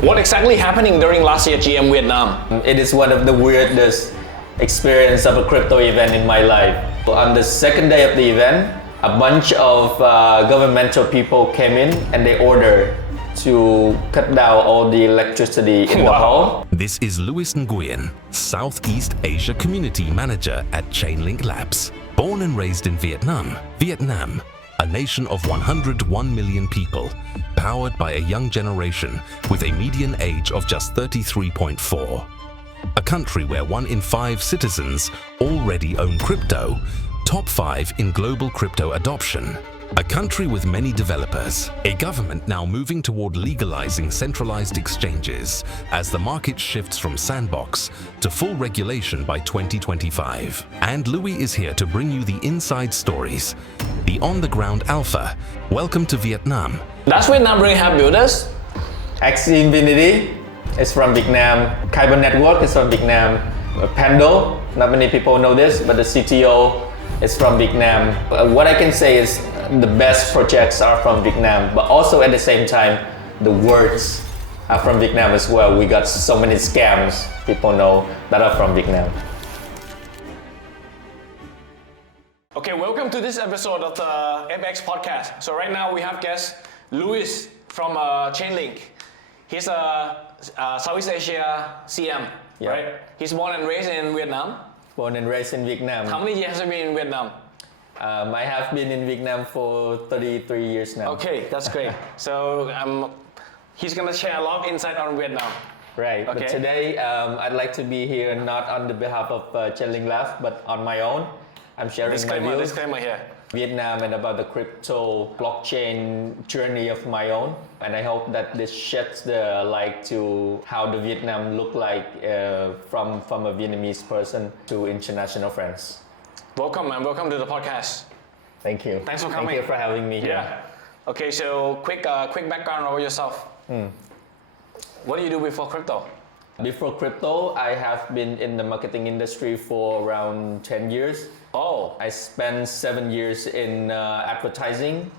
What exactly happening during last year GM Vietnam? It is one of the weirdest experience of a crypto event in my life. On the second day of the event, a bunch of governmental people came in and they ordered to cut down all the electricity in the hall. This is Louis Nguyen, Southeast Asia Community Manager at Chainlink Labs. Born and raised in Vietnam, a nation of 101 million people, powered by a young generation with a median age of just 33.4. A country where 1 in 5 citizens already own crypto, top 5 in global crypto adoption. A country with many developers, a government now moving toward legalizing centralized exchanges as the market shifts from Sandbox to full regulation by 2025. And Louis is here to bring you the inside stories, the on-the-ground alpha. Welcome to Vietnam. Does Vietnam really have builders? Axie Infinity is from Vietnam. Kyber Network is from Vietnam. Pendle, not many people know this, but the CTO is from Vietnam. What I can say is the best projects are from Vietnam, but also at the same time, the words are from Vietnam as well. We got so many scams people know that are from Vietnam. Okay, welcome to this episode of the FX podcast. So right now we have guest Louis from Chainlink. He's a Southeast Asia CM, Yeah. right? He's born and raised in Vietnam. Born and raised in Vietnam. How many years have you been in Vietnam? I have been in Vietnam for 33 years now. Okay, that's great. So he's gonna share a lot of insight on Vietnam. Right, Okay. but today I'd like to be here not on the behalf of Chainlink Labs, but on my own. I'm sharing my views. Disclaimer here. Vietnam and about the crypto blockchain journey of my own, and I hope that this sheds the light to how the Vietnam look like from a Vietnamese person to international friends. Welcome, man. Welcome to the podcast. Thank you. Thanks for coming. Thank you for having me here. Yeah. Okay, so quick background about yourself. What do you do before crypto? Before crypto, I have been in the marketing industry for around 10 years. Oh. I spent 7 years in advertising,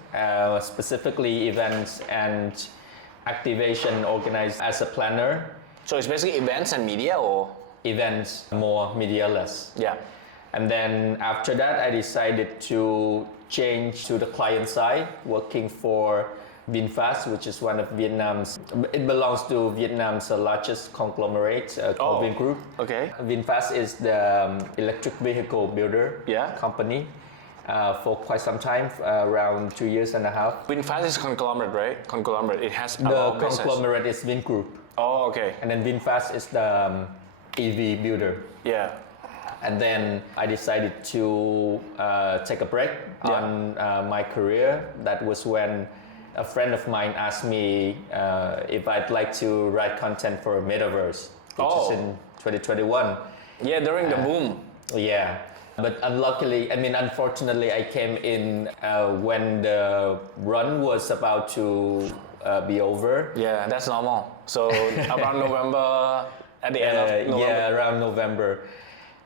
specifically events and activation organized as a planner. So it's basically events and media, or? Events, more, media less. Yeah. And then after that, I decided to change to the client side, working for VinFast, which is one of Vietnam's, it belongs to Vietnam's largest conglomerate called Vingroup. Okay. VinFast is the electric vehicle builder company for quite some time, around 2 years and a half. VinFast is conglomerate, right? Conglomerate. It has a lot The of business. conglomerate is Vingroup. Oh, okay. And then VinFast is the EV builder. Yeah. And then I decided to take a break on my career. That was when a friend of mine asked me if I'd like to write content for Metaverse, which is in 2021. Yeah, during the boom. Yeah, but unfortunately, I came in when the run was about to be over. Yeah, that's normal. So around November, at the end of November. Yeah, around November.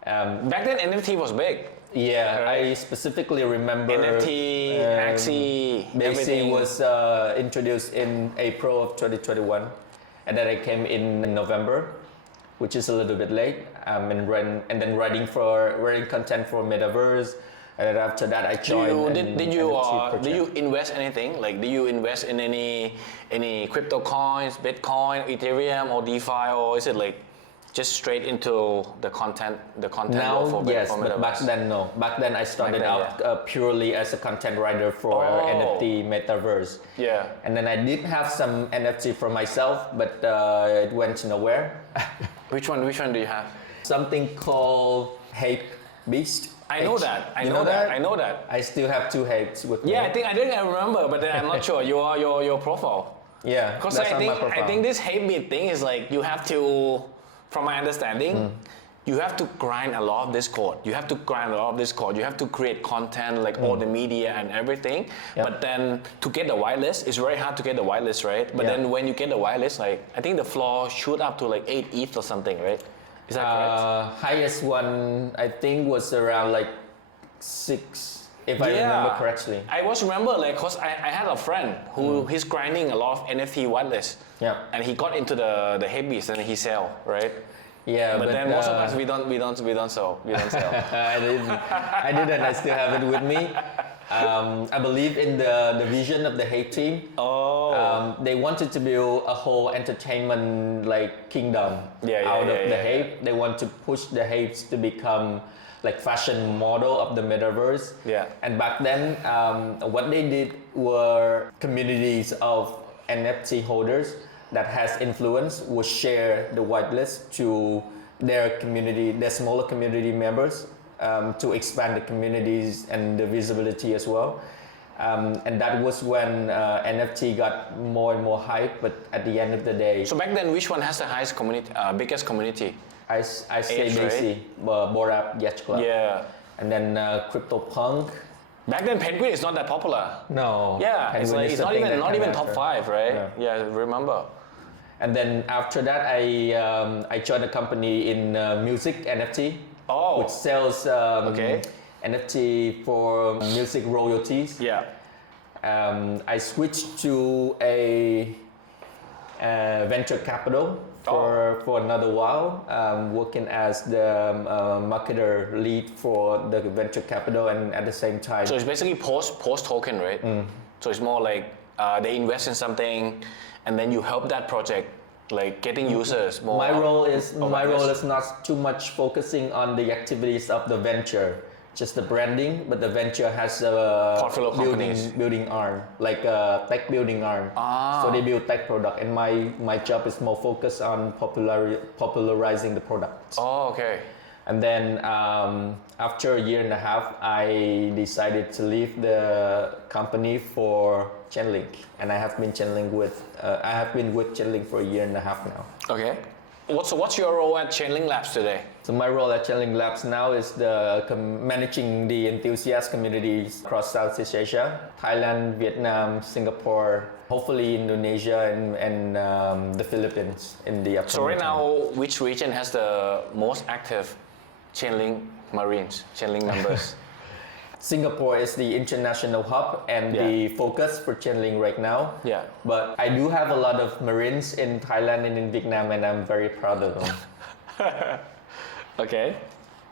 Back then, NFT was big. Yeah, right? I specifically remember NFT, Axie, everything was introduced in April of 2021, and then I came in November, which is a little bit late. And then writing content for Metaverse, and then after that I joined. Did you invest anything? Like, do you invest in any crypto coins, Bitcoin, Ethereum, or DeFi, or is it like just straight into the content now, for yes, for but back then no. Back then I started out purely as a content writer for NFT Metaverse. Yeah. And then I did have some NFT for myself, but it went nowhere. Which one do you have? Something called Hype Beast. I know that. I know that. I still have 2 Hypes with me. Yeah, I remember, but then I'm not sure. Your profile. Yeah. Because I think this Hype Beast thing is like you have to. From my understanding, you have to grind a lot of this code. You have to create content, like all the media and everything. Yep. But then to get the whitelist, it's very hard to get the whitelist, right? But then when you get the whitelist, like I think the floor shoot up to like 8 ETH or something, right? Is that correct? Highest one I think was around like 6 if I remember correctly. I was remember like cause I had a friend who he's grinding a lot of NFT whitelist. Yeah. And he got into the hypebeast and he sell, right? Yeah, But then most of us we don't sell. I didn't. I still have it with me. I believe in the vision of the Hype team. They wanted to build a whole entertainment like kingdom out of the Hype. They want to push the Hypes to become like fashion model of the metaverse. Yeah. And back then, what they did were communities of NFT holders that has influence would share the whitelist to their community, their smaller community members, to expand the communities and the visibility as well. And that was when NFT got more and more hype, but at the end of the day... So back then, which one has the highest community, biggest community? I say Age, Daisy, Borap, Yacht Club. Yeah. And then CryptoPunk. Back then, Penguin is not that popular. No. Yeah, it's Penguin like is it's a not thing even that came top after. 5, right? Yeah, I remember. And then after that, I joined a company in music NFT, which sells NFT for music royalties. Yeah. I switched to a venture capital for another while, working as the marketer lead for the venture capital, and at the same time. So it's basically post token, right? So it's more like they invest in something, and then you help that project, like getting users more. My role is not too much focusing on the activities of the venture, just the branding, but the venture has a portfolio companies. building arm, like a tech building arm. So they build tech product, and my job is more focused on popularizing the product. Oh, okay. And then after a year and a half, I decided to leave the company for Chainlink, and I have been with Chainlink for a year and a half now. Okay. What's your role at Chainlink Labs today? So my role at Chainlink Labs now is managing the enthusiast communities across Southeast Asia, Thailand, Vietnam, Singapore, hopefully Indonesia, and the Philippines in the upcoming So right time. now, which region has the most active Chainlink Marines, Chainlink members? Singapore is the international hub and the focus for Chainlink right now. Yeah. But I do have a lot of Marines in Thailand and in Vietnam, and I'm very proud of them. Okay.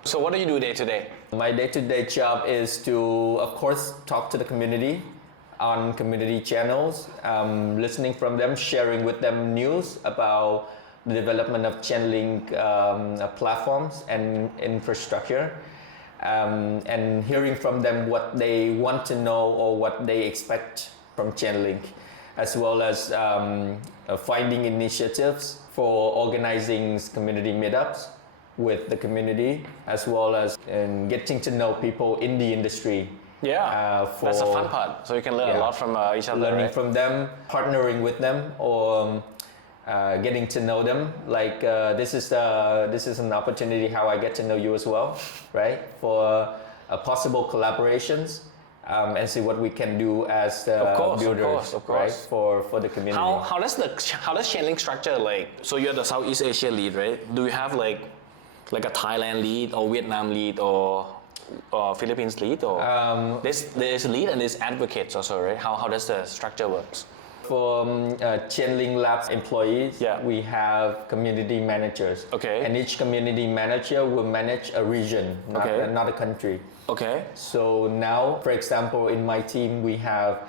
So what do you do day to day? My day-to-day job is to, of course, talk to the community on community channels, listening from them, sharing with them news about the development of Chainlink platforms and infrastructure. And hearing from them what they want to know or what they expect from Chainlink, as well as finding initiatives for organizing community meetups with the community, as well as getting to know people in the industry. Yeah, that's the fun part. So you can learn a lot from each other. Learning right? from them, partnering with them, or getting to know them. Like this is an opportunity how I get to know you as well, right? For possible collaborations, and see what we can do as builders, of course. right? For the community. How does Chainlink structure like? So you're the Southeast Asia lead, right? Do you have like a Thailand lead or Vietnam lead or Philippines lead, or there's lead and there's advocates also, right? How does the structure works? For Chainlink Labs employees, we have community managers. Okay. And each community manager will manage a region, not a country. Okay. So now, for example, in my team, we have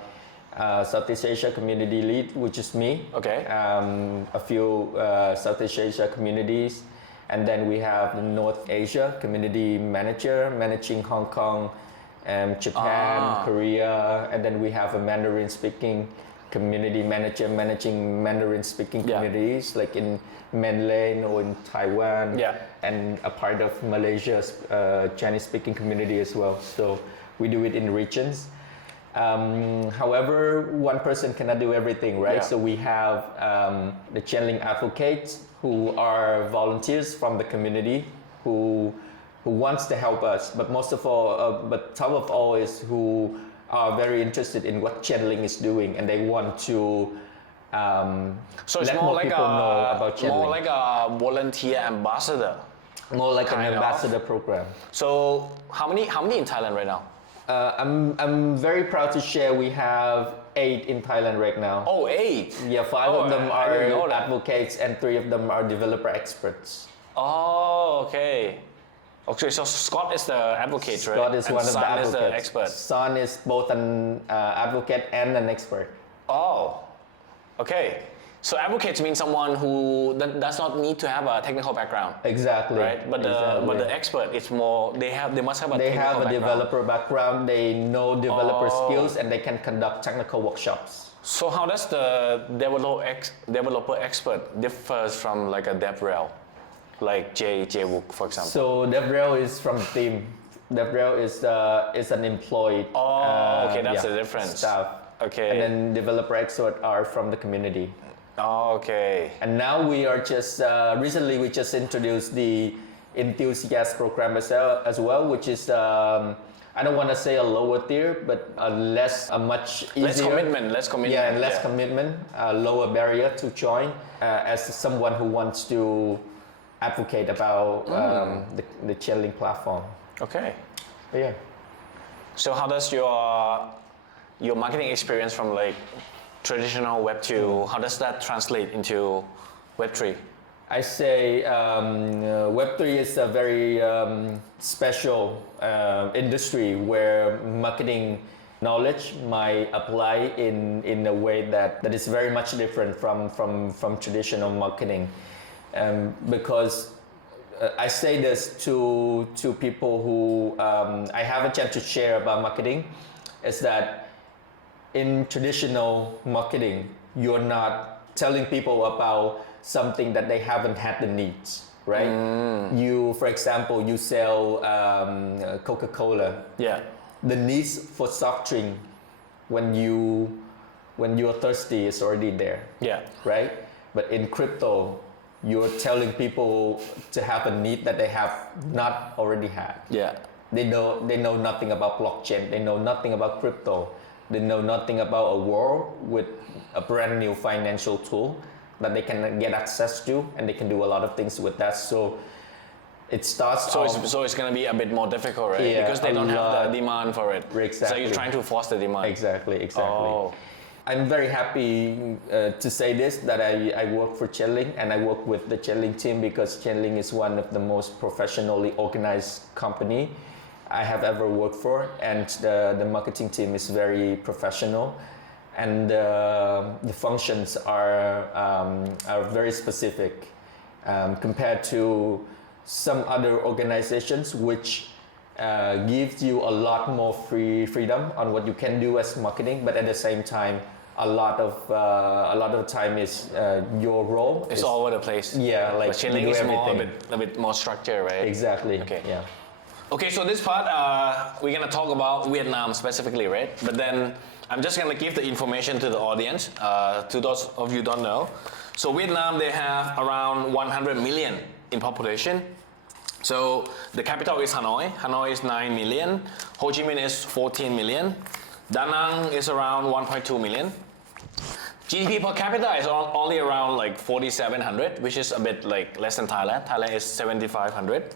Southeast Asia community lead, which is me. Okay. A few Southeast Asia communities. And then we have the North Asia community manager managing Hong Kong, Japan, Korea. And then we have a Mandarin speaking community manager managing Mandarin speaking communities like in Mainland or in Taiwan, and a part of Malaysia's Chinese speaking community as well. So we do it in regions. However, one person cannot do everything, right? So we have the Chainlink advocates who are volunteers from the community who wants to help us, but top of all is who are very interested in what Chainlink is doing, and they want to so it's let more more like people know about Chainlink. more like a volunteer ambassador. More like an kind of. ambassador program. So how many in Thailand right now? I'm very proud to share we have 8 in Thailand right now. Oh, 8. Yeah, 5 of them I didn't know are that. advocates and 3 of them are developer experts. Oh, okay. Okay, so Scott is the advocate, right? Scott is and one of the Son advocates. is the expert. Son is both an advocate and an expert. Oh, okay. So advocates means someone who does not need to have a technical background. Exactly. Right, but the expert, it's more they must have a They technical have a background. developer background. They know developer skills and they can conduct technical workshops. So how does the developer expert differs from like a DevRel, like JWook, for example? So DevRel is from the team. DevRel is an employed. Okay, that's the difference. Staff. Okay. And then developer expert are from the community. Okay. And now we are just recently we just introduced the enthusiast program as well, which is I don't want to say a lower tier, but a much easier. Less commitment. Yeah, and less commitment, lower barrier to join as someone who wants to advocate about the Chainlink platform. Okay. But yeah. So how does your marketing experience from like traditional Web 2, how does that translate into Web 3? I say Web3 is a very special industry where marketing knowledge might apply in a way that is very much different from traditional marketing. Because I say this to people who I have a chance to share about marketing, is that in traditional marketing, you're not telling people about something that they haven't had the needs, right? You, for example, you sell Coca-Cola. Yeah. The needs for soft drink when you're thirsty is already there. Yeah. Right? But in crypto, you're telling people to have a need that they have not already had. Yeah. They know nothing about blockchain. They know nothing about crypto. They know nothing about a world with a brand new financial tool that they can get access to, and they can do a lot of things with that. So it starts. So it's going to be a bit more difficult, right? Yeah, because they don't have the demand for it. Exactly. So you're trying to force the demand. Exactly. Oh. I'm very happy to say this, that I work for Chainlink and I work with the Chainlink team, because Chainlink is one of the most professionally organized company I have ever worked for, and the marketing team is very professional, and the functions are very specific compared to some other organizations, which gives you a lot more freedom on what you can do as marketing, but at the same time, a lot of time is your role. It's all over the place. Yeah, like but Chainlink is everything. a bit more structured, right? Exactly. Okay. Yeah. Okay, so this part, we're gonna talk about Vietnam specifically, right? But then I'm just gonna give the information to the audience, to those of you who don't know. So Vietnam, they have around 100 million in population. So the capital is Hanoi. Hanoi is 9 million. Ho Chi Minh is 14 million. Da Nang is around 1.2 million. GDP per capita is only around like 4,700, which is a bit like less than Thailand. Thailand is 7,500.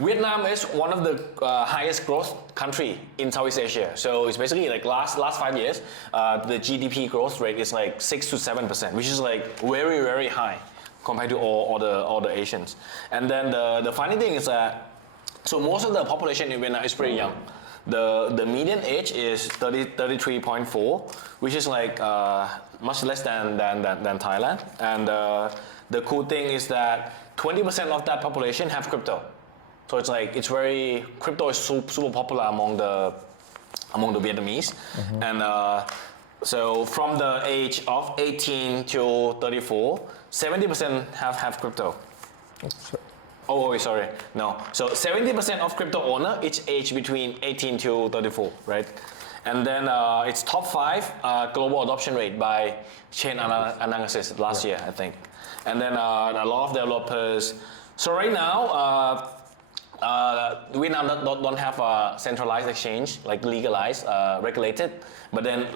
Vietnam is one of the highest growth country in Southeast Asia. So it's basically like last 5 years, the GDP growth rate is like 6 to 7%, which is like very, very high compared to all the Asians. And then the funny thing is that, so most of the population in Vietnam is pretty young. The median age is 33.4, which is like much less than Thailand. And the cool thing is that 20% of that population have crypto. So it's like crypto is super popular among the Vietnamese. Mm-hmm. And so from the age of 18 to 34, 70% have crypto. Oh, sorry. No. So 70% of crypto owner is aged between 18 to 34, right? And then it's top 5 global adoption rate by chain analysis last year, I think. And then a lot of developers. So right now, we now don't have a centralized exchange, like legalized, regulated. But then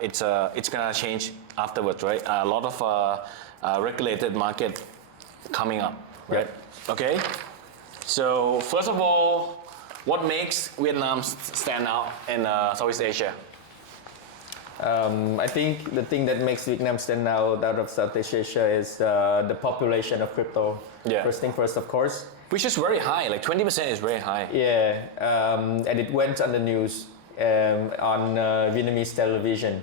it's gonna change afterwards, right? A lot of regulated market coming up, right? Okay. So first of all, What makes Vietnam stand out in Southeast Asia? I think the thing that makes Vietnam stand out of Southeast Asia is the population of crypto. Yeah. First thing first, of course. Which is very high, like 20% is very high. Yeah, and it went on the news on Vietnamese television.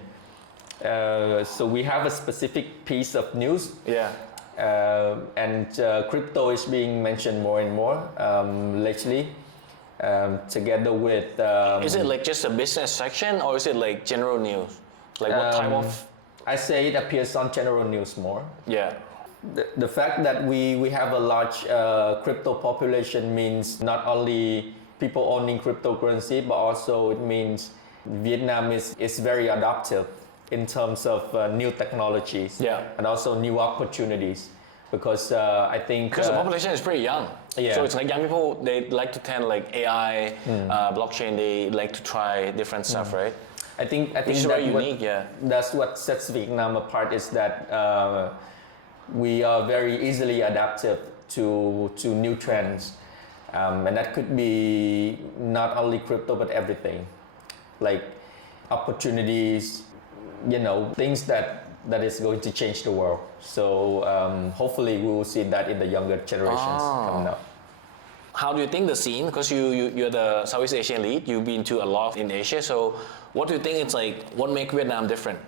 So we have a specific piece of news. Yeah. And crypto is being mentioned more and more lately, together with. Is it like just a business section or is it like general news? Like what type of? I say it appears on general news more. Yeah. The fact that we have a large crypto population means not only people owning cryptocurrency, but also it means Vietnam is very adaptive in terms of new technologies, yeah, and also new opportunities, because I think because the population is pretty young, yeah, so it's like young people, they like to tend like AI, blockchain, they like to try different stuff, right? I think it's very unique. Yeah, that's what sets Vietnam apart, is that we are very easily adaptive to new trends, and that could be not only crypto but everything, like opportunities, you know, things that is going to change the world. So hopefully we will see that in the younger generations coming up. How do you think the scene, because you're the Southeast Asian lead, you've been to a lot in Asia, so what do you think it's like, what makes Vietnam different?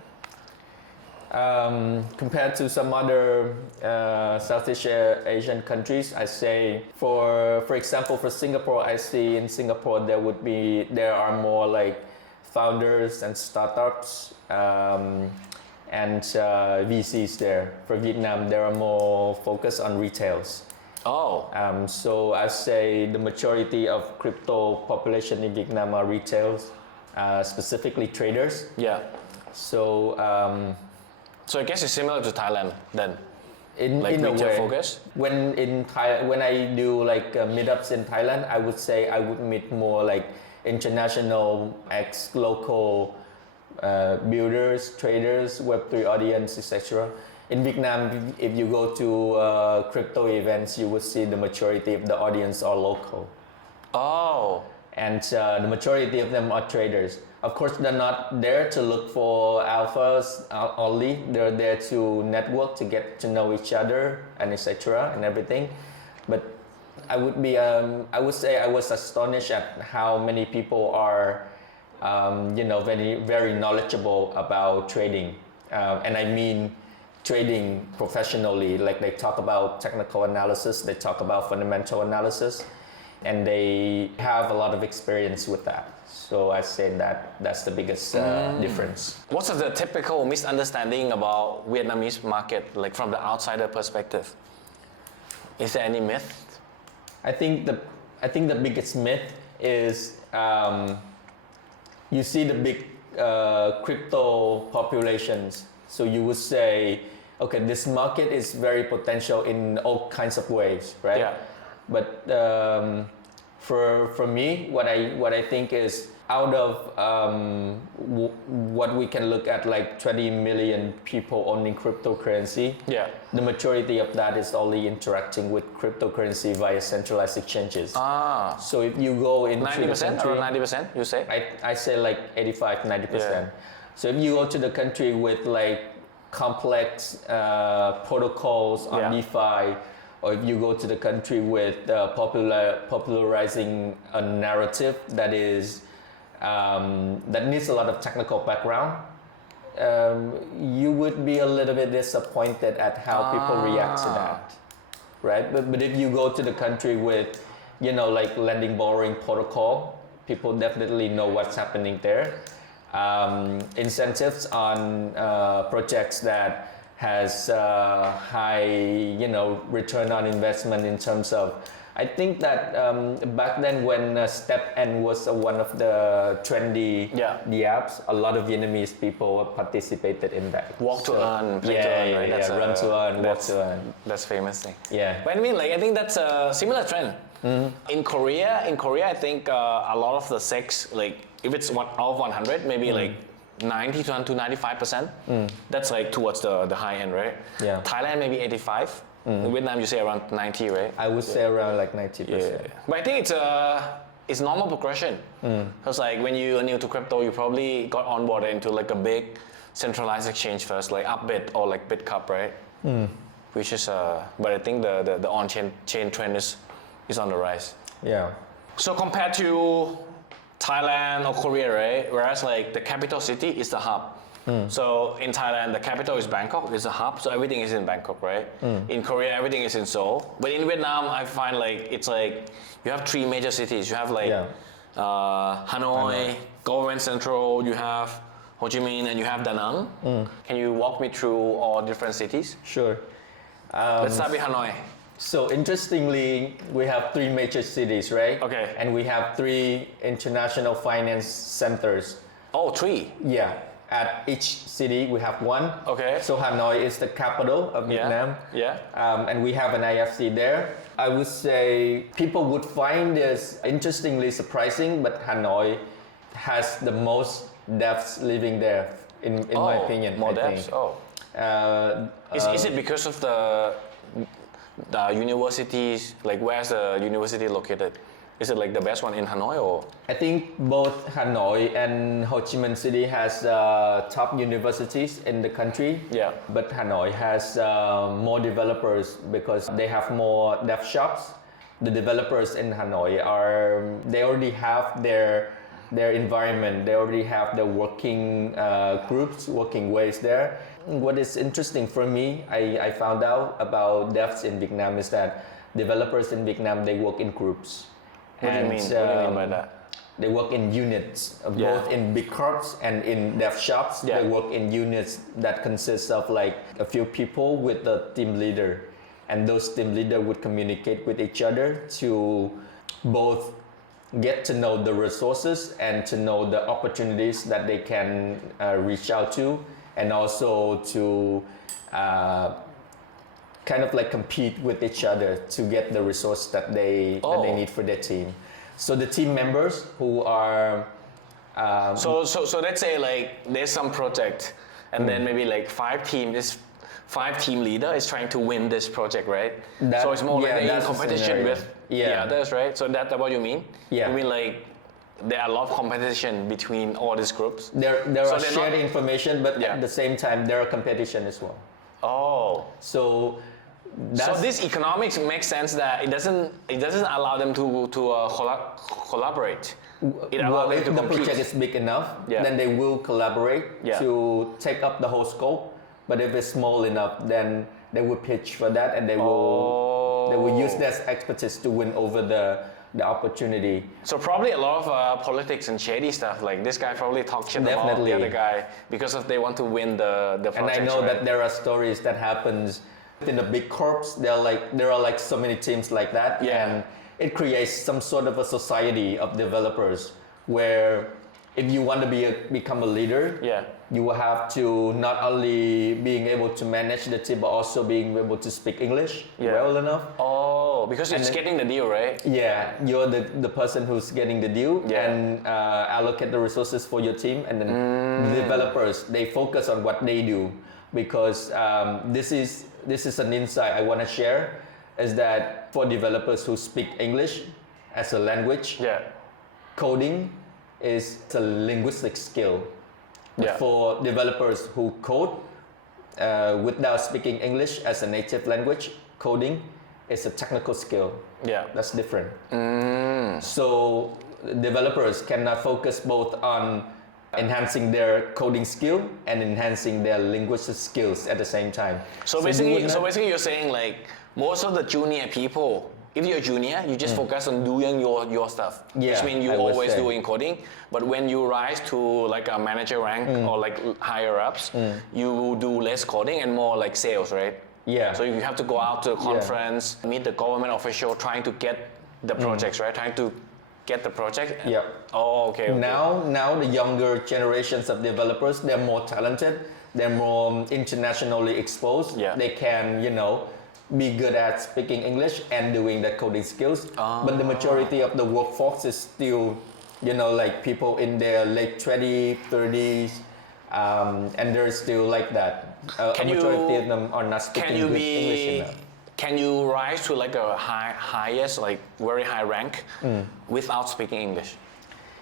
Compared to some other Southeast Asian countries, I say for example, for Singapore, I see in Singapore there are more like founders and startups and VCs there. For Vietnam, there are more focused on retails. Oh. So I say the majority of crypto population in Vietnam are retails, specifically traders. Yeah. So so I guess it's similar to Thailand then. In retail a way, focus. When I do like meetups in Thailand, I would say I would meet more like international ex-local builders, traders, Web3 audience, etc. In Vietnam, if you go to crypto events, you will see the majority of the audience are local. Oh. And the majority of them are traders. Of course, they're not there to look for alphas only. They're there to network, to get to know each other, and etc. and everything. But I would say I was astonished at how many people are, very, very knowledgeable about trading. And I mean trading professionally. Like they talk about technical analysis, they talk about fundamental analysis, and they have a lot of experience with that. So I say that's the biggest difference. What's the typical misunderstanding about Vietnamese market, like from the outsider perspective? Is there any myth? I think the biggest myth is you see the big crypto populations. So you would say, okay, this market is very potential in all kinds of ways, right? Yeah. But for me, what I think is, out of what we can look at, like 20 million people owning cryptocurrency, yeah, the majority of that is only interacting with cryptocurrency via centralized exchanges. Ah. So if you go into 90% or 90%, you say? I say like 85-90%. Yeah. So if you go to the country with like complex protocols on DeFi, or if you go to the country with popularizing a narrative that is that needs a lot of technical background, you would be a little bit disappointed at how people react to that, right? But if you go to the country with, like lending borrowing protocol, people definitely know what's happening there. Incentives on projects that has high, return on investment in terms of. I think that back then when StepN was one of the trendy the apps, a lot of Vietnamese people participated in that. Walk to earn, play to earn, right? That's run to earn, walk to earn. That's famous thing. Yeah. But I mean, like I think that's a similar trend. Mm-hmm. In Korea, I think a lot of the CEX, like if it's out of 100, maybe like 90 to 95%. That's like towards the high end, right? Yeah. Thailand maybe 85. In Vietnam, you say around 90, right? I would say around like 90%. Yeah. But I think it's it's normal progression. Because like when you are new to crypto, you probably got onboarded into like a big centralized exchange first, like Upbit or like BitCup, right? Which is but I think the on-chain trend is on the rise. Yeah. So compared to Thailand or Korea, right? Whereas like the capital city is the hub. So in Thailand, the capital is Bangkok, is the hub. So everything is in Bangkok, right? In Korea, everything is in Seoul. But in Vietnam, I find like it's like you have three major cities. You have like Hanoi, government central. You have Ho Chi Minh, and you have Da Nang. Can you walk me through all different cities? Sure. Let's start with Hanoi. So interestingly, we have three major cities, right? Okay. And we have three international finance centers. Oh, three. Yeah. At each city, we have one. Okay. So Hanoi is the capital of Vietnam. Yeah. And we have an IFC there. I would say people would find this interestingly surprising, but Hanoi has the most devs living there, in my opinion. More I devs? think. Oh. Is it because of the universities? Like, where's the university located? Is it like the best one in Hanoi or? I think both Hanoi and Ho Chi Minh City has top universities in the country. Yeah. But Hanoi has more developers because they have more dev shops. The developers in Hanoi they already have their environment. They already have their working groups, working ways there. What is interesting for me, I found out about devs in Vietnam is that developers in Vietnam, they work in groups. What do you mean? What do you mean by that? They work in units, both in big corps and in dev shops. They work in units that consists of like a few people with the team leader. And those team leader would communicate with each other to both get to know the resources and to know the opportunities that they can reach out to, and also to kind of like compete with each other to get the resource that they need for their team. So the team members who are so let's say like there's some project, and then maybe like five team leader is trying to win this project, right? So it's more like they're in competition with the others, right? So that's what you mean? Yeah. You mean like there are a lot of competition between all these groups? There are shared information, but at the same time there are competition as well. Oh. So this economics makes sense that it doesn't allow them to collaborate. It allows them to if the compete. project is big enough, then they will collaborate to take up the whole scope. But if it's small enough, then they will pitch for that, and they will use their expertise to win over the opportunity. So probably a lot of politics and shady stuff. Like this guy probably talks shit about the other guy because they want to win the project. And I know that there are stories that happens in the big corps. There are like so many teams like that, and it creates some sort of a society of developers where if you want to become a leader, you will have to not only being able to manage the team, but also being able to speak English well enough. Oh, because it's getting the deal, right? Yeah, you're the person who's getting the deal and allocate the resources for your team, and then the developers, they focus on what they do, because this is an insight I want to share, is that for developers who speak English as a language, coding is a linguistic skill. But for developers who code without speaking English as a native language, coding is a technical skill. Yeah, that's different. So developers cannot focus both on enhancing their coding skill and enhancing their linguistic skills at the same time. So basically you're saying like most of the junior people, if you're a junior, you just focus on doing your stuff, which means you always doing coding. But when you rise to like a manager rank or like higher ups, you do less coding and more like sales, right? Yeah. So you have to go out to a conference, meet the government official, trying to get the projects, right? Trying to get the project. Yeah. Oh, okay. Now the younger generations of developers, they're more talented, they're more internationally exposed. Yeah. They can, be good at speaking English and doing the coding skills. But the majority of the workforce is still, like people in their late 20s, 30s, and they're still like that. A majority of them are not speaking good English enough. can you rise to like a highest, like very high rank without speaking English?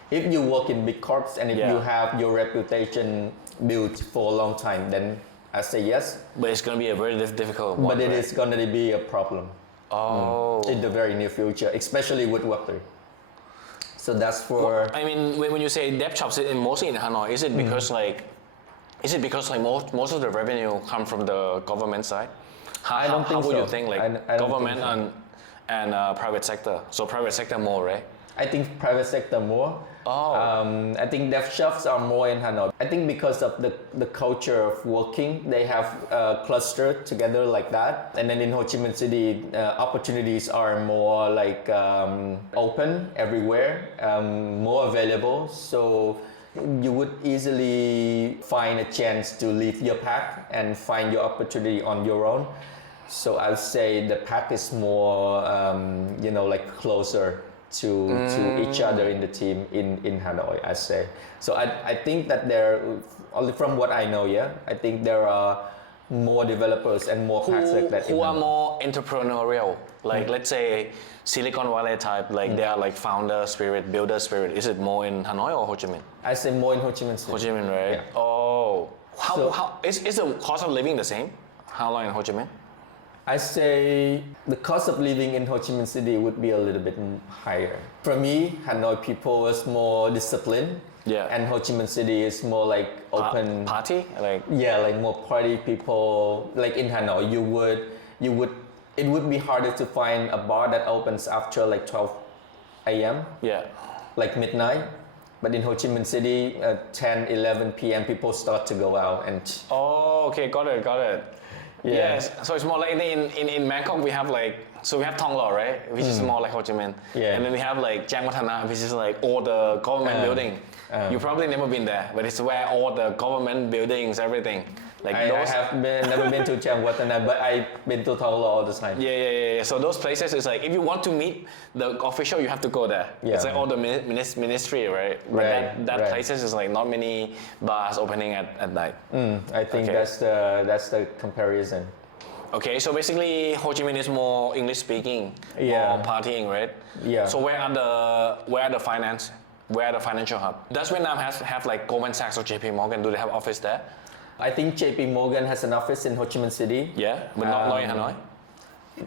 If you work in big corps and if Yeah. you have your reputation built for a long time, then I say yes. But it's gonna be a very difficult one. But it right? is going to be a problem in the very near future, especially with Web3. So that's for. I mean, when you say dev shops, mostly in Hanoi, is it because like most of the revenue come from the government side? I don't think how would so. you think like I don't government think and private sector? So private sector more, right? I think private sector more. Oh. I think dev shops are more in Hanoi. I think because of the culture of working, they have clustered together like that. And then in Ho Chi Minh City, opportunities are more like open everywhere, more available. So you would easily find a chance to leave your pack and find your opportunity on your own. So I would say the pack is more, like closer to each other in the team in Hanoi, I say. So I think that there, only from what I know, I think there are more developers and more packs like that. Who are more entrepreneurial? Like let's say Silicon Valley type, like they are like founder spirit, builder spirit. Is it more in Hanoi or Ho Chi Minh? I say more in Ho Chi Minh City. Ho Chi Minh, right? Yeah. Oh, So- how is the cost of living the same? How long in Ho Chi Minh? I say the cost of living in Ho Chi Minh City would be a little bit higher. For me, Hanoi people is more disciplined. Yeah. And Ho Chi Minh City is more like open. Party, like Like more party people. Like in Hanoi, it would be harder to find a bar that opens after like 12 a.m. yeah. like midnight. But in Ho Chi Minh City, 10, 11 p.m. people start to go out and Oh, okay, got it. Yeah. Yes, so it's more like in Bangkok we have like, so we have Thong Lo, right, which is more like Ho Chi Minh. Yeah. And then we have like Chang Watthana, which is like all the government building. You probably never been there, but it's where all the government buildings, everything. Like I those. have never been to Chang Watthana, but I've been to Thong Lo all the time. Yeah. So those places is like if you want to meet the official, you have to go there. Yeah. It's like all the ministry, right? But Right, that right. places is like not many bars opening at night. I think Okay. that's the comparison. Okay, so basically Ho Chi Minh is more English speaking, Yeah. more partying, right? Yeah. So where are the finance? Where are the financial hub? Does Vietnam have like Goldman Sachs or JP Morgan? Do they have office there? I think JP Morgan has an office in Ho Chi Minh City. Yeah, but not in Hanoi.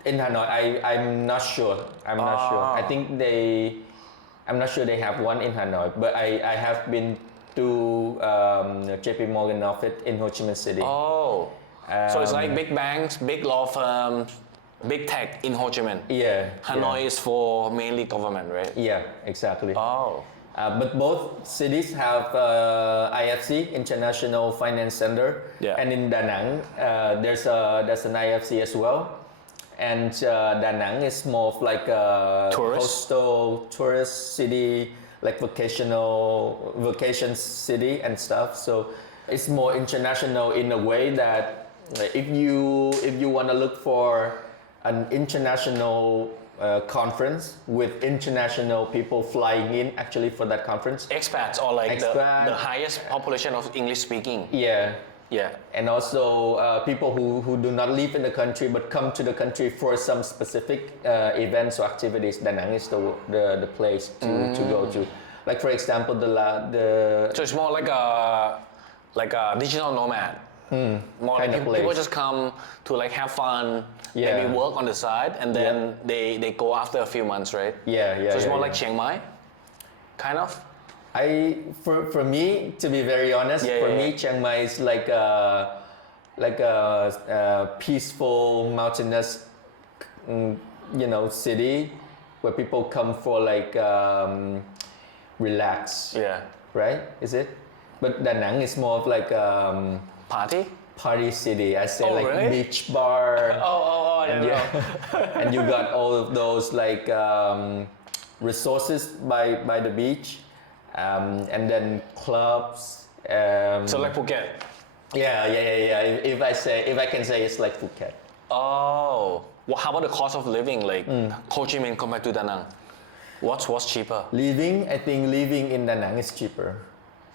In Hanoi, I'm not sure. I'm not sure. I think I'm not sure they have one in Hanoi, but I have been to JP Morgan office in Ho Chi Minh City. Oh, so it's like big banks, big law firms, big tech in Ho Chi Minh. Yeah. Hanoi is for mainly government, right? Yeah, exactly. Oh. But both cities have IFC, International Finance Center, Yeah. and in Da Nang there's an IFC as well. And Da Nang is more of like a coastal tourist city, like vacation city and stuff. So it's more international in a way that if you want to look for an international conference with international people flying in actually for that conference. Expats or like Expat. the highest population of English speaking. Yeah. Yeah. And also people who do not live in the country but come to the country for some specific events or activities. Da Nang is the place to go to. Like for example, So it's more like a digital nomad. More kind like of people place. just come to like have fun, Yeah. maybe work on the side, and then they go after a few months, right? Yeah. So it's more yeah. like Chiang Mai, kind of. For me, to be very honest, me Chiang Mai is like a peaceful mountainous city where people come for like relax, Yeah. right? Is it? But Da Nang is more of like Party city. I say like really? beach bar. I don't know. And you got all of those like resources by the beach, and then clubs. So like Phuket. Yeah. If I can say it's like Phuket. Oh. Well, how about the cost of living, like Ho Chi Minh compared to Da Nang? What's cheaper? I think living in Da Nang is cheaper.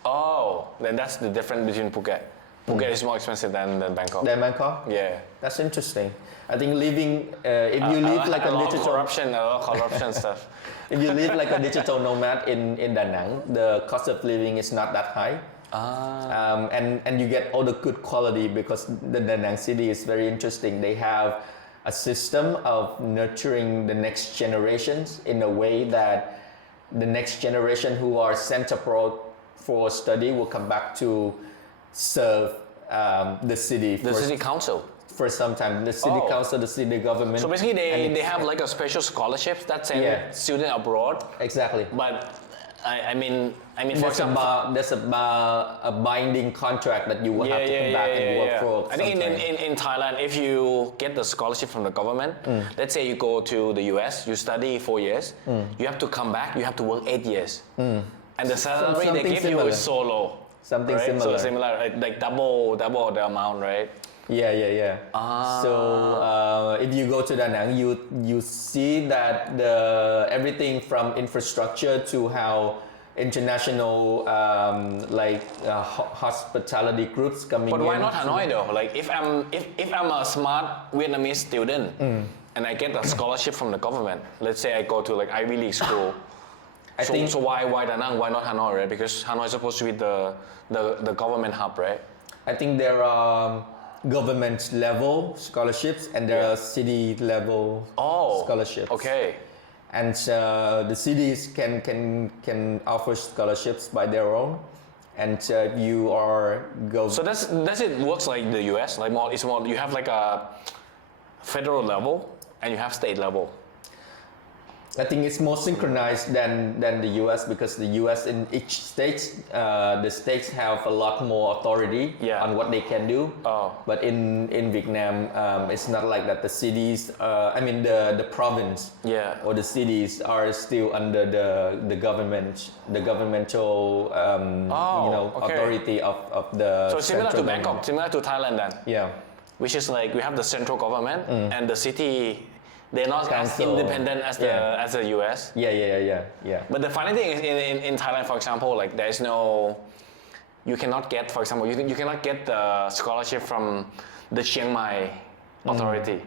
Oh, then that's the difference between Phuket. Phuket is more expensive than Bangkok. Then Bangkok. Yeah. That's interesting. I think living, if you live like a digital corruption, a lot of corruption stuff. if you live like a digital nomad in Da Nang, the cost of living is not that high. And you get all the good quality because the Da Nang city is very interesting. They have a system of nurturing the next generations in a way that the next generation who are sent abroad for study will come back to serve the city. The city council. For some time, the city council, the city government. So basically, they have like a special scholarships that send student abroad. Exactly. But I mean, for example, there's a binding contract that you will have to come back and work for. I think in Thailand, if you get the scholarship from the government, let's say you go to the US, you study 4 years, you have to come back, you have to work 8 years, and the salary they give you is so low. Something right? similar. So similar, like double the amount, right? Yeah. So if you go to Da Nang, you see that everything from infrastructure to how international hospitality groups coming in. But why not Hanoi though? Like if I'm a smart Vietnamese student and I get a scholarship from the government, let's say I go to like Ivy League school. So why Da Nang? Why not Hanoi? Right? Because Hanoi is supposed to be the government hub, right? I think there are government level scholarships and there are city level scholarships. Okay. And the cities can offer scholarships by their own, and you are So does it works like the US? Like it's more you have like a federal level and you have state level. I think it's more synchronized than the US because the US in each state, the states have a lot more authority on what they can do. But in Vietnam, it's not like that. The cities, the province or the cities are still under the government, the governmental authority of the. So similar to Bangkok, similar to Thailand then. Yeah. Which is like we have the central government and the city. They're not as independent as the US. Yeah. But the funny thing is in Thailand, for example, like there's no, you cannot get, for example, you cannot get the scholarship from the Chiang Mai authority.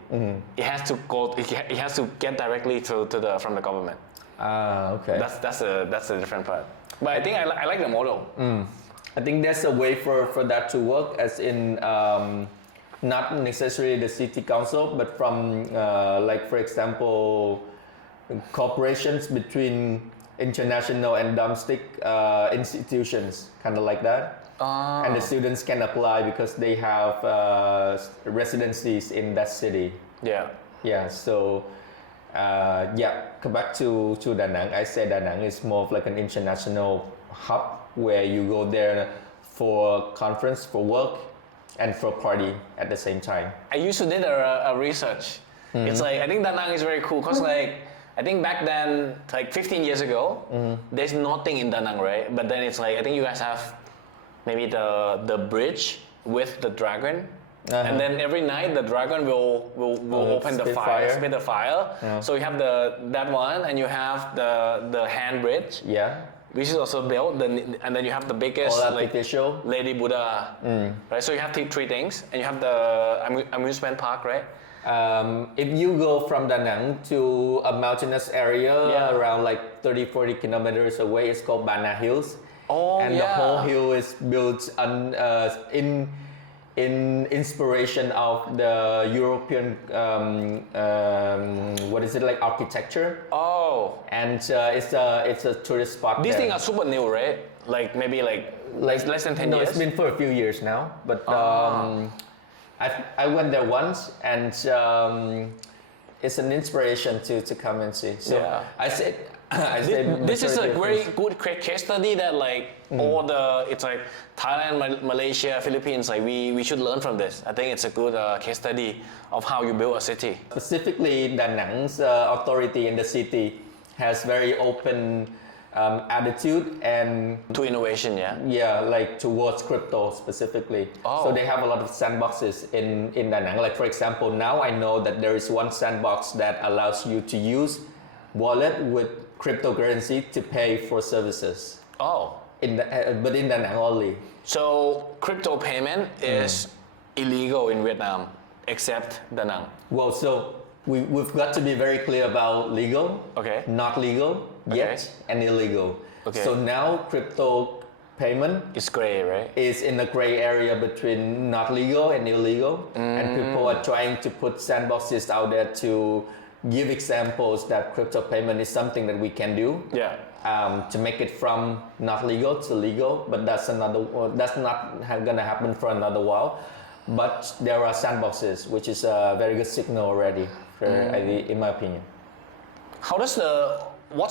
It has to go. It has to get directly from the government. Okay. That's the different part. But I think I like the model. I think there's a way for that to work, as in. Not necessarily the city council, but from for example, corporations between international and domestic institutions, kind of like that. And the students can apply because they have residencies in that city. Yeah. So come back to Da Nang. I say Da Nang is more of like an international hub where you go there for conference, for work, and for party at the same time. I used to did a research. It's like I think Da Nang is very cool because like I think back then like 15 years ago there's nothing in Da Nang, right? But then it's like I think you guys have maybe the bridge with the dragon. And then every night the dragon will open the fire, spit the fire. So you have that one and you have the hand bridge. Which is also built, and then you have the biggest Lady Buddha, right? So you have three things, and you have the amusement park, right? If you go from Da Nang to a mountainous area around like 30-40 kilometers away, it's called Bana Hills. The whole hill is built in inspiration of the European architecture. And it's a tourist spot. These things are super new, right? Like maybe like less than 10 years. No, it's been for a few years now. But I went there once, and it's an inspiration to come and see. So I said this is a very good case study that like it's like Thailand, Malaysia, Philippines, like we should learn from this. I think it's a good case study of how you build a city. Specifically, Da Nang's authority in the city has very open attitude and to innovation, like towards crypto specifically. So they have a lot of sandboxes in Da Nang. Like for example, now I know that there is one sandbox that allows you to use wallet with cryptocurrency to pay for services. But in Da Nang only. So crypto payment is illegal in Vietnam except Da Nang? Well, so we've got to be very clear about legal, Okay. not legal yet, and illegal. Okay. So now crypto payment It's gray, right? is in a gray area between not legal and illegal, and people are trying to put sandboxes out there to give examples that crypto payment is something that we can do. Yeah. To make it from not legal to legal, but that's not gonna happen for another while. But there are sandboxes, which is a very good signal already, in my opinion. What's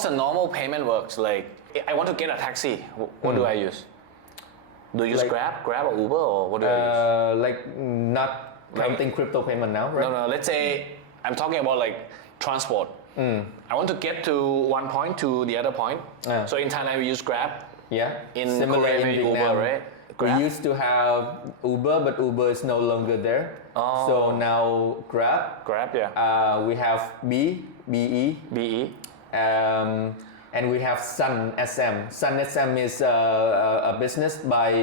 the normal payment works? Like, I want to get a taxi. What do I use? Do you use Grab or Uber, or what do I use? Like not counting crypto payment now, right? No. Let's say I'm talking about like transport. I want to get to one point to the other point. So in Thailand we use Grab. Yeah. In Similar Korea in we Vietnam. Uber, right? Grab? We used to have Uber, but Uber is no longer there. Oh. So now Grab. Grab, yeah. We have BE. BE. And we have Sun SM. Sun SM is a business by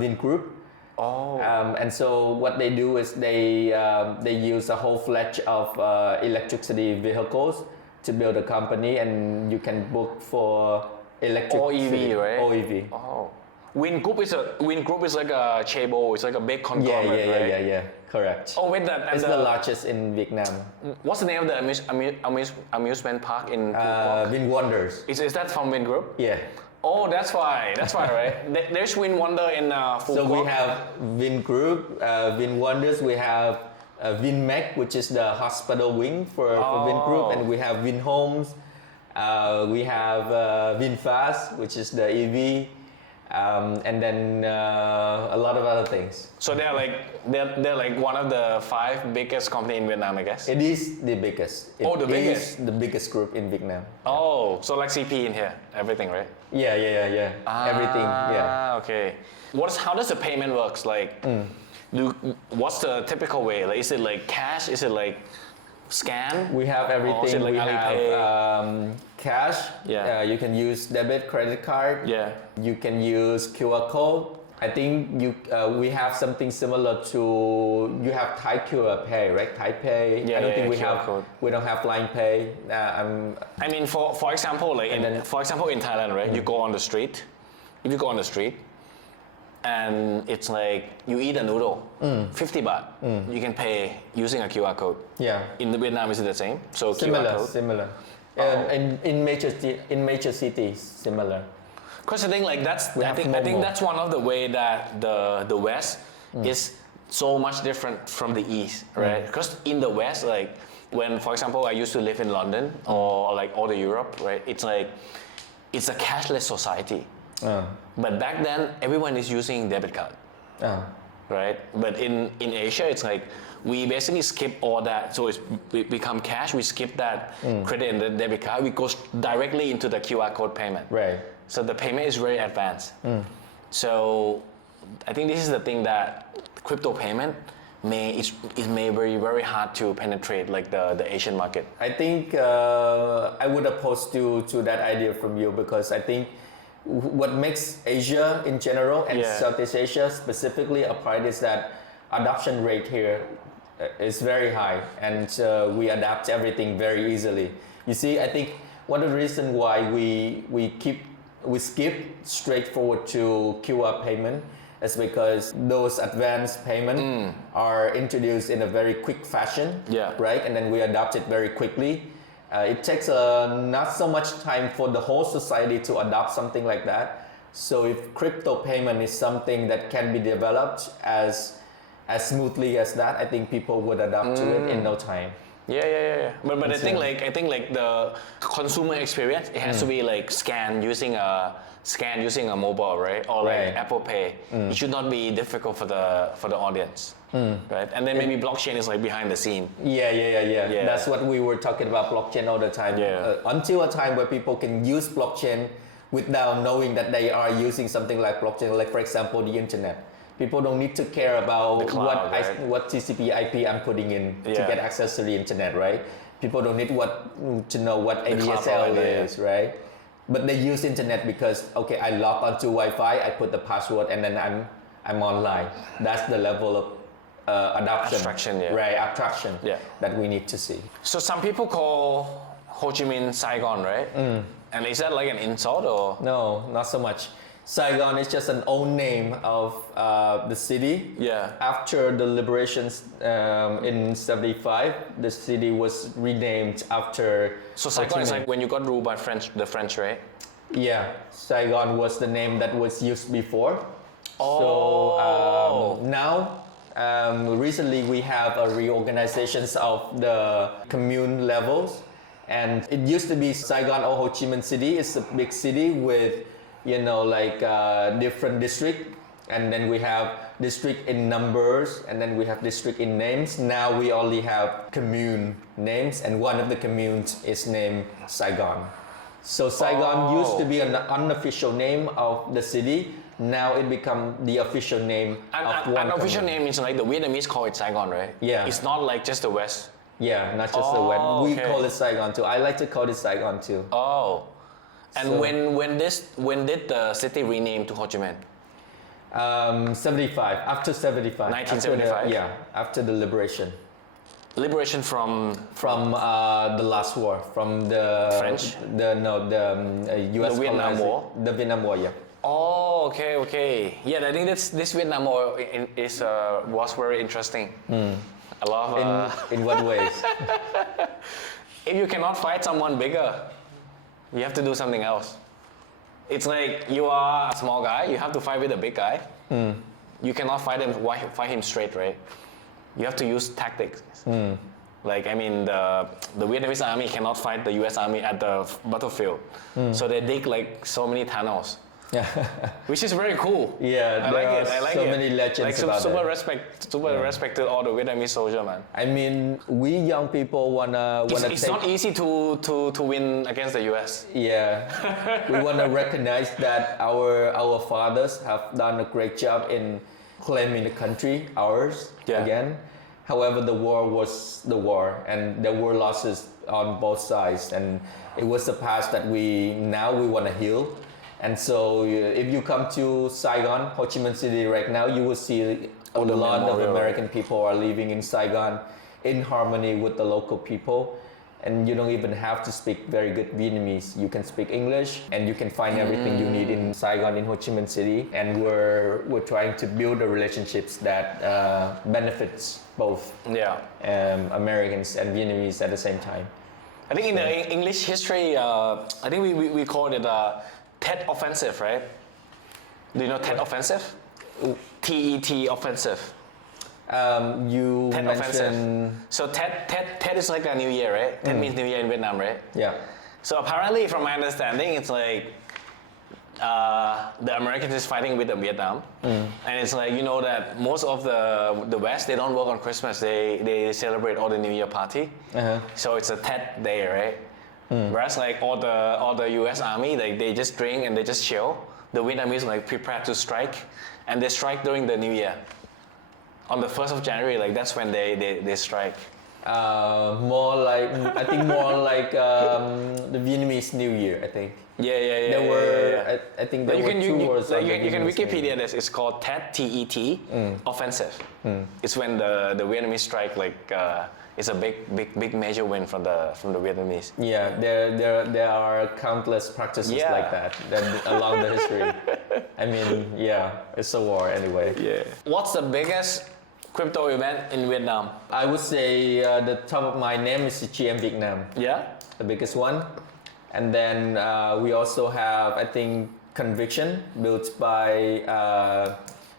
Vingroup. Oh. And so what they do is they use a whole fledged of electricity vehicles to build a company, and you can book for electric. OEV, right? OEV. Oh. Vingroup is like a chaebol. It's like a big conglomerate, right? Yeah. Correct. Oh, wait, It's the largest in Vietnam. What's the name of the amusement park in Phuoc? Vin Wonders. Is that from Vingroup? Yeah. Oh, that's why, right? There's Win Wonder in Phuoc. So we have Vingroup, Vin Wonders, we have VinMec, which is the hospital wing for Vingroup, and we have Vin Homes, we have VinFast, which is the EV, and then a lot of other things. So they're like one of the 5 biggest company in Vietnam, I guess. It is the biggest. The biggest? It is the biggest group in Vietnam. Oh, so like CP in here, everything, right? Yeah. Everything, yeah. Okay. How does the payment works? Like, what's the typical way? Like, is it like cash? Is it like scan? We have everything. Is it like we Alipay? have cash. Yeah. You can use debit, credit card. Yeah. You can use QR code. I think we have something similar to you have Thai QR Pay, right? Thai Pay. Yeah, I don't think QR code. we don't have Line Pay. I mean, for example, like in Thailand, right? You go on the street. If you go on the street, and it's like you eat a noodle, 50 baht. You can pay using a QR code. Yeah. In the Vietnam, is it the same? So QR code. Similar. In major cities, similar. Because I think like I think that's one of the way that the West is so much different from the East, right? Because in the West, like when, for example, I used to live in London or like all the Europe, right? It's like it's a cashless society. But back then, everyone is using debit card, right? But in Asia, it's like we basically skip all that, so we become cash. We skip that credit and the debit card. We go directly into the QR code payment. Right. So the payment is very advanced. So I think this is the thing that crypto payment may very, very hard to penetrate like the Asian market. I think I would oppose to that idea from you, because I think what makes Asia in general and Southeast Asia specifically apart is that adoption rate here is very high, and we adapt everything very easily. You see, I think one of the reasons why we skip straightforward to QR payment is because those advanced payment are introduced in a very quick fashion, right? And then we adopt it very quickly. It takes not so much time for the whole society to adopt something like that. So if crypto payment is something that can be developed as smoothly as that, I think people would adapt to it in no time. Yeah. But I think like the consumer experience, it has to be like scan using a mobile, right? Or like Apple Pay. It should not be difficult for the audience, right? And then maybe blockchain is like behind the scene. Yeah. That's what we were talking about, blockchain all the time. Until a time where people can use blockchain without knowing that they are using something like blockchain, like for example the internet. People don't need to care about cloud, what TCP/IP I'm putting in to get access to the internet, right? People don't need to know what ADSL is, right? But they use internet because I log onto Wi-Fi, I put the password, and then I'm online. That's the level of adoption, Abstraction, yeah. right? Abstraction Yeah. that we need to see. So some people call Ho Chi Minh Saigon, right? And is that like an insult or? No, not so much. Saigon is just an old name of the city. Yeah. After the liberations in 75, the city was renamed after. So Ho Chi Saigon is Minh. like when you got ruled by the French, right? Yeah, Saigon was the name that was used before. Oh. So now, recently we have a reorganizations of the commune levels, and it used to be Saigon or Ho Chi Minh City. It's a big city with, different district, and then we have district in numbers, and then we have district in names. Now we only have commune names, and one of the communes is named Saigon. So Saigon used to be an unofficial name of the city. Now it become the official name of one An official commune. name is like the Vietnamese call it Saigon, right? Yeah. It's not like just the West. Yeah, not just the wet. We okay. call it Saigon too. I like to call it Saigon too. Oh. And So- when did the city rename to Ho Chi Minh? 75. After 75. 1975? After the liberation. Liberation from From the last war, from the French? U.S. The Vietnam colonization. War? The Vietnam War, yeah. Oh, okay. Yeah, I think this Vietnam War was very interesting. A lot of In what ways? if you cannot fight someone bigger, you have to do something else. It's like you are a small guy, you have to fight with a big guy. You cannot fight him straight, right? You have to use tactics. Like, I mean, the Vietnamese army cannot fight the US army at the battlefield. So they dig like so many tunnels. Yeah. Which is very cool. Yeah, I there like it. are I like so it. many legends like, about super that. respect to all the Vietnamese soldier, man. I mean, we young people wanna It's take. not easy to win against the US. Yeah, we wanna recognize that our fathers have done a great job in claiming the country, ours, Yeah. again. However, the war was the war, and there were losses on both sides, and it was the past that we want to heal. And so, if you come to Saigon, Ho Chi Minh City right now, you will see a the lot of memorial. American people are living in Saigon in harmony with the local people. And you don't even have to speak very good Vietnamese. You can speak English, and you can find everything you need in Saigon, in Ho Chi Minh City. And we're trying to build the relationships that benefits both Americans and Vietnamese at the same time. I think in the English history, I think we called it Tet Offensive, right? Do you know Tet Offensive? TET Offensive. You Tet mentioned Offensive. So Tet is like a New Year, right? Tet means New Year in Vietnam, right? yeah. So apparently, from my understanding, it's like the Americans is fighting with the Vietnam, and it's like, you know, that most of the West, they don't work on Christmas. They celebrate all the New Year party. So it's a Tet Day, right? Whereas like all the U.S. Army, they just drink and they just chill. The Vietnamese like prepare to strike, and they strike during the New Year. On the 1st of January, like that's when they strike. More like the Vietnamese New Year, I think. Yeah. There were, yeah. I think But there were two words. like of the you can Vietnamese New Wikipedia Year. this. It's called Tet T-E-T offensive. It's when the Vietnamese strike, like it's a big major win from the Vietnamese. Yeah, there are countless practices Yeah. like that along the history. I mean, yeah, it's a war anyway. Yeah. What's the biggest crypto event in Vietnam? I would say the top of my name is GM Vietnam, Yeah. the biggest one. And then we also have, I think, Conviction, built by the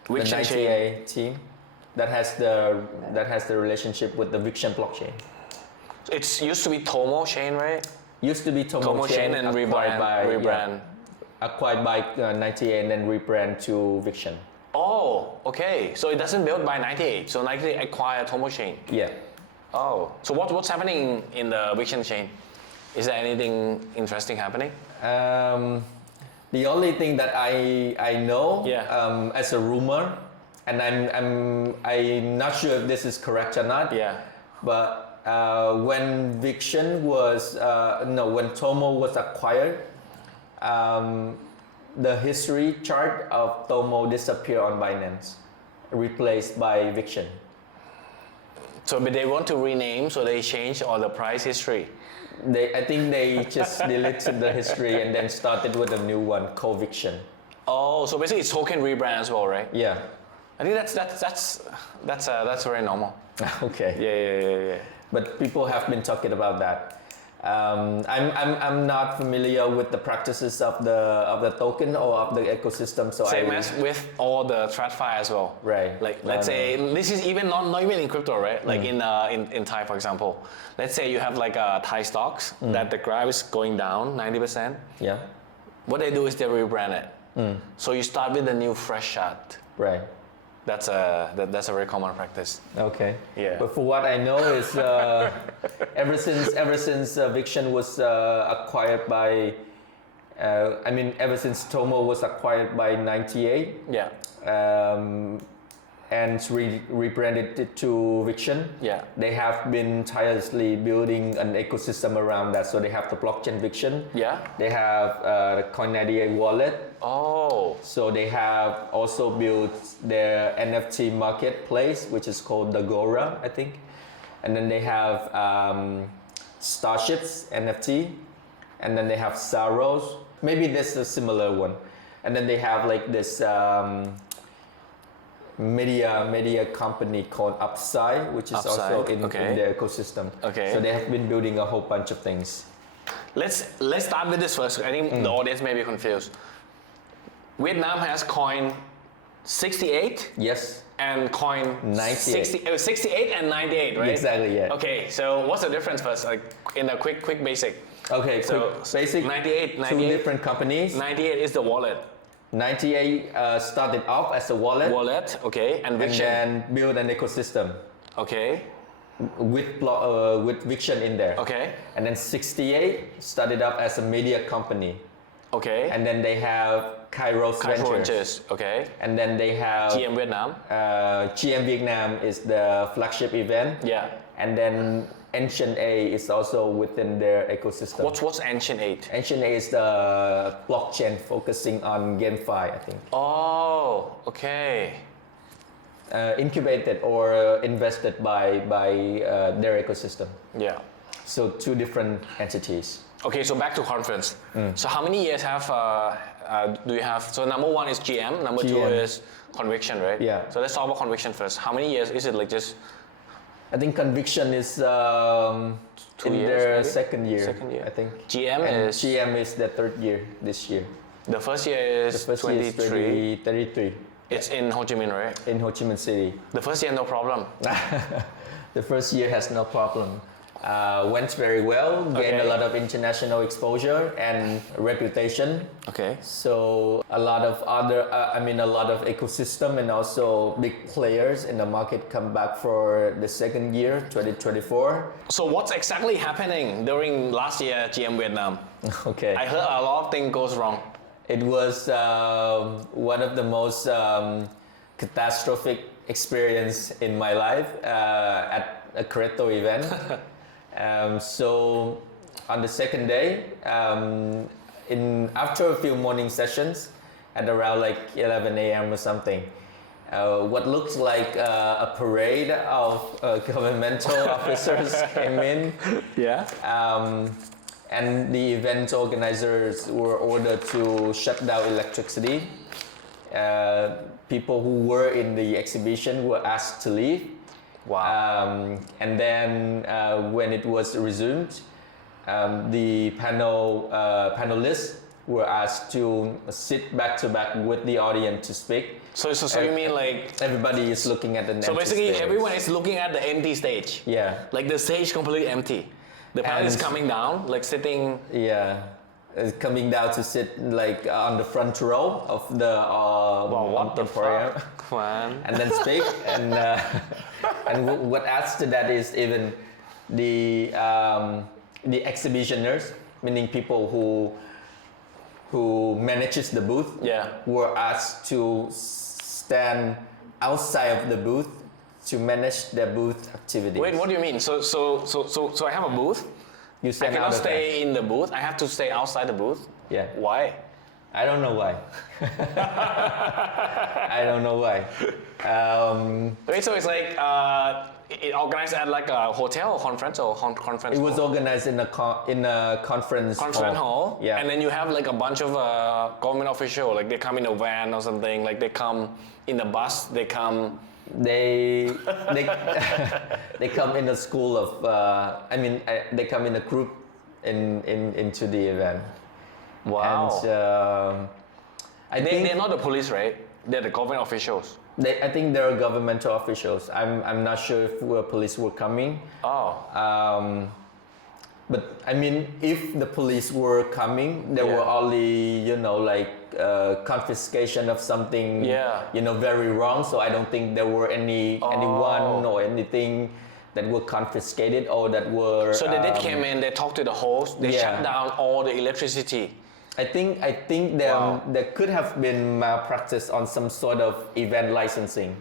Viction 98 team that has the relationship with the Viction blockchain. It used to be Tomo chain, right? Used to be Tomo, Tomo chain and rebrand. Acquired by 98 and then rebrand to Viction. Oh, okay. So it doesn't build by 98. So 98 acquired Tomo chain. Yeah. Oh, so what's happening in the Viction chain? Is there anything interesting happening? The only thing that I know as a rumor, and I'm not sure if this is correct or not. Yeah. But when Viction was when Tomo was acquired, the history chart of Tomo disappeared on Binance, replaced by Viction. So but they want to rename, so they change all the price history. I think they just deleted the history and then started with a new one, Conviction. Oh, so basically it's token rebrand as well, right? Yeah. I think that's very normal. Okay. Yeah. But people have been talking about that. I'm not familiar with the practices of the token or of the ecosystem, so Same as with all the TradFi as well. Right. Like let's say this is even not even in crypto, right? Like in Thai, for example. Let's say you have like Thai stocks that the graph is going down 90%. Yeah. What they do is they rebrand it. So you start with a new fresh chart. Right. That's a very common practice. Okay. Yeah. But for what I know is ever since Viction was acquired by, ever since Tomo was acquired by 98. Yeah. And rebranded it to Viction. Yeah. They have been tirelessly building an ecosystem around that. So they have the blockchain Viction. Yeah. They have the Coin98 wallet. Oh. So they have also built their NFT marketplace, which is called the Gora, I think. And then they have Starships NFT. And then they have Saros. Maybe that's a similar one. And then they have like this media company called Upside, which is also in the ecosystem. Okay. So they have been building a whole bunch of things. Let's start with this first. I think the audience may be confused. Vietnam has coin 68. Yes. And coin 98. 68 and 98, right? Exactly, yeah. Okay, so what's the difference first? Like in a quick basic. Okay, so basic. 98. Two different companies. 98 is the wallet. 98 started off as a wallet. Wallet, okay, and Viction. And then build an ecosystem. Okay. With Viction in there. Okay. And then 68 started up as a media company. Okay. And then they have Kairos Ventures. Okay. And then they have GM Vietnam. GM Vietnam is the flagship event. Yeah. And then Ancient A is also within their ecosystem. What's Ancient 8? Ancient A is the blockchain focusing on GameFi, I think. Oh, okay. Incubated or invested by their ecosystem. Yeah. So two different entities. Okay, so back to conference. So how many years do you have? So number one is GM, number two is Conviction, right? Yeah. So let's talk about Conviction first. How many years is it? Like just I think Conviction is 2 in years, their maybe? second year. Second year. I think. GM is the third year this year. The first year is 23. 33. It's in Ho Chi Minh, right? In Ho Chi Minh City. The first year, no problem. The first year has no problem. Went very well, gained a lot of international exposure and reputation. Okay. So a lot of ecosystem and also big players in the market come back for the second year, 2024. So what's exactly happening during last year GM Vietnam? Okay. I heard a lot of things goes wrong. It was one of the most catastrophic experience in my life at a crypto event. So on the second day, after a few morning sessions at around like 11 a.m. or something, what looks like a parade of governmental officers came in. Yeah. And the event organizers were ordered to shut down electricity. People who were in the exhibition were asked to leave. Wow. And then when it was resumed, the panelists were asked to sit back to back with the audience to speak. So you mean like everybody is looking at the so basically stage. Everyone is looking at the empty stage. Yeah. Like the stage completely empty. The panel is coming down, like sitting. Yeah. Coming down to sit like on the front row of the what the fuck? Come on. And then speak and what adds to that is even the exhibitioners, meaning people who manages the booth, were asked to stand outside of the booth to manage their booth activities. Wait, what do you mean? So I have a booth. You I cannot stay in the booth. I have to stay outside the booth. Yeah. Why? I don't know why. I don't know why. Wait, so it's like it organized at like a hotel or conference It was organized in a conference hall. Yeah. And then you have like a bunch of government officials, like they come in a van or something, like they come in a bus, they come. They they come in a school of they come in a group into the event. Wow. And I think they're not the police, right? They're the government officials. I think they're governmental officials. I'm not sure if police were coming. Oh. But I mean, if the police were coming, there were only confiscation of something very wrong. So I don't think there were anyone or anything that were confiscated or that were. So they did came in, they talked to the host, they shut down all the electricity. I think there could have been malpractice on some sort of event licensing,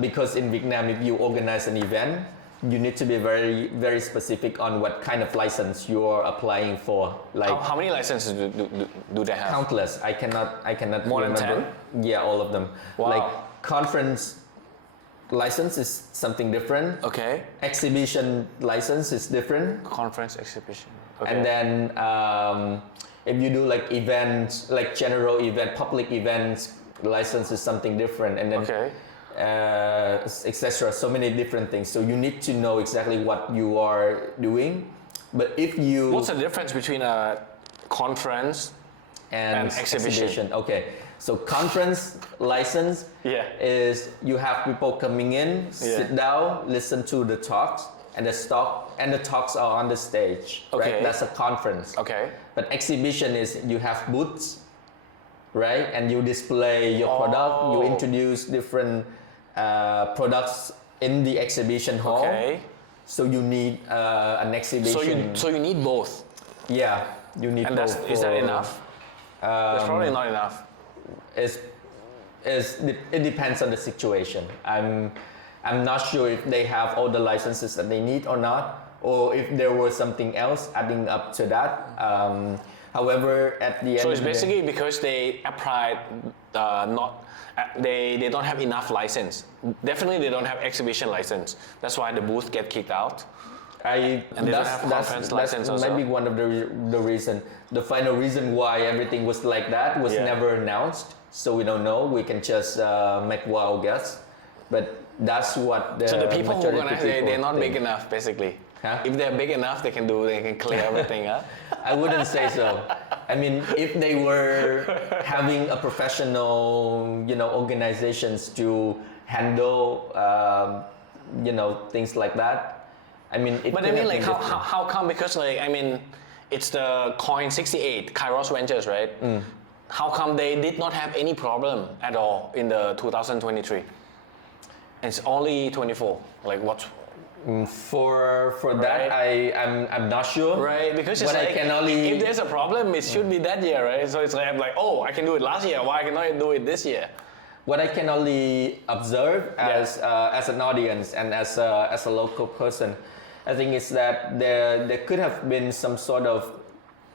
because in Vietnam, if you organize an event, you need to be very, very specific on what kind of license you are applying for. Like how many licenses do they have? Countless. I cannot More remember. than 10? Yeah, all of them. Wow. Like conference license is something different. Okay. Exhibition license is different. Conference exhibition. Okay. And then if you do like events, like general event, public events, license is something different. And then etc. So many different things. So you need to know exactly what you are doing. But if you... What's the difference between a conference and exhibition? Okay. So conference license is you have people coming in, sit down, listen to the talks, and the talks are on the stage. Okay. Right? That's a conference. Okay. But exhibition is you have booths, right? And you display your product, you introduce different products in the exhibition hall. Okay. So you need an exhibition. So you need both. Yeah, you need both. Is that enough? That's probably not enough. It depends on the situation. I'm not sure if they have all the licenses that they need or not, or if there was something else adding up to that. However, at the end, so it's basically because they applied they don't have enough license. Definitely, they don't have exhibition license. That's why the booth get kicked out. And they don't have conference license also. That might be one of the reason. The final reason why everything was like that was never announced, so we don't know. We can just make wild guess, but that's what the so the people who organize they're not think. big enough, basically. Huh? If they're big enough, they can clear everything up. I wouldn't say so. I mean, if they were having a professional, organizations to handle, things like that. I mean, but I mean, like, how come? Because, like, I mean, it's the Coin 68, Kairos Ventures, right? How come they did not have any problem at all in the 2023? It's only 24. Like, what's for that, I'm not sure. Right, because it's like, if there's a problem, it should be that year, right? So it's like, I'm like, oh, I can do it last year. Why can I do it this year? What I can only observe as an audience and as a local person, I think is that there could have been some sort of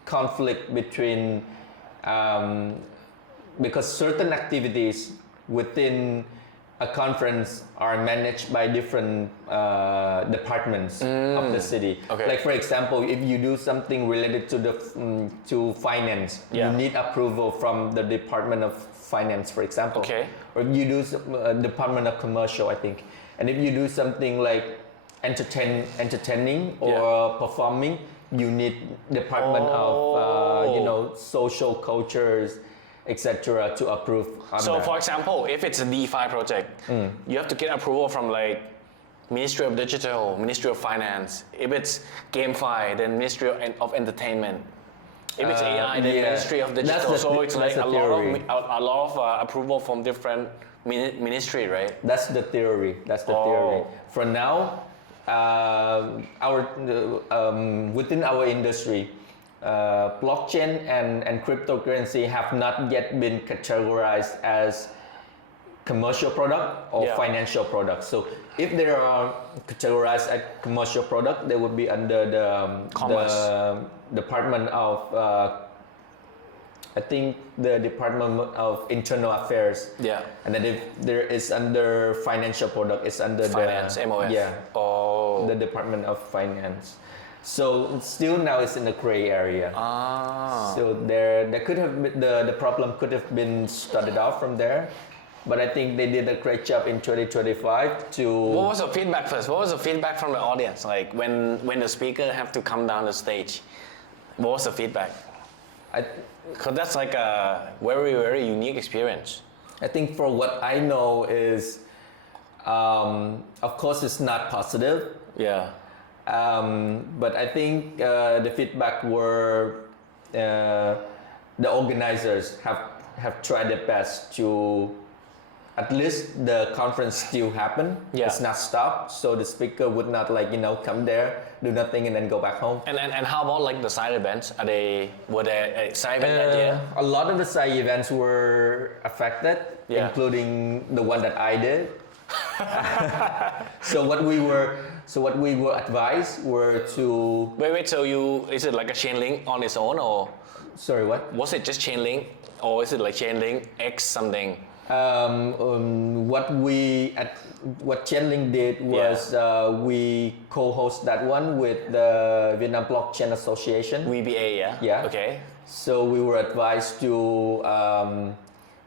conflict between because certain activities within a conference are managed by different departments of the city. Okay. Like for example, if you do something related to finance, you need approval from the Department of Finance, for example. Okay. Or you do Department of Commercial, I think. And if you do something like entertaining or performing, you need Department of social cultures, etc. to approve on So that. for example, if it's a DeFi project, you have to get approval from like Ministry of Digital, Ministry of Finance. If it's GameFi, then Ministry of Entertainment. If it's AI, then Ministry of Digital. So it's like a lot of approval from different ministry, right? That's the theory. Theory. For now, within our industry, blockchain and cryptocurrency have not yet been categorized as commercial product or financial product. So if they are categorized as commercial product, they would be under the Department of I think the Department of Internal Affairs. Yeah. And then if there is under financial product, it's under Finance, the MOF. Yeah. Oh. The Department of Finance. So still now it's in the gray area. So there could have been, the problem could have been started off from there, but I think they did a great job in 2025 to. What was the feedback first? What was the feedback from the audience? Like when the speaker have to come down the stage, what was the feedback? Because that's like a very, very unique experience. I think for what I know is, of course, it's not positive. Yeah. But I think the feedback were the organizers have tried their best to at least the conference still happen. Yeah. It's not stopped, so the speaker would not come there, do nothing, and then go back home. And how about like the side events? Were there a side event that year? A lot of the side events were affected, including the one that I did. So what we were advised were to wait. So is it like a Chainlink on its own, or sorry, what? Was it just Chainlink, or is it like Chainlink X something? What Chainlink did was we co-host that one with the Vietnam Blockchain Association. VBA, yeah. Yeah. Okay. So we were advised to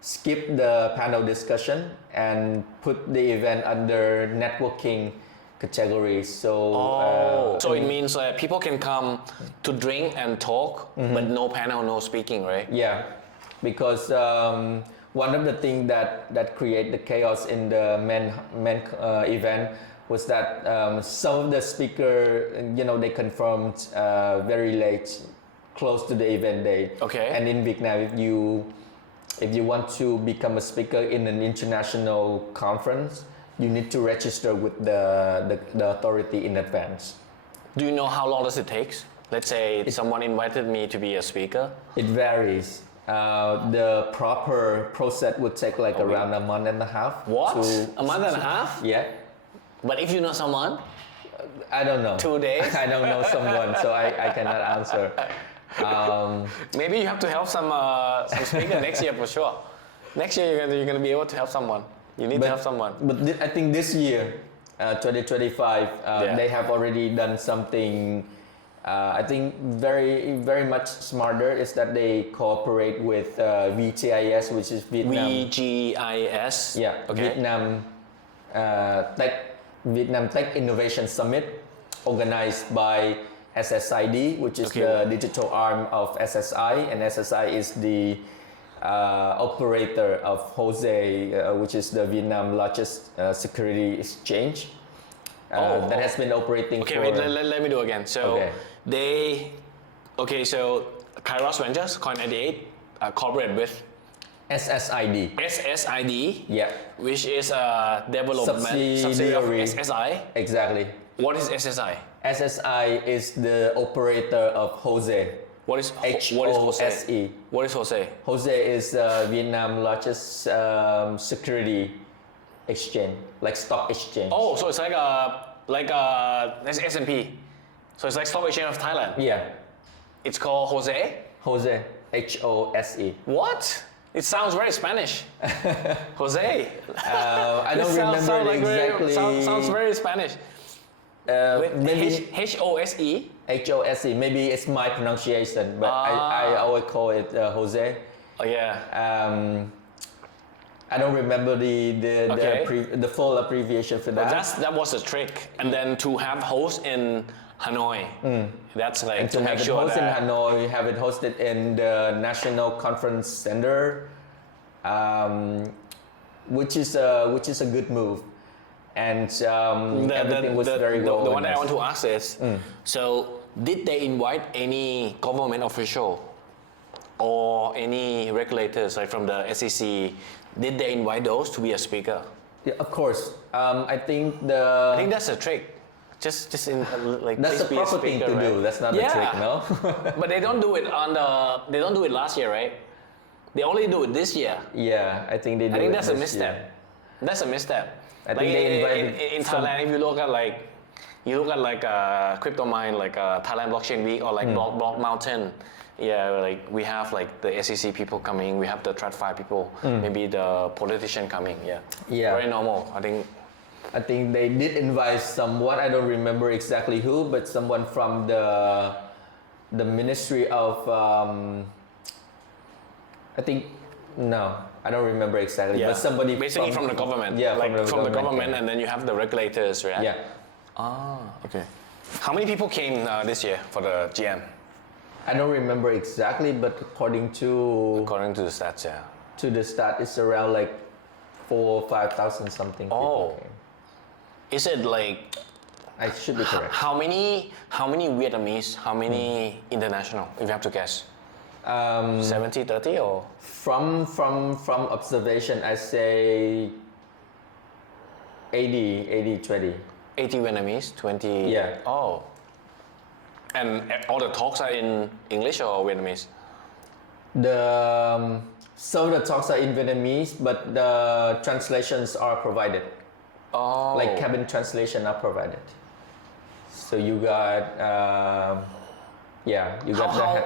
skip the panel discussion and put the event under networking category. So so it means people can come to drink and talk, but no panel, no speaking, right? Yeah, because one of the things that create the chaos in the main event was that some of the speaker, they confirmed very late, close to the event date. Okay. And in Vietnam, if you want to become a speaker in an international conference, you need to register with the authority in advance. Do you know how long does it take? Let's say someone invited me to be a speaker. It varies. The proper process would take around a month and a half. What? A month and a half? Yeah. But if you know someone? I don't know. 2 days? I don't know someone, so I cannot answer. Maybe you have to help some speaker next year for sure. Next year you're gonna be able to help someone. You need to help someone. But I think this year, 2025, they have already done something. I think very, very much smarter is that they cooperate with VTIS, which is Vietnam. VGIS. Yeah. Okay. Vietnam Tech Innovation Summit, organized by SSID, which is the digital arm of SSI, and SSI is the operator of HOSE, which is the Vietnam largest security exchange that has been operating for... Okay, wait, let me do again. So so Kairos Ventures, Coin88, collaborate with SSID. SSID? Yeah. Which is a development subsidiary of SSI? Exactly. What is SSI? SSI is the operator of HOSE. What is HOSE? What is HOSE? HOSE is Vietnam's largest security exchange, like stock exchange. Oh, so it's like S&P. So it's like stock exchange of Thailand. Yeah. It's called HOSE? HOSE. HOSE. What? It sounds very Spanish. Jose. I don't remember exactly. Sounds very Spanish. Maybe HOSE. HOSE. Maybe it's my pronunciation, but I always call it Jose. Oh yeah. I don't remember the full abbreviation for that. But that was a trick, and then to have host in Hanoi, that's like and to make have it sure hosted that in Hanoi, have it hosted in the National Conference Center, which is a good move, and everything was very well. The one I want to ask is, so did they invite any government official or any regulators like from the SEC? Did they invite those to be a speaker? Yeah, of course. I think that's a trick. Just in like that's the proper thing to do. That's not a trick, no. But they don't do it They don't do it last year, right? They only do it this year. Yeah, I think they do. I think that's a misstep. That's a misstep. I think they invited in Thailand. If you look at like You look at like a crypto mine, like a Thailand Blockchain Week or like Block Mountain. Yeah, like we have like the SEC people coming, we have the TradFi people, maybe the politician coming. Yeah. Very normal. I think they did invite someone. I don't remember exactly who, but someone from the Ministry of. I think no, I don't remember exactly, but somebody basically from the government. Yeah, like from the government, and then you have the regulators, right? Yeah. Ah, okay. How many people came this year for the GM? I don't remember exactly, but according to the stats, yeah. To the stat, it's around like 4,000 or 5,000 something people came. Is it like? I should be correct. How many Vietnamese? How many international? If you have to guess. 70-30 or? From observation, I say 80-20. 80 Vietnamese, 20. Yeah. Oh. And all the talks are in English or Vietnamese? So the talks are in Vietnamese, but the translations are provided. Oh. Like cabin translation are provided. So you got the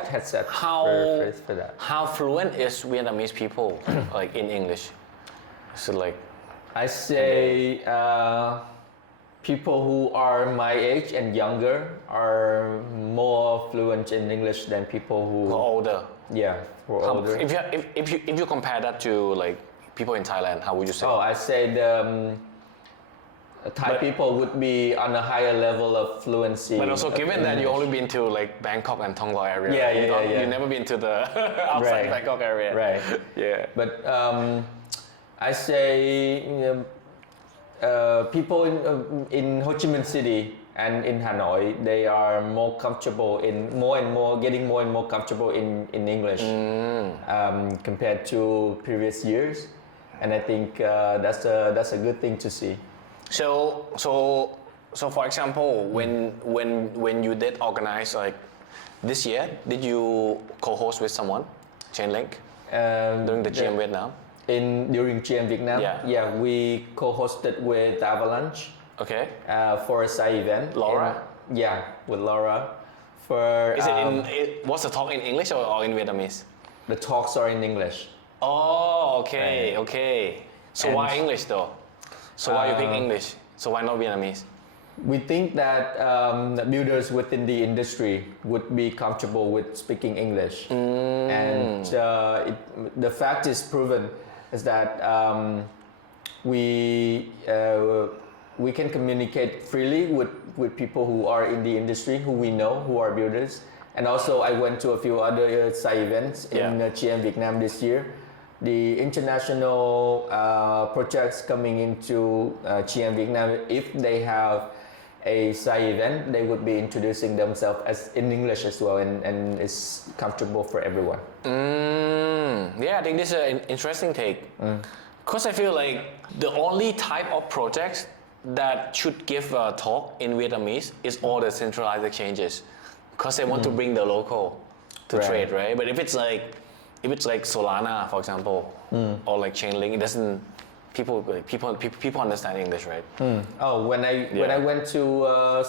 headset for that. How fluent is Vietnamese people like in English? So like, I say people who are my age and younger are more fluent in English than people who are older. Yeah, who are older. If you compare that to like people in Thailand, how would you say? Oh, I say the Thai people would be on a higher level of fluency. But also given that you only been to like Bangkok and Thong Loi area, you've never been to the outside Bangkok area. Right. Yeah. But I say people in Ho Chi Minh City and in Hanoi, they are more comfortable getting more and more comfortable in English compared to previous years, and I think that's a good thing to see. So for example, when you did organize like this year, did you co-host with someone, Chainlink, during the GM Vietnam? During GM Vietnam, we co-hosted with Avalanche. Okay. For a side event. Laura. With Laura. For what's the talk in English or in Vietnamese? The talks are in English. Oh, okay, okay. So why English though? So why you pick English? So why not Vietnamese? We think that builders within the industry would be comfortable with speaking English, and the fact is proven is that we can communicate freely with people who are in the industry, who we know, who are builders. And also, I went to a few other side events in GM Vietnam this year. The international projects coming into GM Vietnam, if they have a side event, they would be introducing themselves as in English as well, and it's comfortable for everyone. Yeah, I think this is an interesting take. Because I feel like the only type of projects that should give a talk in Vietnamese is all the centralized exchanges, because they want to bring the local to trade, right? But if it's like Solana, for example, or like Chainlink, it doesn't. People understand English, right? Oh, when I went to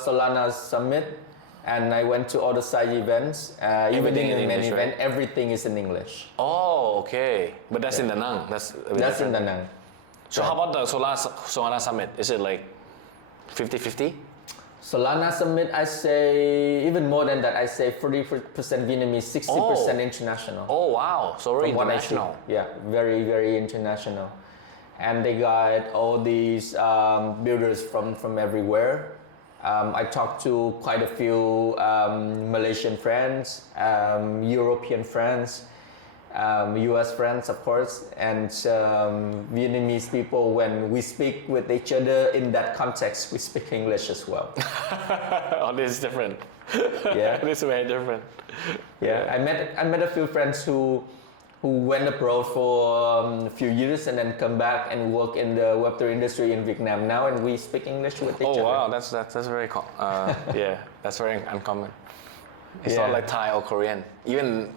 Solana Summit, and I went to all the side events, even in the main event, everything is in English. Oh, okay. But that's in Da Nang. That's in Da Nang. So how about the Solana Summit? Is it like 50-50? Solana Summit, I say even more than that. I say 40% Vietnamese, 60% international. Oh wow, so very international. Yeah, very, very international. And they got all these builders from everywhere. I talked to quite a few Malaysian friends, European friends, US friends, of course, and Vietnamese people. When we speak with each other in that context, we speak English as well. Oh, this is different. Yeah, this is very different. Yeah, I met a few friends who went abroad for a few years and then come back and work in the Web3 industry in Vietnam now, and we speak English with each other. Oh wow, that's very that's very uncommon. It's not like Thai or Korean. Even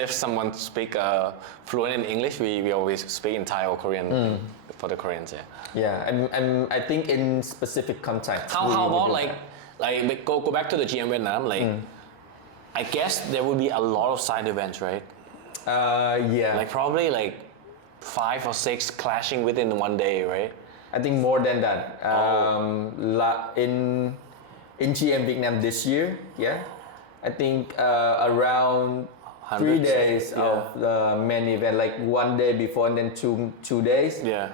if someone speak fluent in English, we always speak in Thai or Korean for the Koreans. Yeah, and I think in specific contexts. How about like like go back to the GM Vietnam. Like, I guess there would be a lot of side events, right? Yeah. Like probably like 5 or 6 clashing within one day, right? I think more than that. In GM Vietnam this year, yeah, I think around 3 days of the main event, like one day before and then two days. Yeah.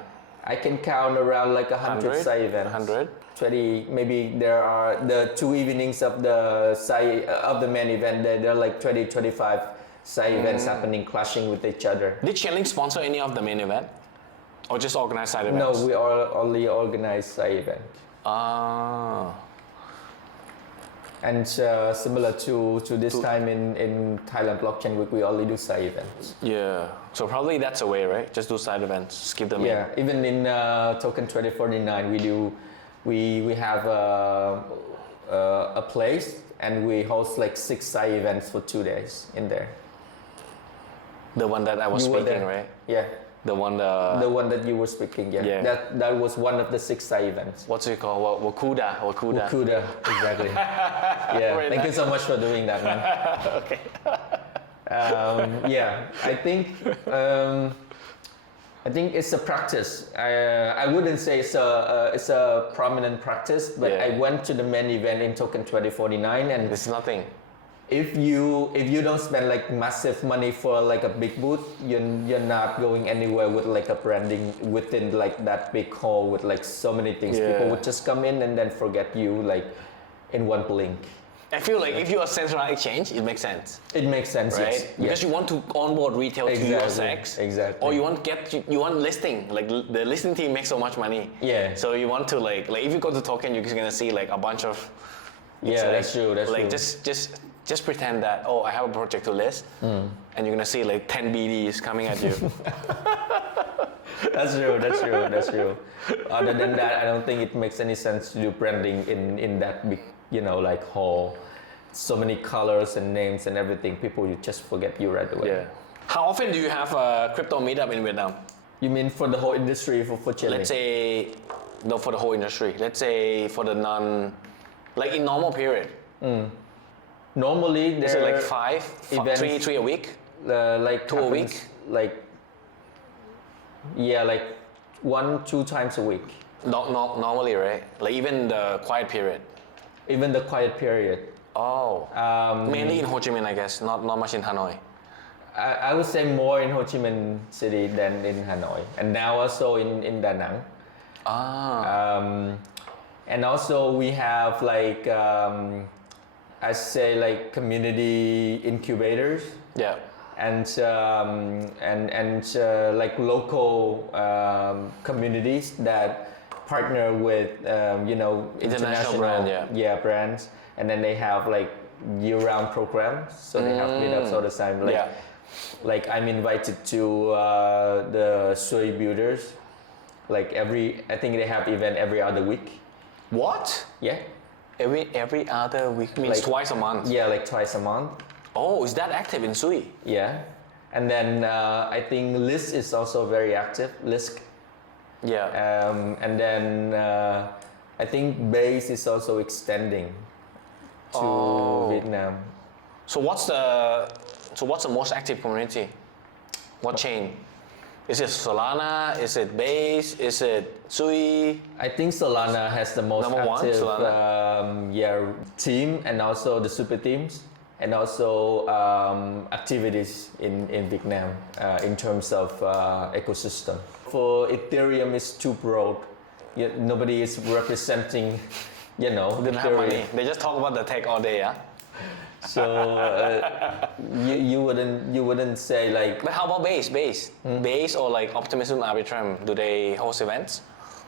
I can count around like 100 side events. 100? 20, maybe there are the 2 evenings of the side of the main event. There are like 20, 25 side events happening, clashing with each other. Did Chainlink sponsor any of the main event, or just organize side events? No, we only organize side events. Ah. And similar to this time in Thailand Blockchain Week, we only do side events. Yeah. So probably that's a way, right? Just do side events, skip them in. Yeah. Even in Token 2049, we have a place and we host like 6 side events for 2 days in there. The one that I was speaking, right? Yeah. The one that you were speaking, yeah. That was one of the 6 side events. What's it called? Wakuda. Wakuda, exactly. Yeah, Very thank nice. you so much for doing that, man. Okay. Yeah, I think it's a practice. I wouldn't say it's a prominent practice, but Yeah. I went to the main event in Token 2049, and It's nothing. if you don't spend like massive money for like a big booth, you're not going anywhere with like a branding within like that big hall with like so many things. Yeah. People would just come in and then forget you like in one blink. I feel like if you're a centralized exchange, it makes sense, It makes sense, right? yes. Because you want to onboard retail to your CEX, Exactly. or you want listing. Like the listing team makes so much money. Yeah. So you want to like if you go to token, you're just gonna see like a bunch of. Yeah, that's true. That's like true. just pretend that I have a project to list, and you're gonna see like 10 BDs coming at you. That's true. Other than that, I don't think it makes any sense to do branding in that big, like hall. So many colors and names and everything. People you just forget you right away. Yeah. How often do you have a crypto meetup in Vietnam? You mean for the whole industry for Chainlink? Let's say, no, for the whole industry. Let's say for the like in normal period. Normally, Is it like 5, events, 3 a week? Like 2 a happens, week? Like 1-2 times a week. Normally, right? Like even the quiet period. Even the quiet period. Oh. Mainly in Ho Chi Minh, I guess. Not much in Hanoi. I would say more in Ho Chi Minh City than in Hanoi, and now also in Da Nang. And also we have like I say like community incubators. Yeah. And like local communities that partner with international brand, brands, and then they have like year-round programs, so they have meetups all the time. Like I'm invited to the Sui builders, like I think they have event every other week. What? Yeah. Every other week means Like- twice a month. Yeah, like twice a month. Oh, is that active in Sui? Yeah. And then I think Lisk is also very active. Lisk. Yeah. And then I think Base is also extending to Vietnam. So what's the most active community? What chain? Is it Solana? Is it Base? Is it Sui? I think Solana has the most Number one, active Solana? team, and also the super teams, and also activities in Vietnam in terms of ecosystem. For Ethereum, it's too broad. Nobody is representing, They don't have money. They just talk about the tech all day, yeah? So you wouldn't say like. But how about Base? Base or like Optimism Arbitrum, do they host events?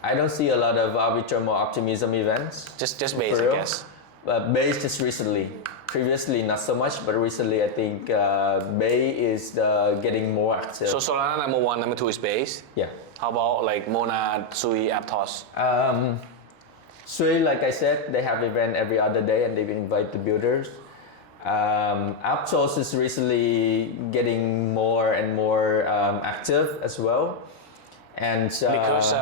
I don't see a lot of Arbitrum or Optimism events. Just Base, For I real. guess. Base just recently. Previously not so much, but recently I think Bay is getting more active. So Solana number 1, number 2 is Base. Yeah. How about like Monad, Sui, Aptos? Sui, like I said, they have event every other day and they invite the builders. Aptos is recently getting more and more active as well. And Because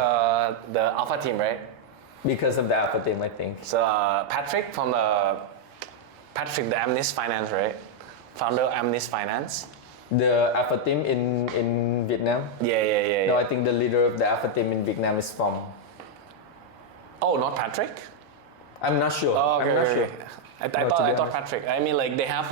the Alpha team, right? Because of the Alpha team, I think. So Patrick the Amnis Finance, right? Founder of Amnis Finance. The Alpha team in Vietnam? Yeah. No, I think the leader of the Alpha team in Vietnam is Phong. Oh, not Patrick? I'm not sure. Oh, okay, I'm not okay. sure. I No, to thought be honest. Patrick. I mean, like they have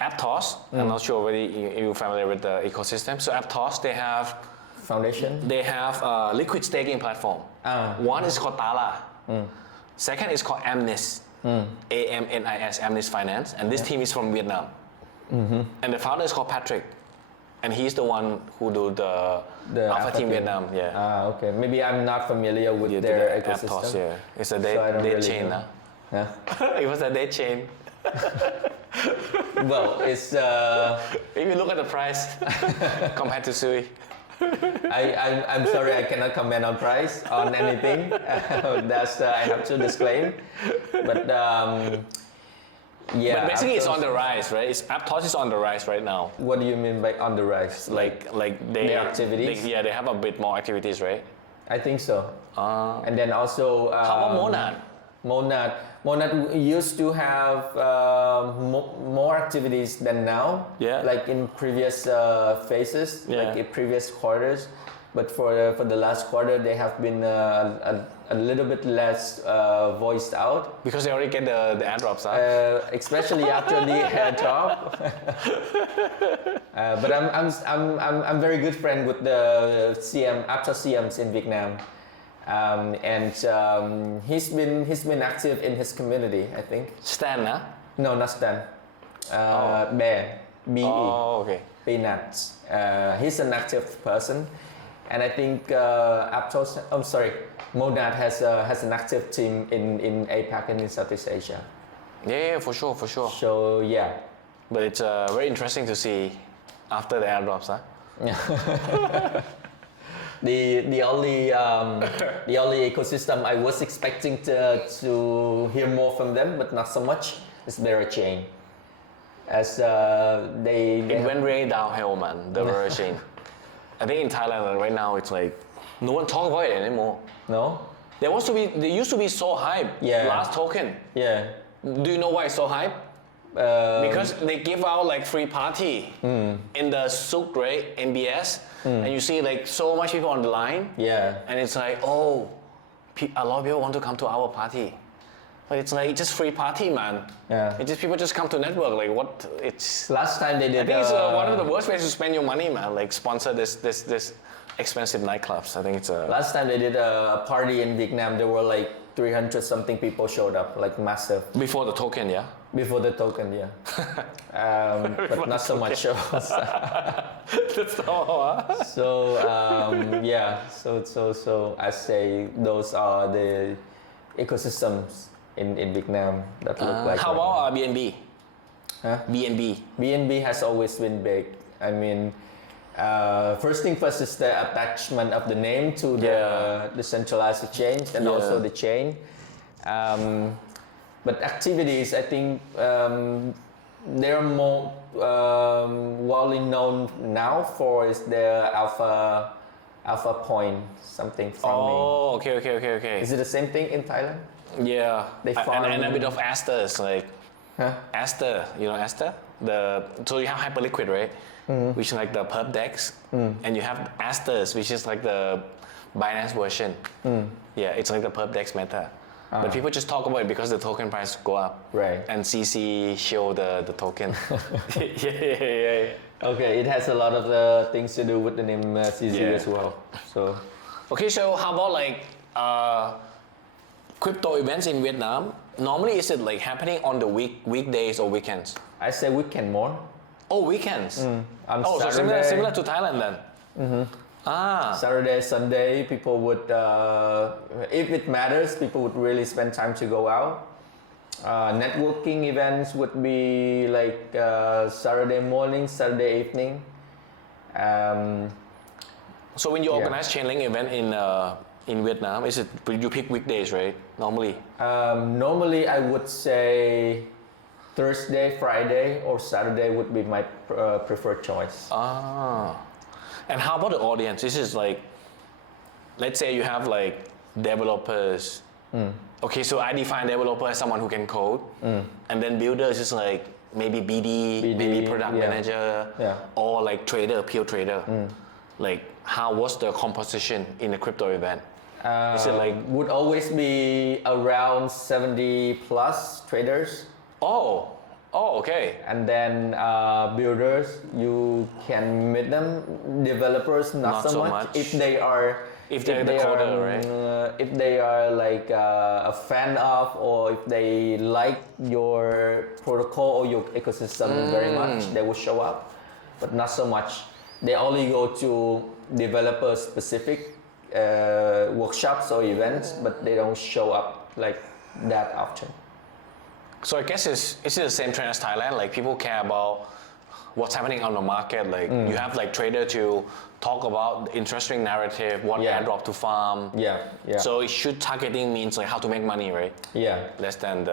Aptos. I'm not sure whether you're familiar with the ecosystem. So Aptos, they have Foundation? a liquid staking platform. Ah. One is called Tala. Second is called Amnis. AMNIS, Amnis Finance. And this team is from Vietnam. And the founder is called Patrick. And he's the one who do the Alpha Team Vietnam. Yeah. Ah, okay. Maybe I'm not familiar with Yeah, their the ecosystem. Aptos, yeah. It's a So I don't dead really chain. know. Huh? Yeah. It was a dead chain. Well, it's If you look at the price compared to Sui. I'm sorry I cannot comment on price on anything. That's I have to disclaim. But yeah. But basically, it's Aptos- on the rise, right? Aptos is on the rise right now. What do you mean by on the rise? Like their activities? They have a bit more activities, right? I think so. And then also. How about Monad? Monad used to have more activities than now. Yeah. Like in previous phases, Yeah. like in previous quarters. But for the last quarter, they have been a little bit less voiced out. Because they already get the airdrops, huh? Especially after the airdrop. But I'm very good friend with the CM Aptos CMs in Vietnam, and he's been active in his community, I think. Stan, huh? No, not Stan. Bear, BE, Oh, okay. Peanuts. He's an active person, and I think Monad has an active team in APAC and in Southeast Asia. Yeah, for sure. So yeah. But it's very interesting to see after the airdrops, huh? The only ecosystem I was expecting to hear more from them, but not so much, is Vera Chain. As It went really downhill, man. The Vera chain. I think in Thailand right now it's like no one talk about it anymore. No? They used to be so hype. Yeah. Last token. Yeah. Do you know why it's so hype? Because they give out like free party in the souk, right? NBS, and you see like so much people on the line. Yeah. And it's like, oh, a lot of people want to come to our party. But it's like just free party, man. Yeah. It's just people just come to network. Like what? It's. Last time they did. I think it's one of the worst ways to spend your money, man. Like sponsor this expensive nightclubs. I think it's a. Last time they did a party in Vietnam, there were like 300 something people showed up, like massive. Before the token, yeah. Before the token, yeah. But not so much shows. That's all, huh? So yeah. So I say those are the ecosystems in Vietnam that look like. How about BNB? Huh? BNB. BNB has always been big. I mean, first thing first is the attachment of the name to the decentralized exchange and also the chain. But activities, I think they're more widely known now for is their alpha point something farming. Oh, okay. Is it the same thing in Thailand? Yeah. They farm and a bit of Asters, like Huh? Aster. You know Aster? So you have Hyperliquid, right? Which is like the perp DEX, and you have Asters, which is like the Binance version. Yeah, it's like the perp DEX meta. But people just talk about it because the token price go up. Right. And CC show the token. yeah. Okay, it has a lot of things to do with the name CZ as well. So. Okay, so how about like crypto events in Vietnam? Normally, is it like happening on the weekdays or weekends? I say weekend more. Oh, weekends. On So Saturday, similar to Thailand then. Saturday, Sunday, people would, if it matters, people would really spend time to go out. Networking events would be like Saturday morning, Saturday evening. So when you organize Chainlink event in Vietnam, is it you pick weekdays, right? Normally. Normally, I would say Thursday, Friday, or Saturday would be my preferred choice. And how about the audience? This is like, let's say you have like developers. Okay, so I define developer as someone who can code, and then builders is like maybe BD, maybe product manager, or like trader, pure trader. Like, what's the composition in a crypto event? Is it like would always be around 70 plus traders? Oh, okay. And then builders, you can meet them. Developers, not so much. If they're the coder, right? If they are like a fan of, or if they like your protocol or your ecosystem very much, they will show up, but not so much. They only go to developer specific workshops or events, but they don't show up like that often. So I guess it's the same trend as Thailand. Like, people care about what's happening on the market. Like, you have like trader to talk about the interesting narrative, what airdrop to farm. So it should targeting means like how to make money, right? Less than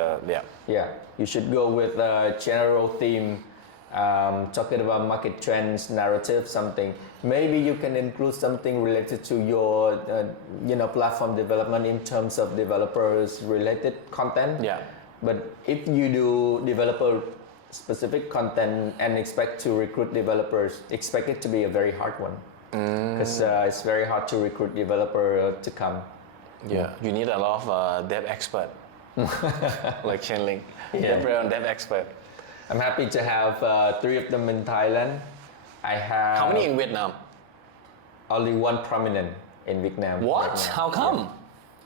You should go with a general theme, talking about market trends, narrative, something. Maybe you can include something related to your platform development in terms of developers related content. But if you do developer specific content and expect to recruit developers, expect it to be a very hard one, because it's very hard to recruit developer to come. You need a lot of dev expert like Chainlink. Dev expert. I'm happy to have 3 of them in Thailand. I have how many in Vietnam? Only 1 prominent in Vietnam. What? Right now. How come?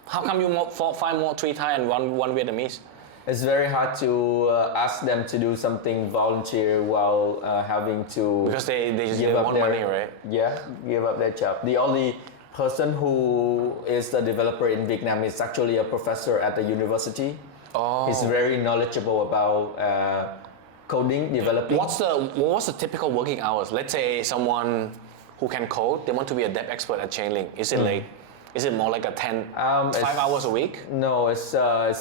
How come you find more 3 Thai and one Vietnamese? It's very hard to ask them to do something volunteer while having to, because they just give up money, right? Give up their job. The only person who is a developer in Vietnam is actually a professor at the university. He's very knowledgeable about coding, developing. What's the typical working hours? Let's say someone who can code, they want to be a dev expert at Chainlink. Is it more like a 5 hours a week? No, it's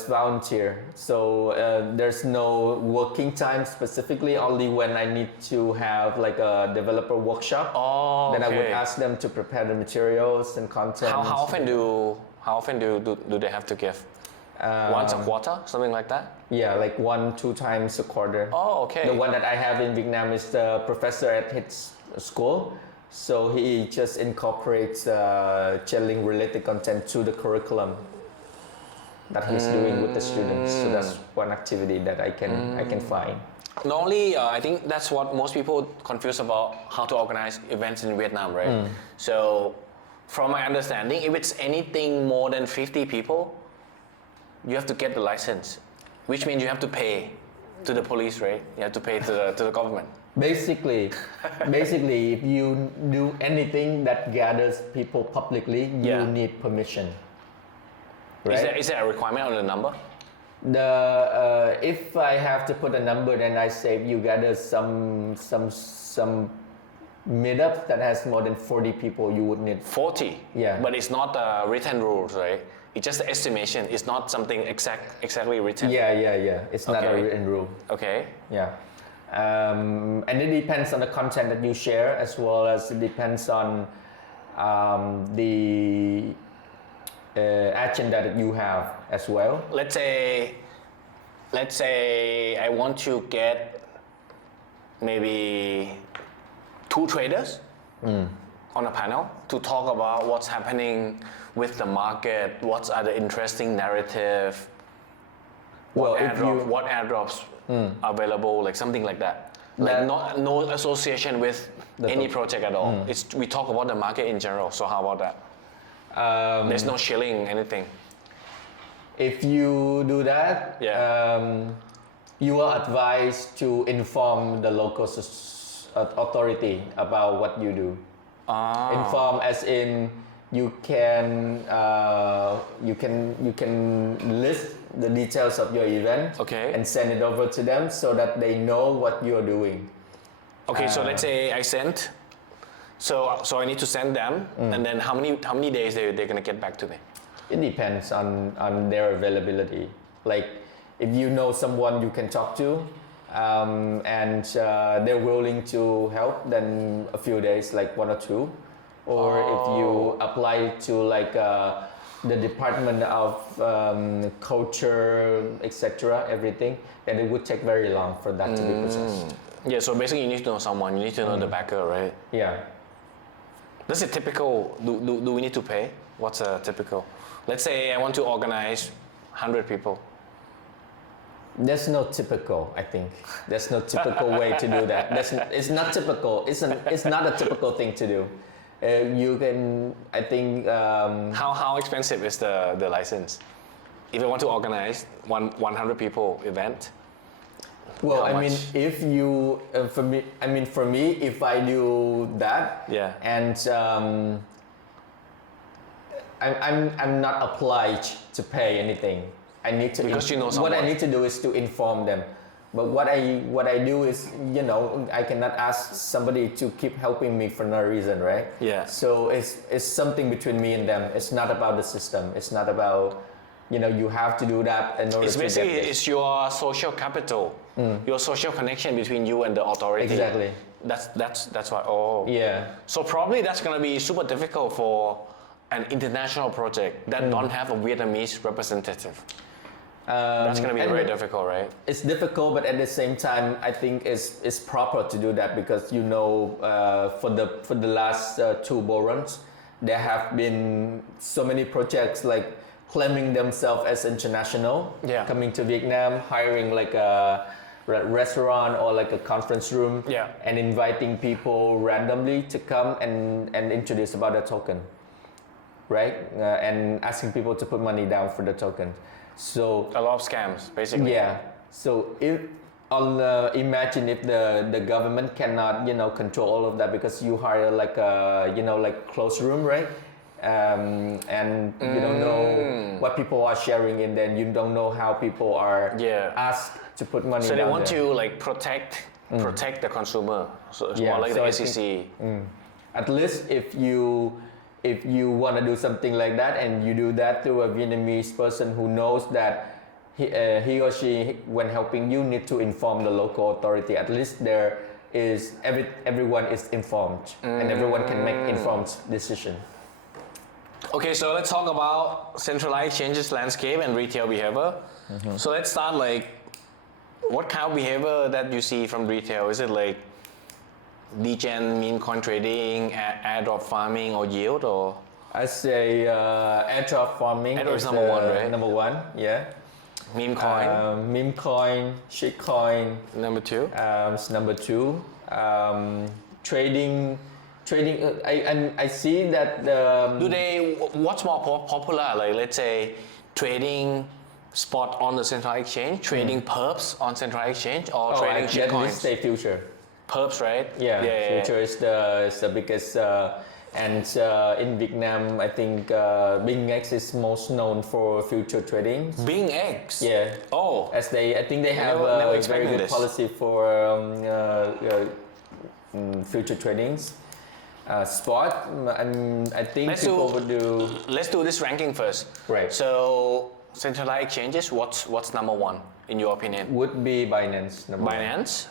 volunteer. So there's no working time specifically, only when I need to have like a developer workshop. Then I would ask them to prepare the materials and content. How often do they have to give? Once a quarter, something like that? Yeah, like 1-2 times a quarter. Okay. The one that I have in Vietnam is the professor at his school. So he just incorporates Chainlink related content to the curriculum that he's doing with the students. So that's one activity that I can find. Normally, I think that's what most people confuse about how to organize events in Vietnam, right? So from my understanding, if it's anything more than 50 people, you have to get the license, which means you have to pay to the police, right? You have to pay to the government. Basically, if you do anything that gathers people publicly, you need permission. Right? Is there a requirement on the number? If I have to put a number, then I say you gather some meetup that has more than 40 people, you would need 40. Yeah. But it's not written rules, right? It's just an estimation. It's not something exactly written. Yeah. It's not a written rule. Okay. Yeah. And it depends on the content that you share, as well as it depends on the agenda that you have as well. Let's say I want to get maybe 2 traders on a panel to talk about what's happening with the market, what are the interesting narrative, what airdrops available, like something like that. Like no association with any project at all. We talk about the market in general. So how about that? There's no shilling anything. If you do that, you are advised to inform the local authority about what you do. Inform as in you can list the details of your event and send it over to them so that they know what you're doing. Okay, so let's say I sent. So I need to send them, and then how many days they're gonna get back to me? It depends on their availability. Like if you know someone you can talk to, and they're willing to help, then a few days, like 1 or 2. Or if you apply to like the department of culture, etc., everything, then it would take very long for that to be processed. Yeah, so basically you need to know someone, you need to know the backer, right? Yeah. This is typical. Do we need to pay? What's a typical? Let's say I want to organize 100 people. There's no typical, I think. There's no typical way to do that. It's not typical. It's not a typical thing to do. You can, I think. How expensive is the license? If I want to organize 100 people event. Well, how I mean, much? if you, for me, if I do that, Yeah. and I'm not obliged to pay anything. I need to Because you know what I someone. need to do is to inform them. But what I do is, I cannot ask somebody to keep helping me for no reason, right? Yeah. So it's something between me and them. It's not about the system. It's not about, you have to do that in order It's to get basically this. it's your social capital, your social connection between you and the authority. Exactly. That's why. Oh. Yeah. So probably that's gonna be super difficult for an international project that don't have a Vietnamese representative. That's gonna be and very difficult, right? It's difficult, but at the same time, I think it's proper to do that because for the last 2 bull runs, there have been so many projects like claiming themselves as international, Yeah. coming to Vietnam, hiring like a restaurant or like a conference room, Yeah. and inviting people randomly to come and introduce about the token, right? And asking people to put money down for the token. So A lot of scams, basically. yeah. So if imagine if the government cannot control all of that because you hire like a like closed room, right? And you don't know what people are sharing, and then you don't know how people are Yeah. asked to put money. So they down want there. to like protect the consumer. So it's Yeah, more like so the I SEC. At least if you want to do something like that and you do that through a Vietnamese person who knows that he or she, when helping you, need to inform the local authority. At least there is everyone is informed and everyone can make informed decision. Okay, so let's talk about centralized exchanges landscape and retail behavior. So let's start like, what kind of behavior that you see from retail? Is it like degen, meme coin trading, airdrop farming, or yield, or? I say airdrop farming Airdrop is is number one, right? Number one, yeah. Meme coin, Meme coin, shitcoin, number 2. is number 2. Trading. I see that What's more popular? Like, let's say trading spot on the central exchange, trading perps on central exchange, or trading I shit at coins. least say future. Perps, right? Yeah, future is the biggest. And in Vietnam, I think BingX is most known for future trading. BingX. Yeah. Oh. I think they have never a very expected good this. policy for future tradings. Spot, I think people would do. Let's do this ranking first. Right. So centralized exchanges, what's number 1 in your opinion? Would be Binance. Number one. Binance.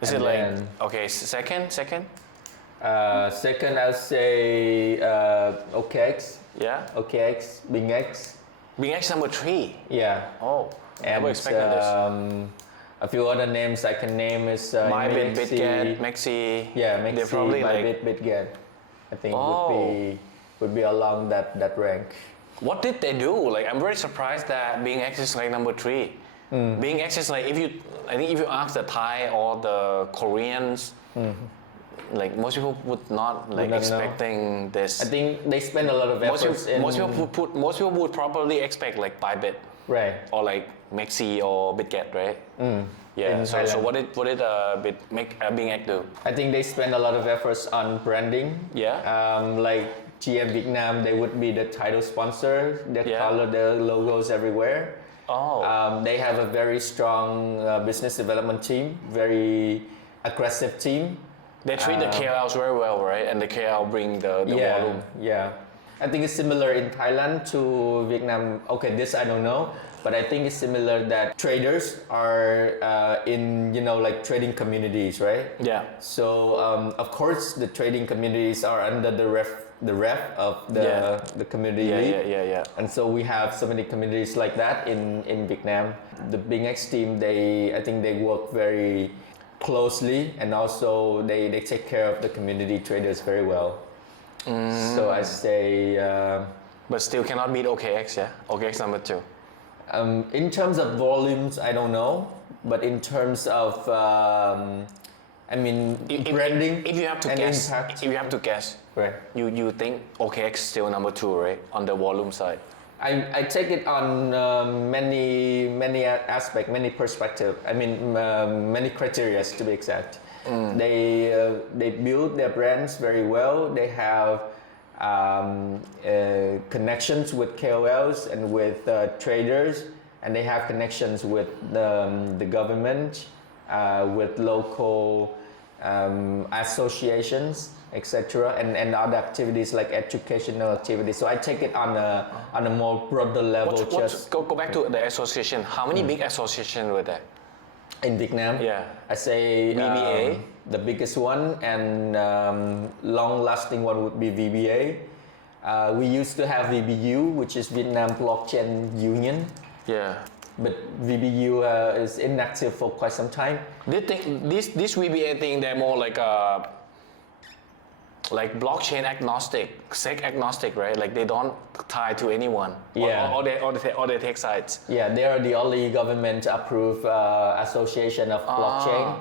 Is And it like then- okay? Second. Second, I'll say OKX. Yeah. OKX, BingX. BingX number 3. Yeah. Oh. And Never expected this. a few other names I can name is Bybit, Maxi. BitGet, Maxi. Yeah, Maxi, They're probably like. Bybit, BitGet. I think Oh. would be along that rank. What did they do? Like, I'm very surprised that BingX is like number 3. BingX is like, I think if you ask the Thai or the Koreans, like most people would not like Would not know. expecting this. I think they spend a lot of most efforts people, most people would probably expect like Bybit right. or like Maxi or BitGet, right? Yeah. In So Thailand. what did BingX do? I think they spend a lot of efforts on branding. Yeah. Like GM Vietnam, they would be the title sponsor. They Yeah. color the logos everywhere. Oh. They have a very strong business development team, very aggressive team. They treat the KOLs very well, right? And the KOL bring the volume. Yeah. I think it's similar in Thailand to Vietnam. Okay, this I don't know, but I think it's similar that traders are in like trading communities, right? Yeah. So of course the trading communities are under the the rep of the community lead. Yeah. And so we have so many communities like that in Vietnam. The BingX team, I think they work very closely, and also they take care of the community traders very well. So I say. But still cannot beat OKX, yeah? OKX number 2. In terms of volumes, I don't know, but in terms of branding, if you have to and guess, impact. if you have to guess, Right. you think OKX still number 2, right? On the volume side. I take it on many aspects, many perspective. Many criteria to be exact. They build their brands very well. They have connections with KOLs and with traders, and they have connections with the government, with local associations, etc., and other activities like educational activities. So I take it on a more broader level. Go back to the association. How many big associations were there? In Vietnam, Yeah. I say VBA. The biggest one and long-lasting one would be VBA. We used to have VBU, which is Vietnam Blockchain Union, Yeah. but VBU is inactive for quite some time. They think this VBA thing, they're more like blockchain agnostic, SEC agnostic, right? Like they don't tie to anyone. Yeah. Or they take sides. Yeah, they are the only government-approved association of blockchain.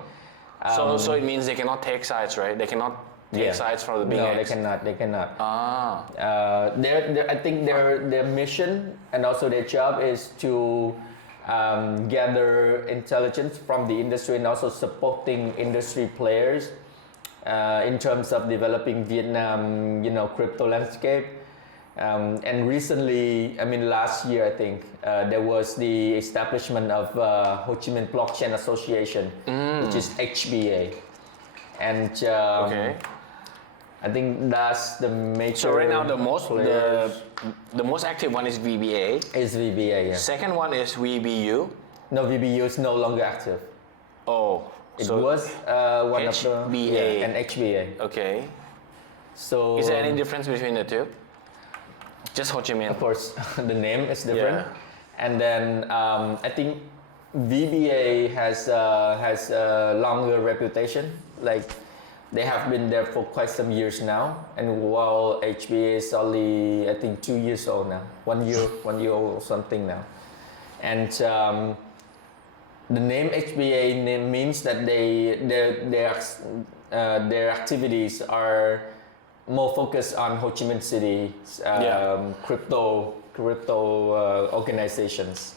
So it means they cannot take sides, right? They cannot take sides from the big No, X. they cannot. I think their mission and also their job is to gather intelligence from the industry and also supporting industry players in terms of developing Vietnam, crypto landscape. And recently, last year, I think there was the establishment of Ho Chi Minh Blockchain Association, which is HBA, and I think that's the major. So right now the most active one is VBA. Is VBA, yeah. Second one is VBU. No, VBU is no longer active. Oh. It was one of the HBA. and HBA. Okay. So Is there any difference between the two? Just Ho Chi Minh. Of course, the name is different, Yeah. and then I think VBA has a longer reputation. Like they have been there for quite some years now, and while HBA is only I think 2 years old now, 1 year old or something now, and the name HBA means that their activities are more focused on Ho Chi Minh City crypto organizations.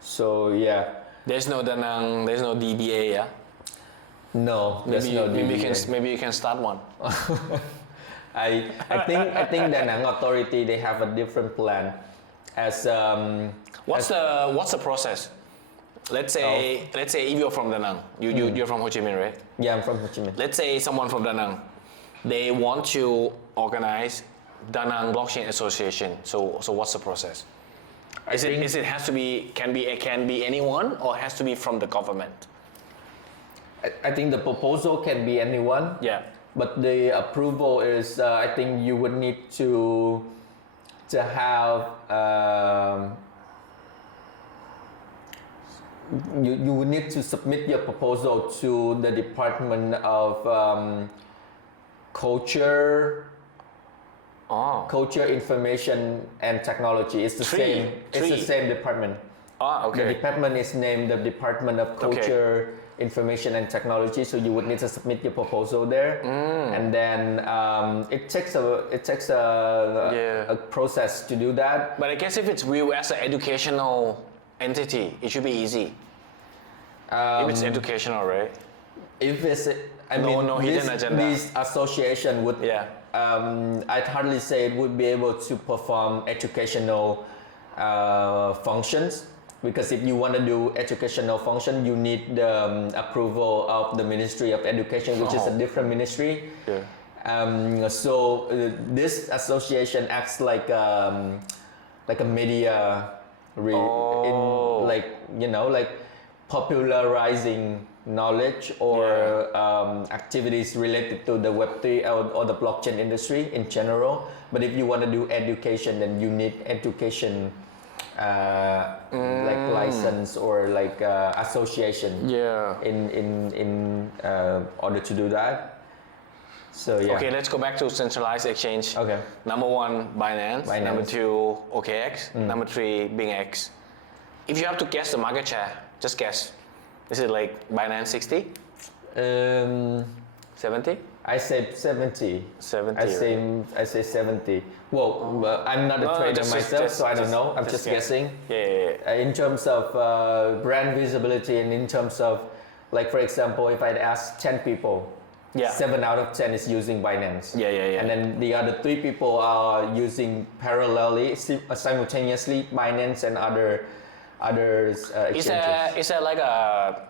So yeah. There's no Da Nang, there's no DBA, yeah? No, there's no DBA. Maybe you can start one. I think Da Nang authority, they have a different plan. What's the process? Let's say if you're from Da Nang, you're from Ho Chi Minh, right? Yeah, I'm from Ho Chi Minh. Let's say someone from Da Nang, they want to organize Da Nang Blockchain Association. So what's the process? Can be anyone, or has to be from the government? I think the proposal can be anyone. Yeah. But the approval is, I think you would need to have. You would need to submit your proposal to the Department of Culture, Information and Technology. It's the same. It's the same department. Okay. The department is named the Department of Culture, Information and Technology. So you would need to submit your proposal there, and then it takes a process to do that. But I guess if it's viewed as an educational entity, it should be easy. If it's educational, right? If it's, no hidden agenda. This association would, I'd hardly say it would be able to perform educational functions, because if you want to do educational function, you need the approval of the Ministry of Education, which is a different ministry. Yeah. So this association acts like a media, popularizing knowledge or activities related to the Web3 or the blockchain industry in general. But if you want to do education, then you need education like license or like association in order to do that. So yeah. Okay, let's go back to centralized exchange. Okay. Number 1, Binance. Number 2, OKX. Number 3, BingX. If you have to guess the market share, just guess. Is it like Binance 60? 70? I say 70. 70. I say 70. Well, I'm not a trader myself, so I don't know. I'm just guessing. Yeah. In terms of brand visibility and in terms of, like for example, if I'd ask 10 people, 7 out of 10 is using Binance. Yeah. And then the other 3 people are using parallelly, simultaneously, Binance and other exchanges. Is there like a,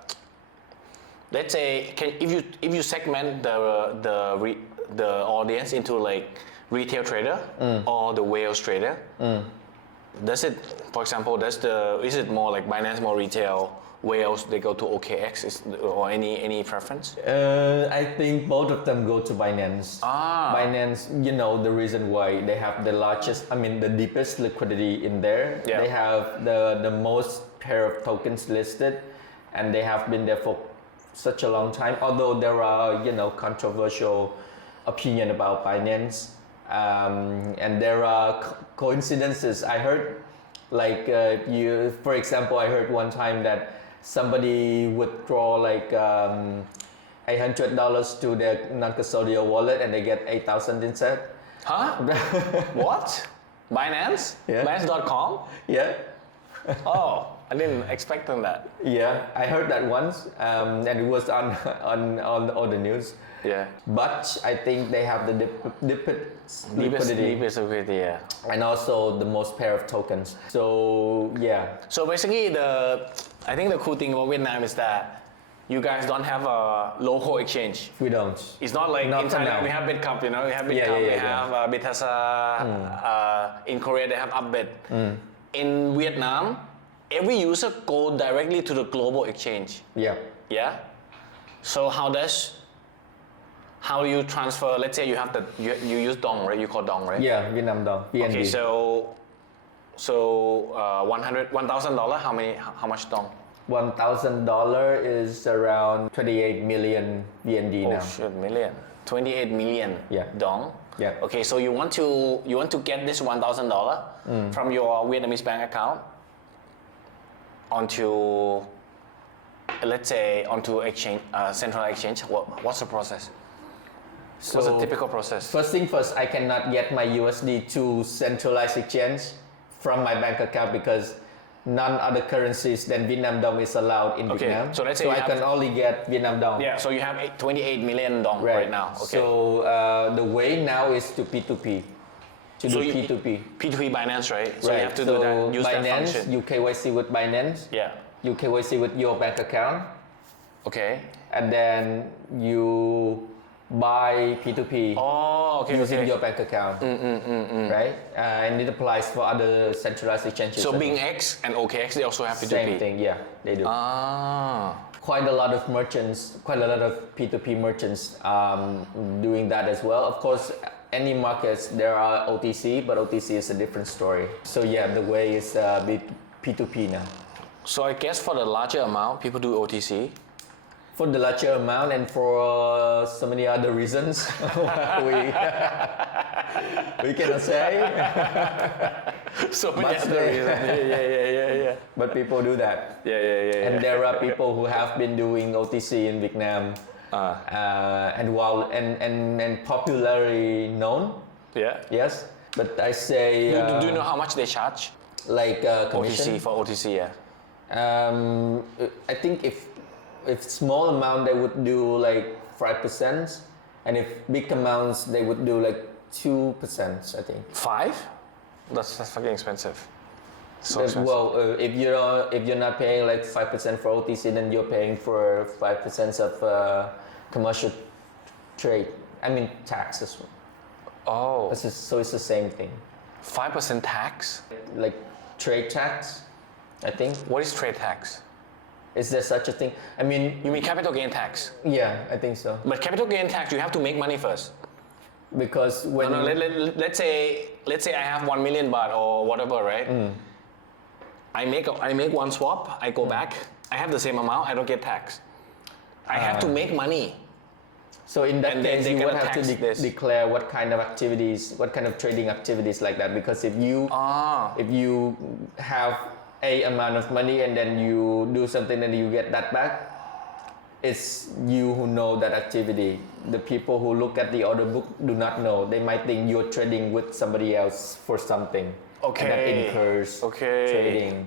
let's say, if you segment the audience into like retail trader or the whales trader, does it, for example, is it more like Binance more retail, whales they go to OKX, or any preference? I think both of them go to Binance. Binance, you know, the reason why they have the largest, the deepest liquidity in there. Yeah. They have the most pair of tokens listed, and they have been there for such a long time. Although there are, controversial opinion about Binance, and there are coincidences. I heard, like for example, I heard one time that somebody withdraw like $800 to their non-custodial wallet and they get 8,000 instead. Huh? What? Binance? Yeah. Binance.com? Yeah. Oh, I didn't expect that. Yeah, I heard that once, and it was on all the news. Yeah. But I think they have the deepest liquidity. Deepest liquidity, yeah. And also the most pair of tokens. So yeah. So basically, I think the cool thing about Vietnam is that you guys don't have a local exchange. We don't. It's not like in Thailand we have BitCup, we have BitCup, we have Bitasa. In Korea they have Upbit. In Vietnam, every user go directly to the global exchange. Yeah. Yeah. So how do you transfer? Let's say you have you use Dong, right? You call Dong, right? Yeah, Vietnam Dong. VND. Okay, so $1,000. How much Dong? $1,000 is around 28 million VND now. Oh shit, million. 28 million Dong. Yeah. Okay, so you want to get this $1,000 from your Vietnamese bank account onto, let's say, onto exchange, central exchange. What's the process? So what's the typical process? First thing first, I cannot get my USD to centralized exchange from my bank account because none other currencies than Vietnam Dong is allowed in Vietnam. So let's say I can only get Vietnam Dong. Yeah, so you have 28 million Dong right now. Okay. So the way now is to P2P. P2P. P2P Binance, right? So you have to do that, use Binance, that function. you KYC with Binance. Yeah. You KYC with your bank account. Okay. And then you buy P2P using your bank account, right? And it applies for other centralized exchanges. So BingX and OKX, they also have P2P? Same thing, yeah, they do. Quite a lot of merchants, quite a lot of P2P merchants doing that as well. Of course, any markets, there are OTC, but OTC is a different story. So yeah, the way is P2P now. So I guess for the larger amount, people do OTC. For the larger amount and for so many other reasons, we cannot say. So many other reasons. Yeah. But people do that. Yeah. And there are people who have been doing OTC in Vietnam, and popularly known. Yeah. Yes, but I say. Do you know how much they charge? Like commission? OTC for OTC, yeah. I think if small amount they would do like 5%, and if big amounts they would do like 2%, I think. 5? That's fucking expensive. So expensive. Well, if you're not paying like 5% for OTC, then you're paying for 5% of commercial trade. Tax as well. Oh. So it's the same thing. 5% tax? Like trade tax, I think. What is trade tax? Is there such a thing? I mean, You mean capital gain tax? yeah, I think so. But capital gain tax, you have to make money first. Because when No, let's say I have 1 million baht or whatever, right? I make one swap, I go back, I have the same amount, I don't get tax. I have to make money. So in that And then case, they you would gonna have to tax this. declare what kind of activities, what kind of trading activities like that. Because if you have a amount of money and then you do something and you get that back, it's you who know that activity. The people who look at the order book do not know. They might think you're trading with somebody else for something. Okay. And that incurs Okay. trading.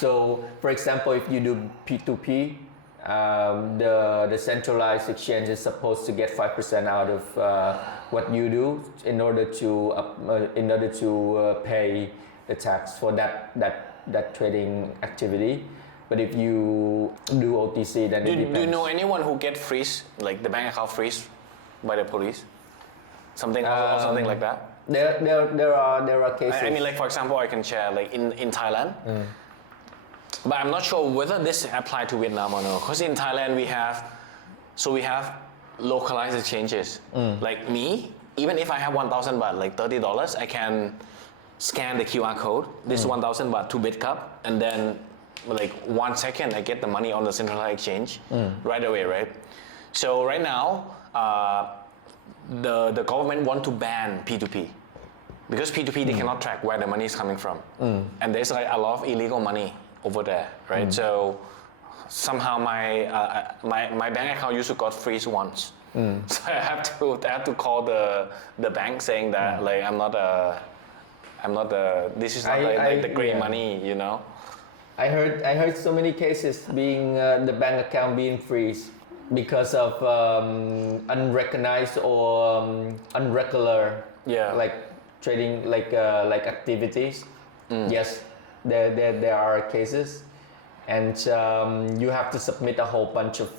So, for example, if you do P2P, the centralized exchange is supposed to get 5% out of what you do in order to pay the tax for that trading activity. But if you do OTC, then it depends. Do you know anyone who get freeze, like the bank account freeze by the police? Something or something like that? There are cases. I mean, like for example, I can share like in Thailand. But I'm not sure whether this apply to Vietnam or not. Because in Thailand we have localized exchanges. Like me, even if I have 1,000 baht, like $30, I can scan the QR code. This 1,000 baht to Bitcup, and then like 1 second I get the money on the centralized exchange right away, right? So right now, the government want to ban P2P. Because P2P, they cannot track where the money is coming from. And there's like a lot of illegal money over there, right? So somehow my bank account used to got freeze once. So I have to call the bank saying that like I'm not this is not like the great money, you know. I heard so many cases being the bank account being freeze because of unrecognized or unregular like trading like activities. Yes, there are cases, and you have to submit a whole bunch of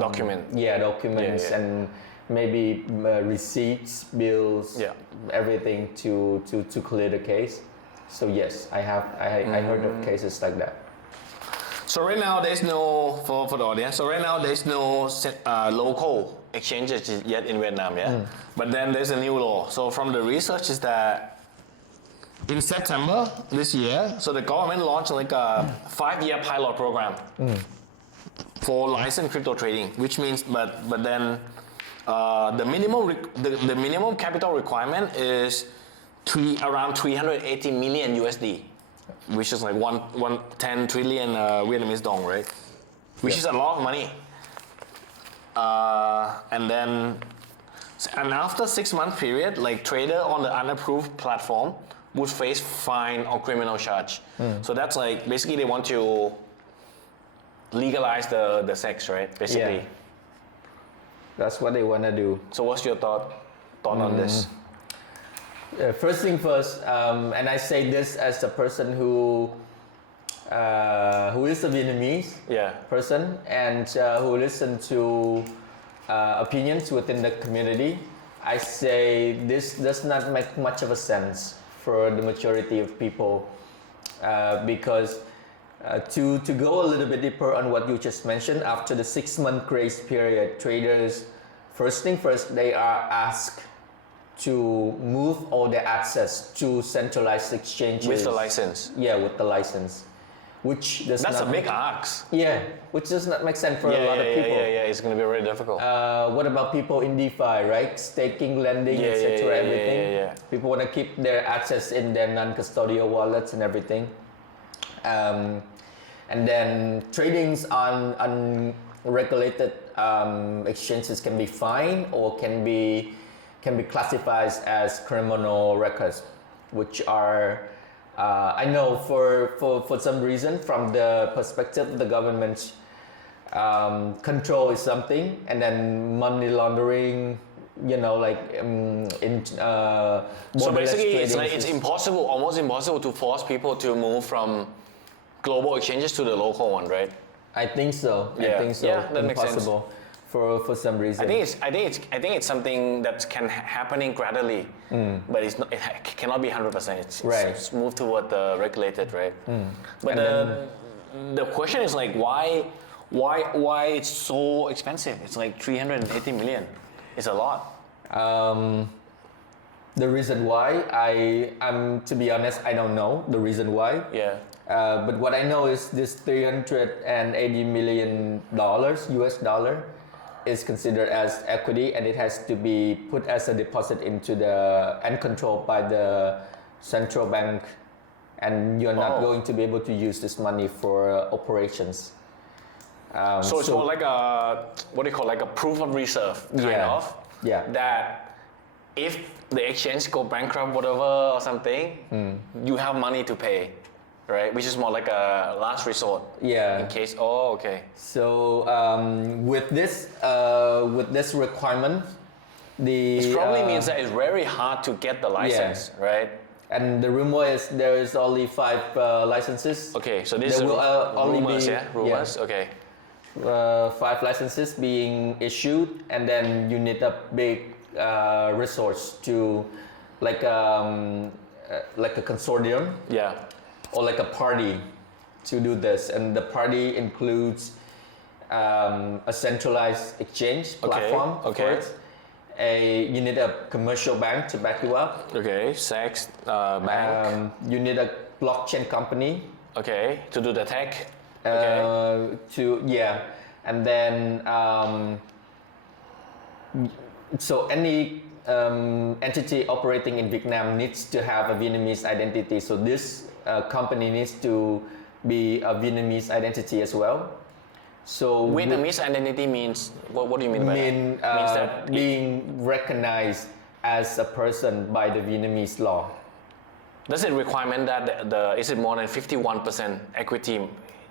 documents Yeah. and maybe receipts, bills, everything to clear the case. So yes, I heard of cases like that. So right now there's no for the audience. So right now there's no local exchanges yet in Vietnam, But then there's a new law. So from the research is that in September this year, so the government launched like a 5-year pilot program for licensed crypto trading, which means but then the minimum capital requirement is around 380 million USD, which is like 110 trillion Vietnamese dong, right? Which is a lot of money. And after 6-month period, like trader on the unapproved platform would face fine or criminal charge. So that's like basically they want to legalize the sex, right? Basically. Yeah. That's what they want to do. So what's your thought on this? First thing first, and I say this as a person who is a Vietnamese person and who listen to opinions within the community. I say this does not make much of a sense for the majority of people because to go a little bit deeper on what you just mentioned, after the 6-month grace period, traders, first thing first, they are asked to move all their access to centralized exchanges. With the license? Yeah, with the license. Which does That's not a big ask. Yeah, which does not make sense for a lot of people. Yeah, it's going to be very difficult. What about people in DeFi, right? Staking, lending, etc. everything. Yeah. People want to keep their access in their non-custodial wallets and everything. And then tradings on unregulated exchanges can be fined or can be classified as criminal records, which are I know for some reason from the perspective of the government, control is something, and then money laundering, so basically it's impossible, almost impossible to force people to move from global exchanges to the local one, right? I think so. Yeah, that makes sense. Impossible for some reason. I think it's something that can happening gradually, but it cannot be 100%. It's moved toward the regulated, right? But the question is like why it's so expensive? It's like 380 million. It's a lot. The reason why, I'm to be honest, I don't know the reason why. Yeah. But what I know is this $380 million US dollar is considered as equity, and it has to be put as a deposit into and controlled by the central bank, and you're not going to be able to use this money for operations. So it's more like a, what do you call, like a proof of reserve kind of. Yeah. That if the exchange go bankrupt, whatever or something, you have money to pay, right? Which is more like a last resort. Yeah. In case. Oh, okay. So with this requirement, It probably means that it's very hard to get the license, right? And the rumor is there is only 5 licenses. Okay, so this there is will only rumors, be, rumors. Okay. 5 licenses being issued, and then you need a big resource to like a consortium, or like a party to do this, and the party includes a centralized exchange platform. Okay. You need a commercial bank to back you up. Okay, CEX bank. You need a blockchain company. Okay, to do the tech. And then so any entity operating in Vietnam needs to have a Vietnamese identity. So this company needs to be a Vietnamese identity as well. So Vietnamese identity means what do you mean by that? Means that being recognized as a person by the Vietnamese law. Does it requirement that is it more than 51% equity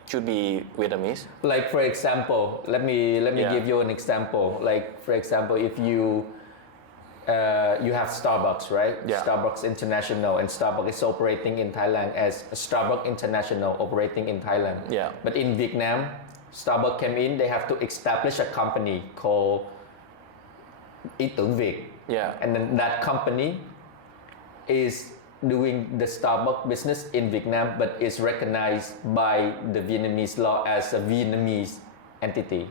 should be Vietnamese? Like for example, let me give you an example. Like for example, if you have Starbucks, right? Yeah. Starbucks International, and Starbucks is operating in Thailand as Starbucks International operating in Thailand. Yeah. But in Vietnam, Starbucks came in, they have to establish a company called Ý tưởng Việt. Yeah. And then that company is doing the Starbucks business in Vietnam, but is recognized by the Vietnamese law as a Vietnamese entity.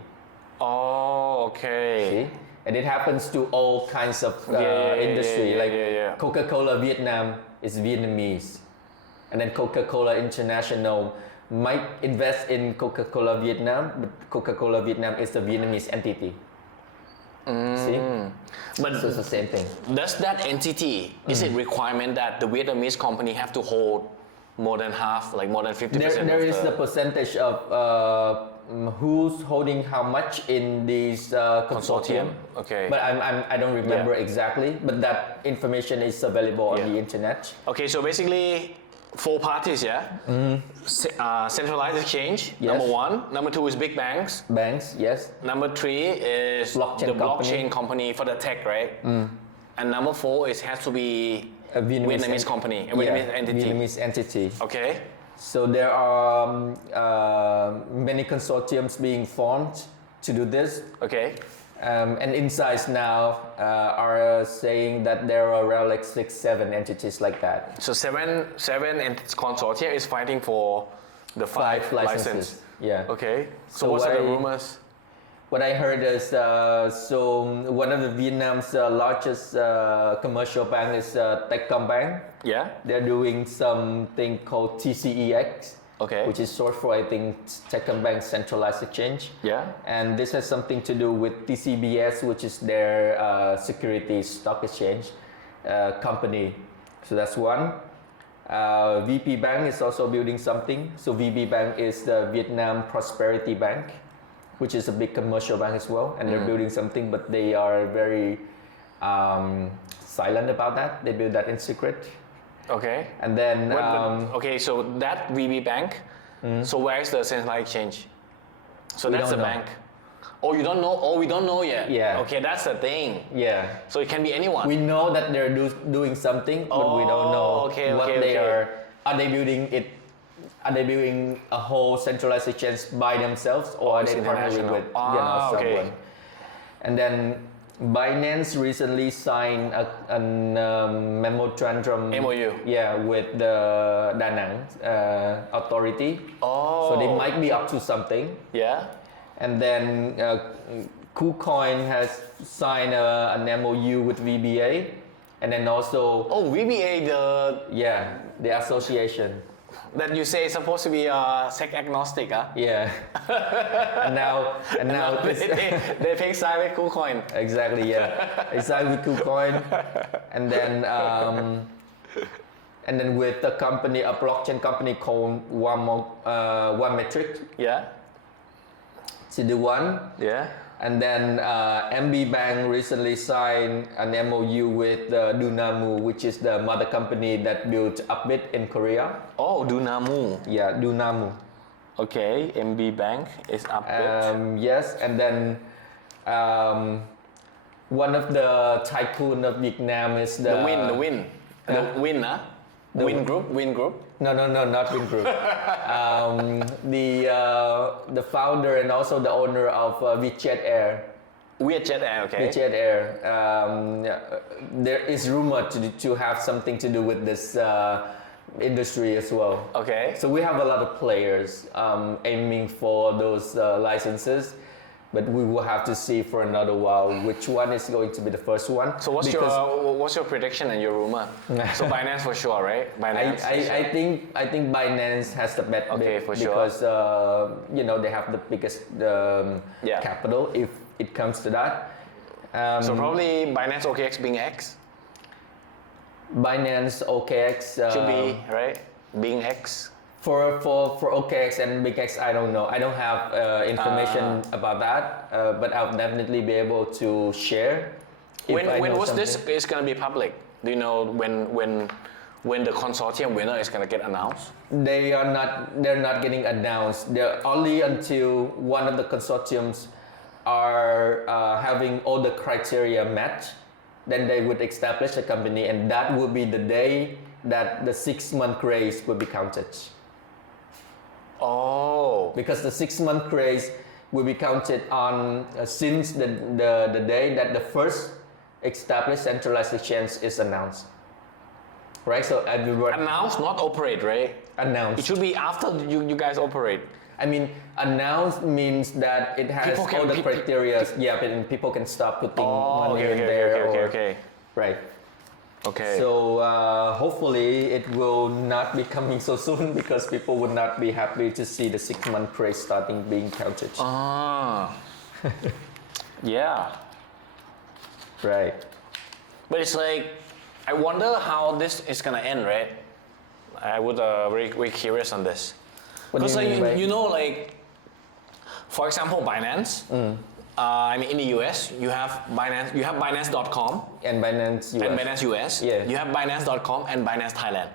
Oh, okay. See? And it happens to all kinds of industry. Coca-Cola Vietnam is Vietnamese. And then Coca-Cola International might invest in Coca-Cola Vietnam, but Coca-Cola Vietnam is a Vietnamese entity. See? But so it's the same thing. Does that entity, is it requirement that the Vietnamese company have to hold more than half, like more than 50%? There is the percentage of who's holding how much in these consortium. Okay. But I don't remember exactly, but that information is available on the internet. Okay, so basically 4 parties, centralized exchange, number 1. Number 2 is big banks. Banks, yes. Number 3 is blockchain company for the tech, right? And number 4 is has to be a Vietnamese company, a Vietnamese entity. Vietnamese entity. Okay. So there are many consortiums being formed to do this. Okay. And insights now are saying that there are around like 6-7 entities like that. So seven consortia is fighting for the 5 licenses. Yeah. Okay. So what's the rumors? What I heard is so one of the Vietnam's largest commercial bank is Techcombank. Yeah. They're doing something called TCEX. Okay. Which is short for, I think, Techcombank Centralized Exchange. Yeah. And this has something to do with TCBS, which is their securities stock exchange company. So that's one. VP Bank is also building something. So VP Bank is the Vietnam Prosperity Bank, which is a big commercial bank as well. And they're building something, but they are very silent about that. They build that in secret. Okay. And then okay, so that VB Bank. So where is the centralized exchange? So that's the bank. Oh, you don't know? Oh, we don't know yet. Yeah. Okay, that's the thing. Yeah. So it can be anyone. We know that they're doing something, but we don't know what they are. Are they building it? Are they building a whole centralized exchange by themselves, or are they partnering with someone? And then Binance recently signed a memorandum MOU. Yeah, with the Da Nang authority. Oh. So they might be up to something. Yeah. And then KuCoin has signed an MOU with VBA, and then also Oh, VBA, the association. that you say is supposed to be sec agnostic, huh? Yeah. and now they pick side with KuCoin. exactly, yeah. They signed with KuCoin, and then with a company, a blockchain company called One Metric Yeah. to do one. Yeah. And then MB Bank recently signed an MOU with Dunamu, which is the mother company that built Upbit in Korea. Oh, Dunamu. Yeah, Dunamu. Okay, MB Bank is up it. Yes, and then one of the tycoon of Vietnam is The Win, huh? Win Group. No, not Win Group. The founder and also the owner of Vietjet Air. Vietjet Air, okay. Vietjet Air. There is rumored to have something to do with this industry as well. Okay. So we have a lot of players aiming for those licenses, but we will have to see for another while which one is going to be the first one. So what's your prediction and your rumor? So Binance for sure, right? Binance. I think Binance has the bet Okay, for sure. because they have the biggest capital if it comes to that. So probably Binance OKX being X Binance OKX should be right, being X. For OKX and Big X, I don't know. I don't have information about that, but I'll definitely be able to share. When was this is going to be public? Do you know when the consortium winner is going to get announced? They're not getting announced. They're only until one of the consortiums are having all the criteria met, then they would establish a company, and that will be the day that the 6-month grace will be counted. Oh. Because the 6-month grace will be counted on since the day that the first established centralized exchange is announced. Right? So Announced, not operate, right? Announced. It should be after you guys operate. I mean, announced means that it has all the criteria. Yeah, and people can start putting money in there. Okay. Right. Okay. So hopefully it will not be coming so soon because people would not be happy to see the 6-month grace starting being counted. Yeah. Right. But it's like, I wonder how this is gonna end, right? I would very, very curious on this. Because like, for example, Binance. In the US, you have Binance.com and Binance US. And Binance US. Yeah. You have Binance.com and Binance Thailand.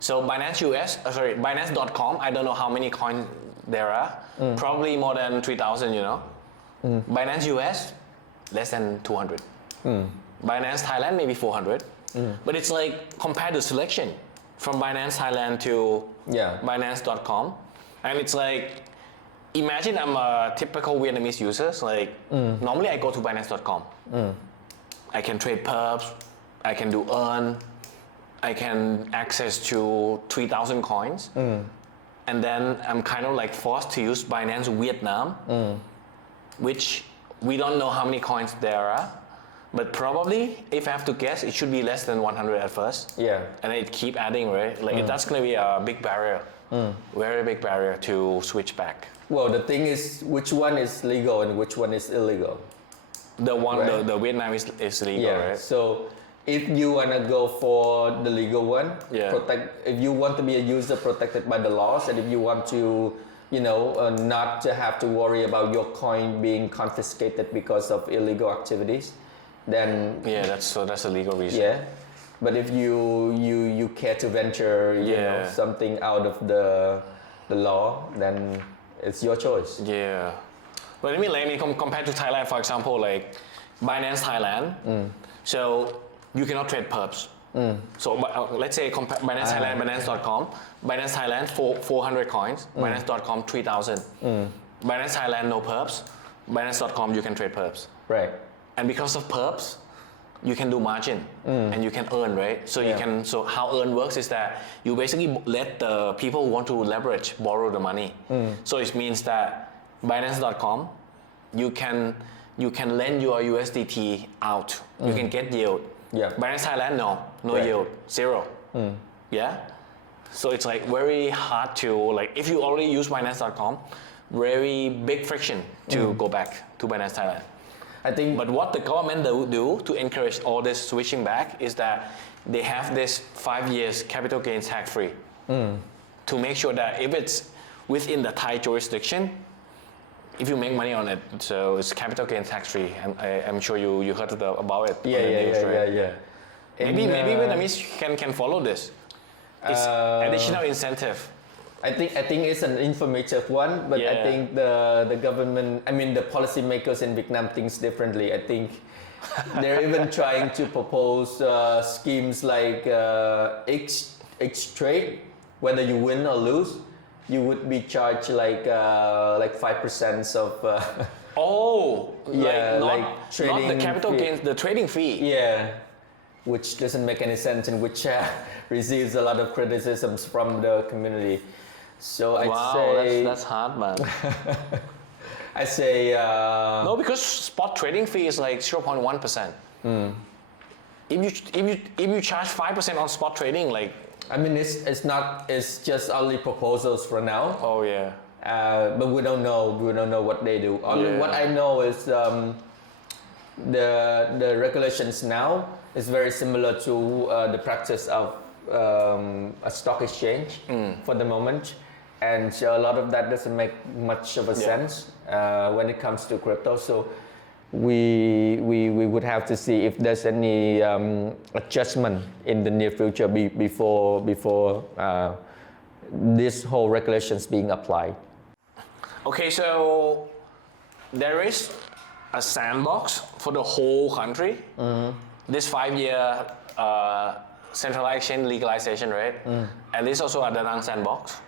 So Binance.com, I don't know how many coins there are. Probably more than 3,000, Binance US, less than 200. Binance Thailand, maybe 400. But it's like, compare the selection from Binance Thailand to Binance.com. And it's like, imagine I'm a typical Vietnamese user. Normally I go to Binance.com. I can trade perps, I can do earn, I can access to 3,000 coins. And then I'm kind of like forced to use Binance Vietnam, which we don't know how many coins there are. But probably, if I have to guess, it should be less than 100 at first. Yeah. And it keep adding, right? That's going to be a big barrier. Very big barrier to switch back. Well, the thing is, which one is legal and which one is illegal? The one, right? the Vietnam is legal, right? So if you want to go for the legal one, if you want to be a user protected by the laws, and if you want to, not to have to worry about your coin being confiscated because of illegal activities, then that's a legal reason. Yeah, but if you care to venture, something out of the law, then it's your choice. Yeah, but compared to Thailand, for example, like Binance Thailand, so you cannot trade perps. So let's say Binance Thailand, Binance.com, Binance Thailand 400 coins, Binance.com 3,000. Binance Thailand no perps, Binance.com you can trade perps. Right. and because of perps, you can do margin and you can earn, right? So you can. So how earn works is that you basically let the people who want to leverage borrow the money. So it means that Binance.com, you can lend your USDT out. You can get yield. Binance Thailand, no yield, zero. Yeah. So it's like very hard to like if you already use Binance.com, very big friction to go back to Binance Thailand. I think. But what the government do to encourage all this switching back is that they have this 5 years capital gains tax free to make sure that if it's within the Thai jurisdiction, if you make money on it, so it's capital gains tax free. And I'm sure you heard about it. Yeah. Maybe Vietnamese can follow this. It's additional incentive. I think it's an informative one, but I think the government, the policymakers in Vietnam thinks differently. I think they're even trying to propose schemes like X trade, whether you win or lose, you would be charged like 5% of. Trading not the capital gains, the trading fee. Yeah, which doesn't make any sense and which receives a lot of criticisms from the community. So I'd say that's hard, man. I say no, because spot trading fee is like 0.1%. If you charge 5% on spot trading, like it's just only proposals for now. Oh yeah. But we don't know what they do. Only what I know is the regulations now is very similar to the practice of a stock exchange for the moment. And a lot of that doesn't make much of a sense when it comes to crypto. So we would have to see if there's any adjustment in the near future before this whole regulations being applied. Okay, so there is a sandbox for the whole country. This 5-year centralized exchange legalization, right? And there's also a Da Nang sandbox.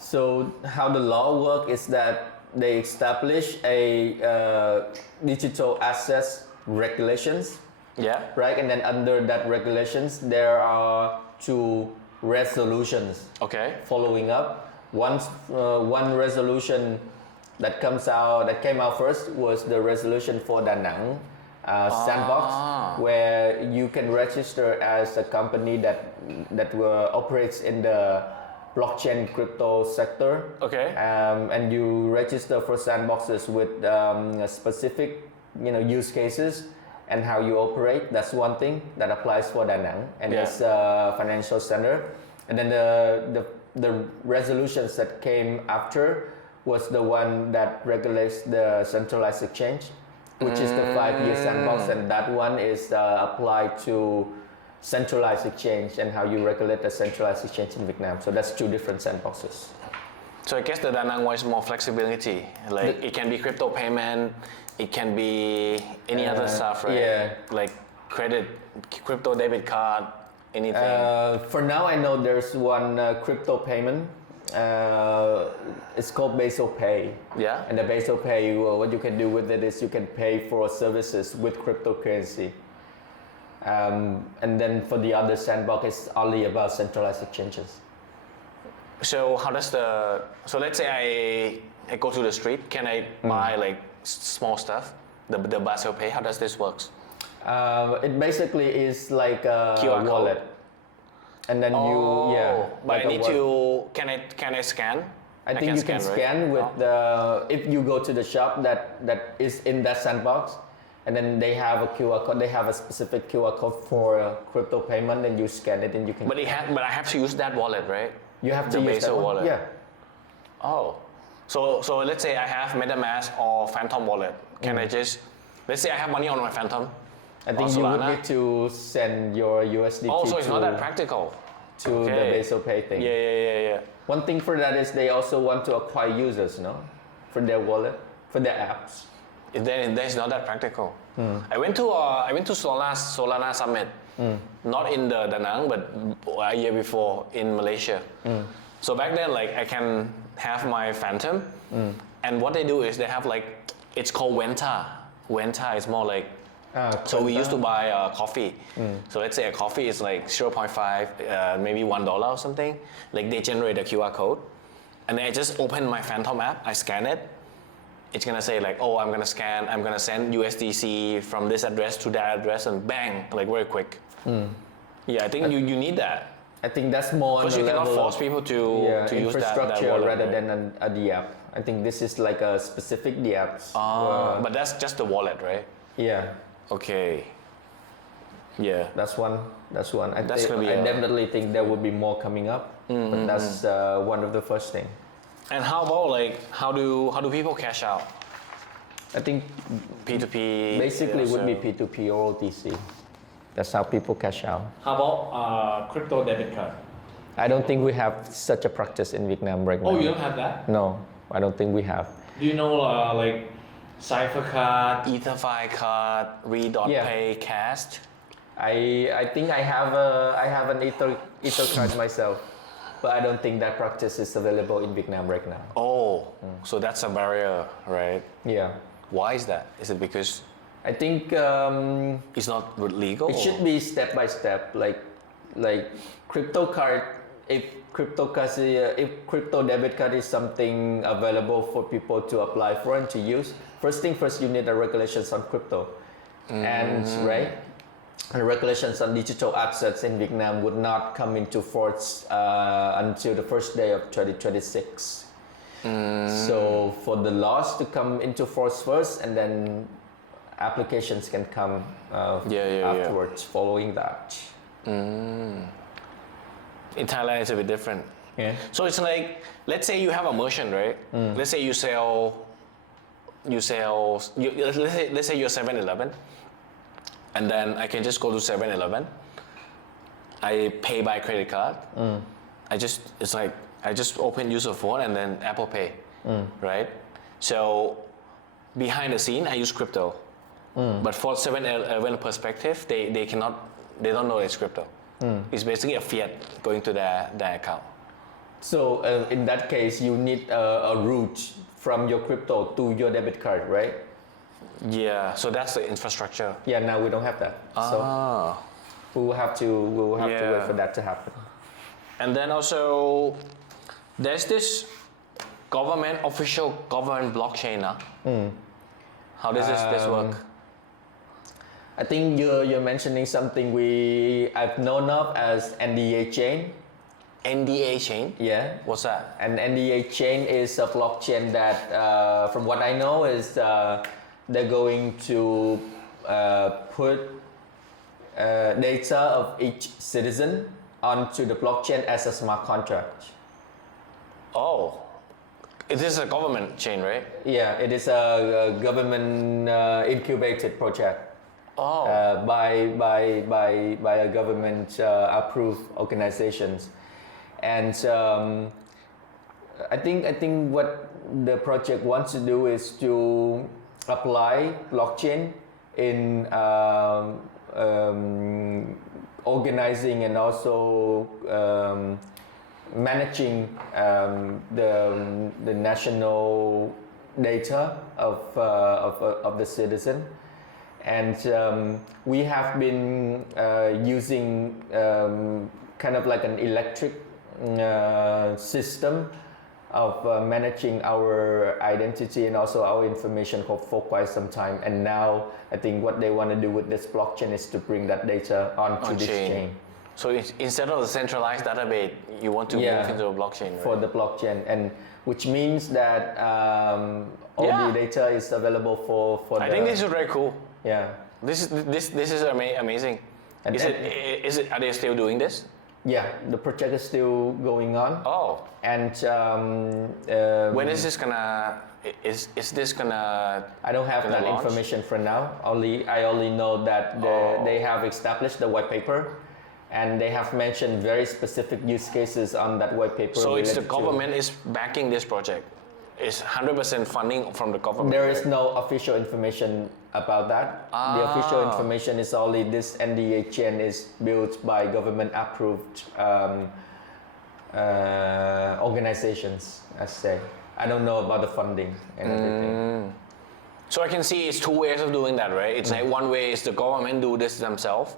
So how the law works is that they establish a digital assets regulations. Yeah. Right, and then under that regulations, there are 2 resolutions. Okay. Following up, one resolution that came out first was the resolution for Da Nang Sandbox, where you can register as a company that operates in the blockchain crypto sector. Okay. And you register for sandboxes with specific use cases and how you operate. That's one thing that applies for Da Nang, and it's a financial center. And then the resolutions that came after was the one that regulates the centralized exchange, which is the 5-year sandbox, and that one is applied to centralized exchange and how you regulate a centralized exchange in Vietnam. So that's 2 different sandboxes. So I guess the Da Nang one is more flexibility. Like it can be crypto payment, it can be any other stuff, right? Yeah. Like crypto debit card, anything. For now, I know there's one crypto payment. It's called Basel Pay. Yeah. And the Basel Pay, what you can do with it is you can pay for services with cryptocurrency. And then for the other sandbox, it's only about centralized exchanges. So how does so let's say I go to the street, can I buy like small stuff? The Basel Pay, how does this work? It basically is like a QR wallet. code. And then but I need to, can I scan? I think you can scan with if you go to the shop that is in that sandbox, and then they have a QR code, they have a specific QR code for crypto payment, and you scan it and you can. But I have to use that wallet, right? You have to the use that one. wallet. Yeah. Oh, so let's say I have MetaMask or Phantom wallet. Can I just, let's say I have money on my Phantom. I think you would need to send your USDT. Oh, so it's not that practical. To the Basel Pay thing. Yeah. One thing for that is they also want to acquire users, no, for their wallet, for their apps. Then it's not that practical. I went to Solana Summit, not in the Da Nang, but a year before in Malaysia. So back then, like I can have my Phantom, and what they do is they have like, it's called Venta. Venta is more like So we used to buy coffee. So let's say a coffee is like 0.5, maybe $1 or something. Like they generate a QR code, and then I just open my Phantom app, I scan it. It's gonna say like, oh, I'm gonna send USDC from this address to that address, and bang, like very quick. Yeah, I think you need that. I think that's more on Because the you cannot level force of people to use that infrastructure wallet, rather right? than a DApp. I think this is like a specific DApps. But that's just the wallet, right? Yeah, Okay. Yeah. that's one. I gonna be definitely think there will be more coming up, but that's one of the first thing. And how about like how do people cash out? I think P2P. basically yeah, would be so- P2P or OTC. That's how people cash out. How about crypto debit card? I don't think we have such a practice in Vietnam right now. Oh, you don't have that? No, I don't think we have. Do you know like Cypher card, EtherFi card, Re.Pay, Cash? I think I have an Ether card myself, but I don't think that practice is available in Vietnam right now. Oh, so that's a barrier, right? Yeah, Why is that? Is it because I think it's not legal? it should be step by step, like crypto card. If crypto debit card is something available for people to apply for and to use, first thing first, you need a regulations on crypto, and right, and regulations on digital assets in Vietnam would not come into force until the first day of 2026. So for the laws to come into force first, and then applications can come afterwards following that. In Thailand, it's a bit different. Yeah. So it's like, let's say you have a merchant, right? Let's say let's say you're 7-Eleven, and then I can just go to 7-Eleven. I pay by credit card. I just use a phone and then Apple Pay, right? So behind the scene, I use crypto. But for 7-Eleven perspective, they don't know it's crypto. It's basically a fiat going to their account. So in that case, you need a route from your crypto to your debit card, right? Yeah, so that's the infrastructure. Yeah, now we don't have that. So we will have to wait for that to happen. And then also, there's this official government blockchain now. How does this work? I think you're mentioning something I've known of as NDA chain. NDA chain? Yeah. What's that? An NDA chain is a blockchain that, from what I know, is they're going to put data of each citizen onto the blockchain as a smart contract. Oh, it is a government chain, right? Yeah, it is a government incubated project. Oh. By a government approved organizations, and I think what the project wants to do is to apply blockchain in organizing and also managing the national data of the citizen. And we have been using kind of like an electric system of managing our identity and also our information for quite some time. And now I think what they want to do with this blockchain is to bring that data onto this chain. So instead of the centralized database, you want to move into a blockchain, right? For the blockchain, and which means that all the data is available for I think this is very cool. Yeah. This is amazing. And Are they still doing this? Yeah, the project is still going on. Oh. And when is this gonna? Is this gonna? I don't have that launch? information for now. I only know that they have established the white paper, and they have mentioned very specific use cases on that white paper. So it's the government is backing this project. It's 100% funding from the government. There is no official information about that. The official information is only this NDA chain is built by government approved organizations, I say. I don't know about the funding and everything. So I can see it's two ways of doing that, right? It's like one way is the government do this themselves.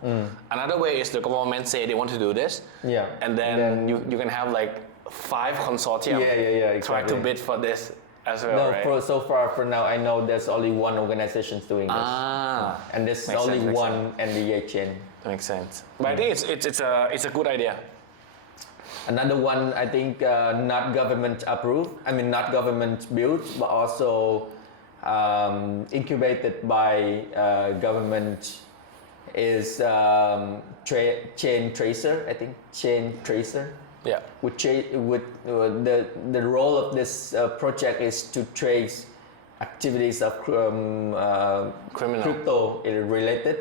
Another way is the government say they want to do this. Yeah. And then you can have like 5 consortium try to exactly. bid for this as well, No, right? so far for now, I know there's only one organization doing this. And there's Makes only sense, makes one NDA chain. That makes sense. But I think it's a good idea. Another one, I think, not government approved. I mean, not government built, but also incubated by government is chain tracer. I think chain tracer. Yeah. The role of this project is to trace activities of Criminal. crypto related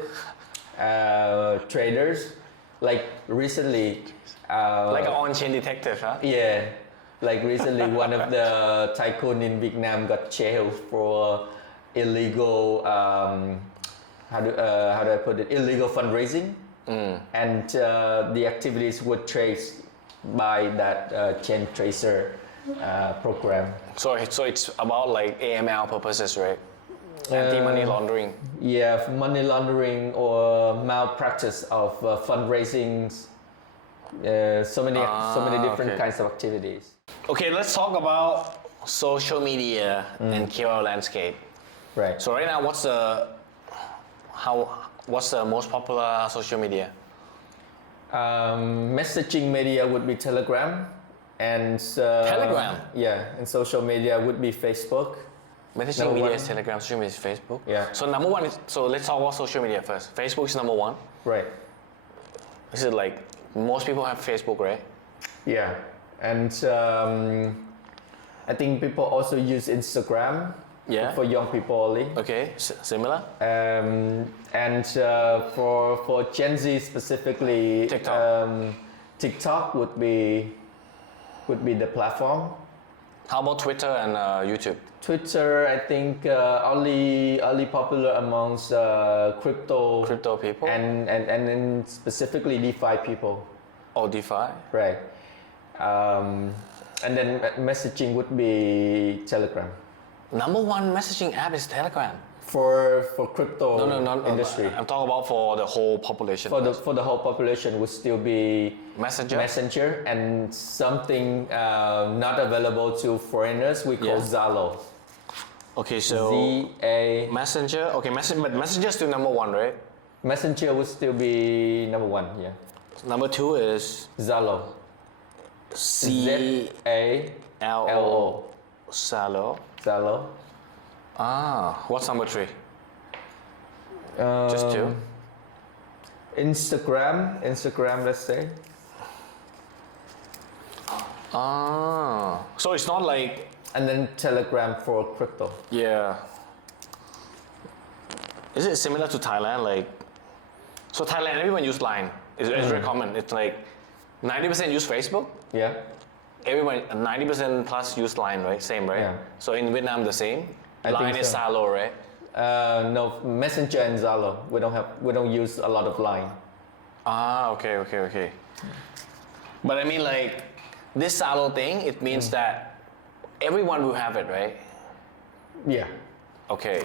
traders. Like recently, Like an on-chain detective, huh? yeah, like recently one of the tycoon in Vietnam got jailed for illegal how do I put it, illegal fundraising, and the activities were traced by that chain tracer program. So it's about like AML purposes, right? Anti-money laundering. Yeah, money laundering or malpractice of fundraising. So many different kinds of activities. Okay, let's talk about social media and KOL landscape. Right. So right now, what's the most popular social media? Messaging media would be Telegram, and Telegram? Yeah, and social media would be Facebook. Messaging Number media one. is Telegram, social media is Facebook. Yeah. So number one is, so let's talk about social media first. Facebook is number one. Right. Is it like most people have Facebook, right? Yeah, and I think people also use Instagram. Yeah. For young people only. Okay, similar. And for Gen Z specifically, TikTok. TikTok would be the platform. How about Twitter and YouTube? Twitter, I think, only popular amongst crypto people? and then specifically DeFi people. Or DeFi? Right. And then messaging would be Telegram. Number one messaging app is Telegram. For crypto No, industry. I'm talking about for the whole population. For the whole population would still be Messenger? and something not available to foreigners we call Zalo. Okay, so ZA. Messenger. Okay, but Messenger is still number one, right? Messenger would still be number one. Yeah. Number two is Zalo. CALO. ZALO. Zalo. Zalo. What's number three? Just two. Instagram, let's say. So it's not like. And then Telegram for crypto. Yeah. Is it similar to Thailand? Like, so Thailand, everyone use Line. It's very common. It's like 90% use Facebook. Yeah. Everyone, 90% plus use Line, right? Same, right? Yeah. So in Vietnam, the same. I Line think is so. Zalo, right? No, Messenger and Zalo. We don't use a lot of Line. Okay. But I mean, like, this Zalo thing, it means that everyone will have it, right? Yeah. Okay.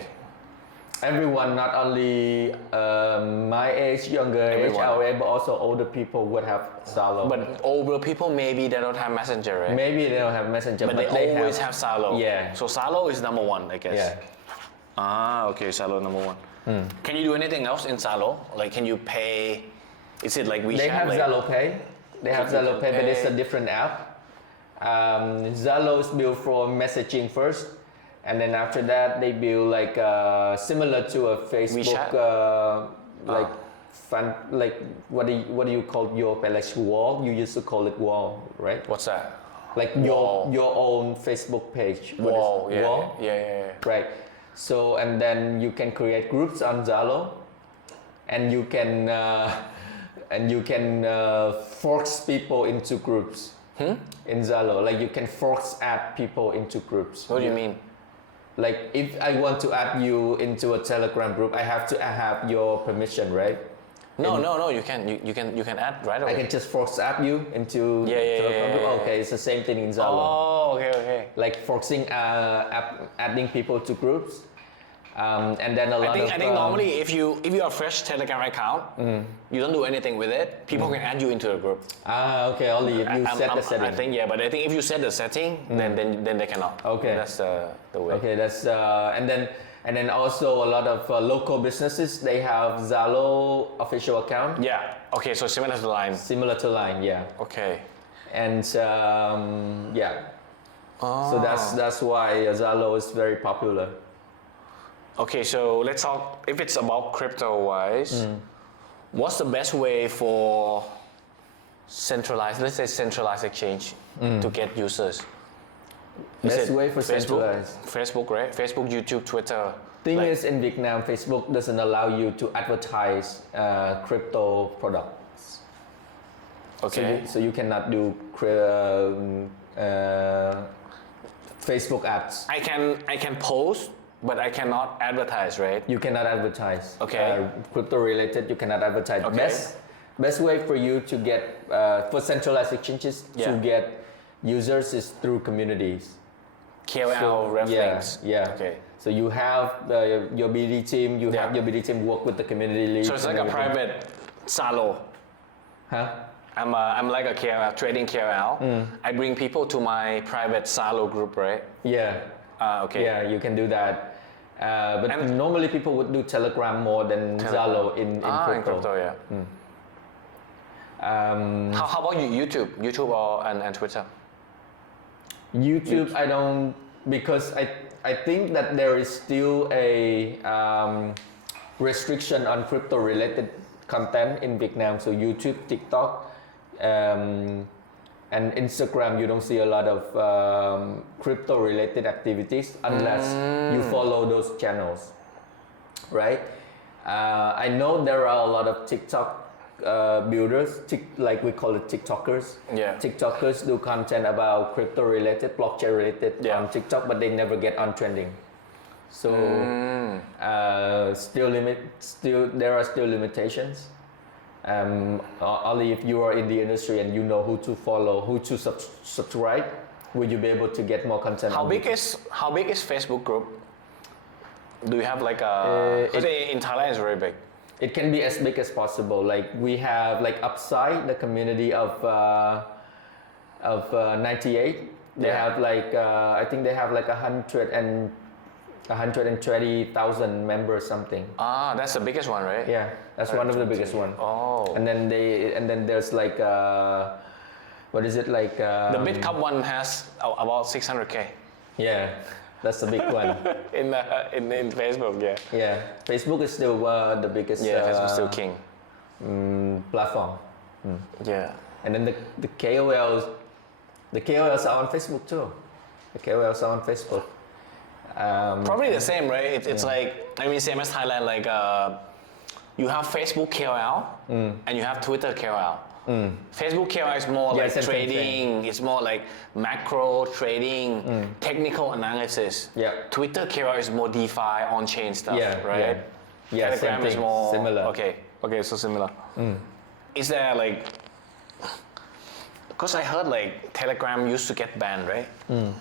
Everyone, not only my age, younger age, Everyone. our age, but also older people would have Zalo. But older people, maybe they don't have Messenger, right? Maybe they don't have Messenger, But they always have Zalo. Yeah. So Zalo is number one, I guess. Yeah. Okay, Zalo number one. Can you do anything else in Zalo? Like, can you pay? Is it like WeChat? They have like, Zalo Pay. They have you Zalo can Pay, but it's pay. a different app. Zalo is built for messaging first, and then after that they build like similar to a Facebook, like fun, like what do you call your page? Like wall? You used to call it wall, right? What's that? Like Wall. your own Facebook page. What is- Wall. Yeah. Wall? Yeah. Right. So and then you can create groups on Zalo, and you can force people into groups. In Zalo, like you can force add people into groups. What do you mean? Like if I want to add you into a Telegram group, I have to have your permission, right? No. You can add right away. I can just force add you into Telegram group. yeah. Okay, it's the same thing in Zalo. Oh, okay. Like forcing adding people to groups. And then I think normally if you are a fresh Telegram account, you don't do anything with it. People can add you into the group. Okay, only if you set the setting. I think but I think if you set the setting, then they cannot. Okay, that's the way. Okay, that's and then also a lot of local businesses, they have Zalo official account. Yeah. Okay, so similar to Line. Similar to Line, yeah. Okay. And yeah. So that's why Zalo is very popular. Okay, so let's talk, if it's about crypto-wise, what's the best way for centralized exchange to get users? Best way for centralized? Facebook, right? Facebook, YouTube, Twitter. Thing is, in Vietnam, Facebook doesn't allow you to advertise crypto products. Okay. So you cannot do Facebook ads. I can post, but I cannot advertise, right? You cannot advertise. Okay. Crypto related, you cannot advertise. Okay. Best way for you to get for centralized exchanges to get users is through communities. KOL reference. Yeah. Okay. So you have your BD team. You have your BD team work with the community lead. So it's like a private Zalo. Huh? I'm like a KOL, trading KOL. I bring people to my private Zalo group, right? Yeah. Okay. Yeah, you can do that. But normally people would do Telegram more than Zalo in crypto. In crypto, yeah. How about YouTube? YouTube and Twitter? YouTube, I don't, because I think that there is still a restriction on crypto related content in Vietnam. So YouTube, TikTok, and Instagram, you don't see a lot of crypto related activities unless you follow those channels, right? I know there are a lot of TikTok builders, like we call it TikTokers. Yeah. TikTokers do content about crypto related, blockchain related on TikTok, but they never get on trending. So there are still limitations. Only if you are in the industry and you know who to follow, who to subscribe, will you be able to get more content. How big is Facebook group? Do you have like a? Because in Thailand it's very big. It can be as big as possible. Like we have like Upside, the community of 98. They have like I think they have like 120,000 members something. That's the biggest one, right? Yeah, that's one of the biggest one. Oh. And then there's like what is it like? The BitCup one has about 600K. Yeah, that's the big one. in Facebook, yeah. Yeah, Facebook is still the biggest. Yeah, Facebook is still king. Platform. Yeah. And then the KOLs are on Facebook too. The KOLs are on Facebook. Probably the same, right? It's like, I mean, same as Thailand, like you have Facebook KOL and you have Twitter KOL. Facebook KOL is more like trading, it's more like macro trading, technical analysis. Yeah. Twitter KOL is more DeFi, on-chain stuff, right? Yeah, Telegram is more similar. Okay, so similar. Is there like, because I heard like Telegram used to get banned, right? And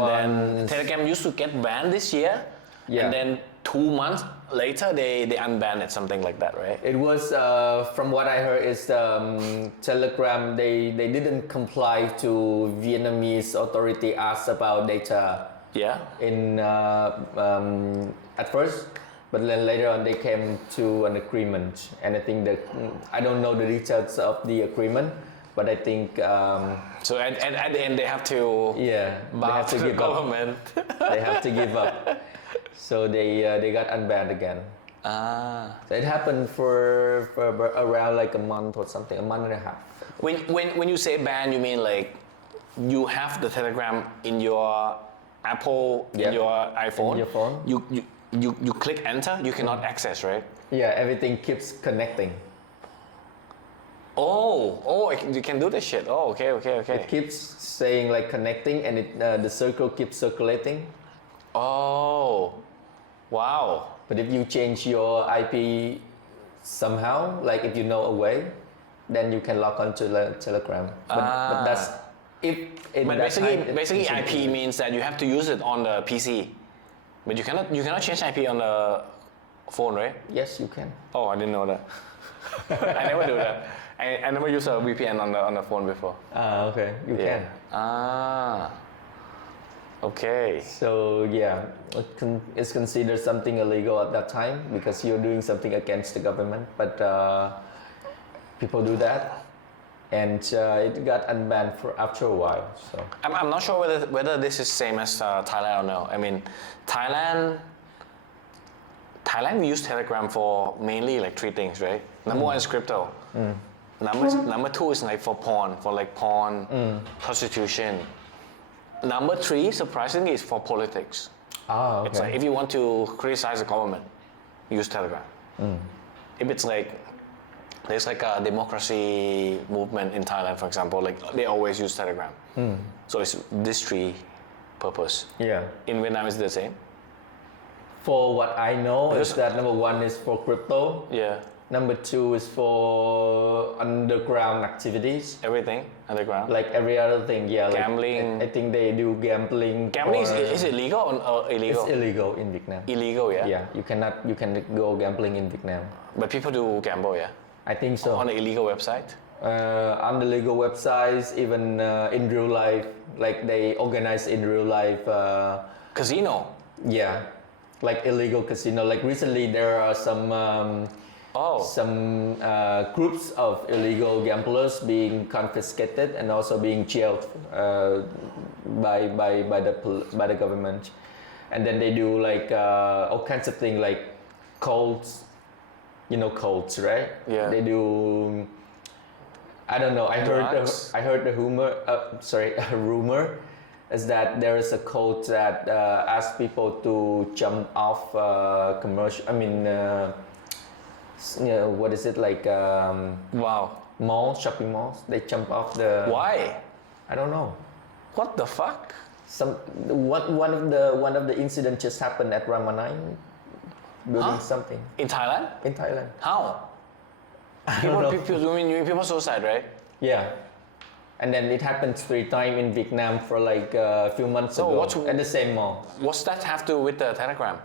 then Telegram used to get banned this year, and then 2 months later they unbanned it, something like that, right? It was from what I heard is Telegram they didn't comply to Vietnamese authority asked about data. Yeah. In at first, but then later on they came to an agreement, and I think that I don't know the details of the agreement. But I think so at the end they have to bow to the government. They have to give up. So they got unbanned again. So it happened for around like a month or something, a month and a half. When you say ban, you mean like you have the Telegram in your Apple, in your iPhone. In your phone. You click enter, you cannot access, right? Yeah, everything keeps connecting. Oh, you can do this shit. Oh, okay. It keeps saying like connecting, and the circle keeps circulating. Oh, wow. But if you change your IP somehow, like if you know a way, then you can log on to Telegram. But that's if. But basically IP means that you have to use it on the PC. But you cannot change IP on the phone, right? Yes, you can. Oh, I didn't know that. I never do that. I never use a VPN on the phone before. Okay, you can. Okay. So yeah, it's considered something illegal at that time because you're doing something against the government. But people do that, and it got unbanned after a while. So I'm not sure whether this is same as Thailand or no. I mean, Thailand we use Telegram for mainly like three things, right? Number one is crypto. Number two is like for porn, prostitution. Number three, surprisingly, is for politics. okay. It's like if you want to criticize the government, use Telegram. If it's like there's like a democracy movement in Thailand, for example, like they always use Telegram. So it's this three purpose. Yeah. In Vietnam, is the same. For what I know, Because- is that number one is for crypto. Yeah, Number two is for underground activities, everything underground. like every other thing. Yeah, like Gambling. I think they do gambling. Gambling or- is it legal or illegal? It's illegal in Vietnam. Illegal, yeah. Yeah, you can go gambling in Vietnam. But people do gamble, yeah. I think so. On the illegal website. On the legal websites, even in real life, like they organize in real life. Casino. Yeah, like illegal casino. Like recently, there are some groups of illegal gamblers being confiscated and also being jailed by the government, and then they do like all kinds of things like colds, colds, right? Yeah. They do. I don't know. Drugs? I heard the rumor. A rumor is that there is a code that asks people to jump off commercial. I mean. What is it like? Wow. Shopping malls. They jump off the. Why? I don't know. What the fuck? One of the incidents just happened at Ramanai, building something In Thailand? in Thailand. How? don't know. People suicide, right? Yeah, and then it happened 3 times in Vietnam for like a few months So ago what's- at the same mall. What's that have to do with the Telegram?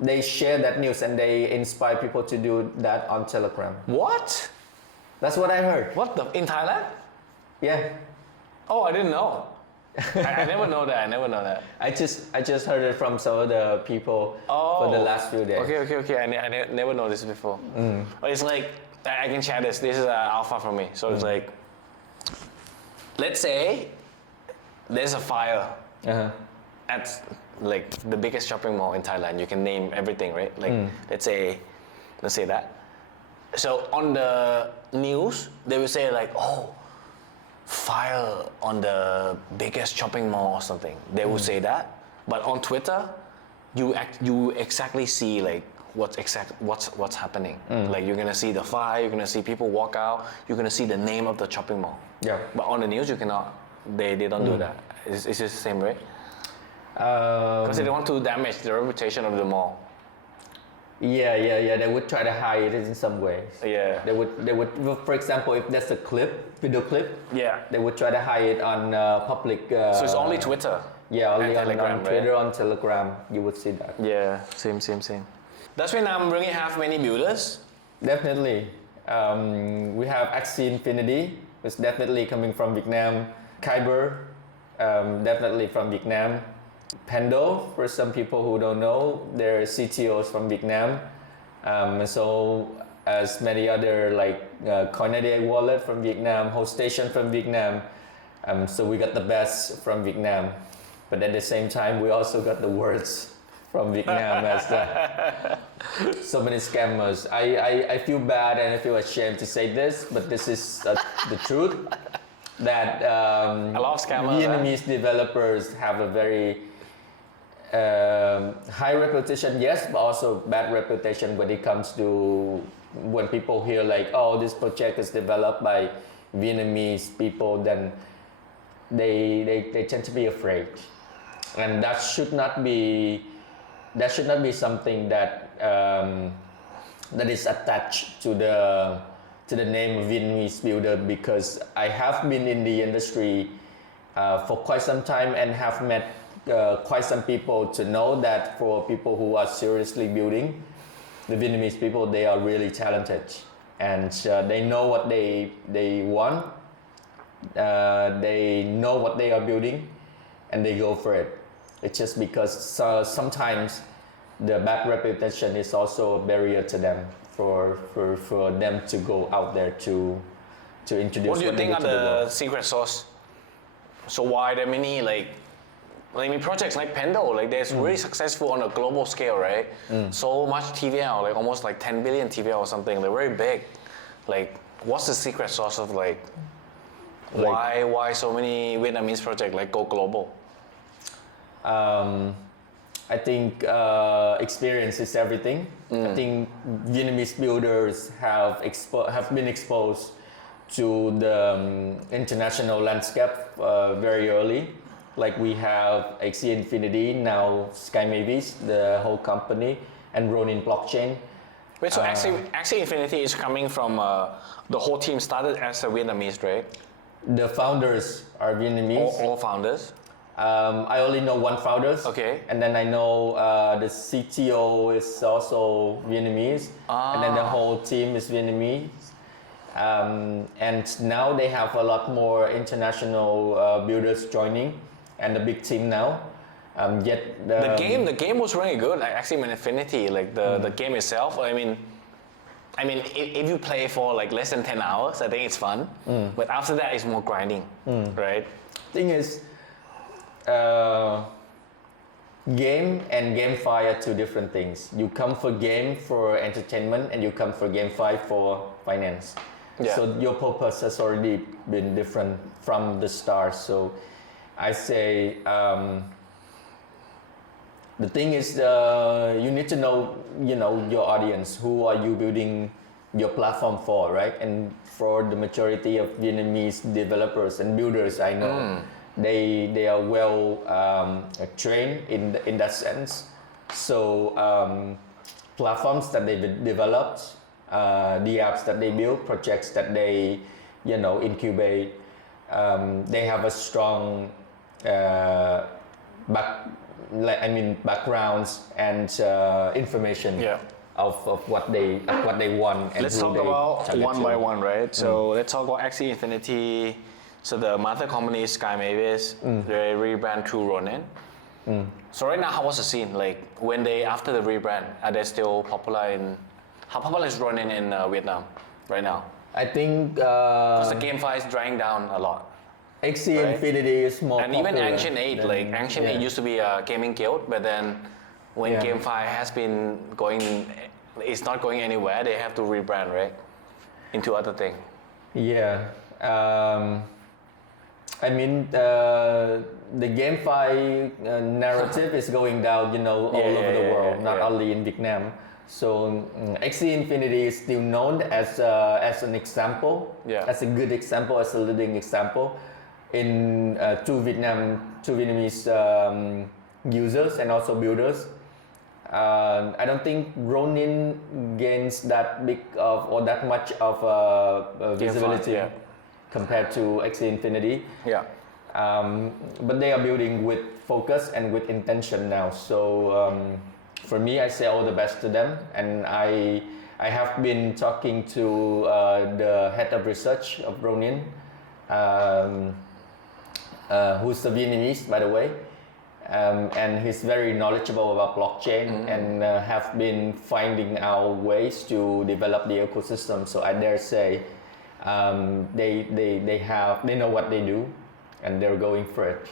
They share that news and they inspire people to do that on Telegram. What? That's what I heard. What the? In Thailand? Yeah, Oh, I didn't know. I never know that. I never know that. I just heard it from some of the people for the last few days. Okay. I never know this before. It's like I can share this. This is alpha for me. So it's like, let's say there's a fire at like the biggest shopping mall in Thailand. You can name everything, right? Like let's say that. So on the news, they will say like, oh, fire on the biggest shopping mall or something. They will say that. But on Twitter, you exactly see like what's happening. Like you're gonna see the fire, you're gonna see people walk out, you're gonna see the name of the shopping mall. Yeah. But on the news, you cannot. They don't do that. It's just the same, right? Because they don't want to damage the reputation of the mall. Yeah. They would try to hide it in some ways. Yeah. They would. For example, if there's a video clip, Yeah. they would try to hide it on public. So it's only Twitter. Yeah, only and on Telegram, right? Twitter, on Telegram, you would see that. Yeah, same. Does Vietnam really have many builders? Definitely. We have Axie Infinity, which is definitely coming from Vietnam. Kyber, definitely from Vietnam. Pendle, for some people who don't know, they're CTOs from Vietnam. And so as many other like Coinade wallet from Vietnam, host station from Vietnam. So we got the best from Vietnam. But at the same time, we also got the worst from Vietnam as so many scammers. I feel bad and I feel ashamed to say this, but this is the truth. That A lot of scammers. Vietnamese developers have a very high reputation, yes, but also bad reputation when it comes to when people hear like, oh, this project is developed by Vietnamese people, then they tend to be afraid, and that should not be something that that is attached to the name of Vietnamese builder, because I have been in the industry for quite some time and have met quite some people to know that for people who are seriously building, the Vietnamese people, they are really talented, and they know what they want. They know what they are building, and they go for it. It's just because sometimes the bad reputation is also a barrier to them for them to go out there to introduce. What do you think are the secret sauce? So why there are many projects like Pendle, like they're really successful on a global scale, right? So much TVL, like almost like 10 billion TVL or something. They're very big. Like, what's the secret sauce of why so many Vietnamese projects like go global? I think experience is everything. I think Vietnamese builders have been exposed to the international landscape very early. Like we have Axie Infinity, now Sky Mavis, the whole company, and Ronin blockchain. Wait, so Axie Infinity is coming from the whole team started as a Vietnamese, right? The founders are Vietnamese. All founders? I only know one founder. Okay. And then I know the CTO is also Vietnamese. And then the whole team is Vietnamese. And now they have a lot more international builders joining, and a big team now. Yet the game was really good. Like Axie Infinity, like the game itself. I mean, if you play for like less than 10 hours, I think it's fun. But after that, it's more grinding, right? Thing is, game and GameFi are two different things. You come for game for entertainment, and you come for GameFi for finance. Yeah. So your purpose has already been different from the start. So I say the thing is you need to know your audience. Who are you building your platform for, right? And for the majority of Vietnamese developers and builders I know, they are well trained in that sense. So platforms that they developed, the apps that they build, projects that they incubate, they have a strong backgrounds and information of what they want. And let's talk about one by one, right? So let's talk about Axie Infinity. So the mother company is Sky Mavis. They rebrand to Ronin. So right now, how was the scene? Like when after the rebrand, are they still popular how popular is Ronin in Vietnam right now? I think because the GameFi is drying down a lot. Axie Infinity is more and popular. Even Ancient 8, like Ancient 8 used to be a gaming guild, but then when GameFi has been it's not going anywhere, they have to rebrand, right? Into other thing. Yeah. The GameFi narrative is going down, all over the world, not only in Vietnam. So Axie Infinity is still known as an example, as a good example, as a leading example in to Vietnamese users and also builders. I don't think Ronin gains that big or that much of visibility compared to Axie Infinity. Yeah. But they are building with focus and with intention now. So for me, I say all the best to them. And I have been talking to the head of research of Ronin, who's a Vietnamese, by the way. And he's very knowledgeable about blockchain and have been finding out ways to develop the ecosystem. So I dare say they know what they do, and they're going for it.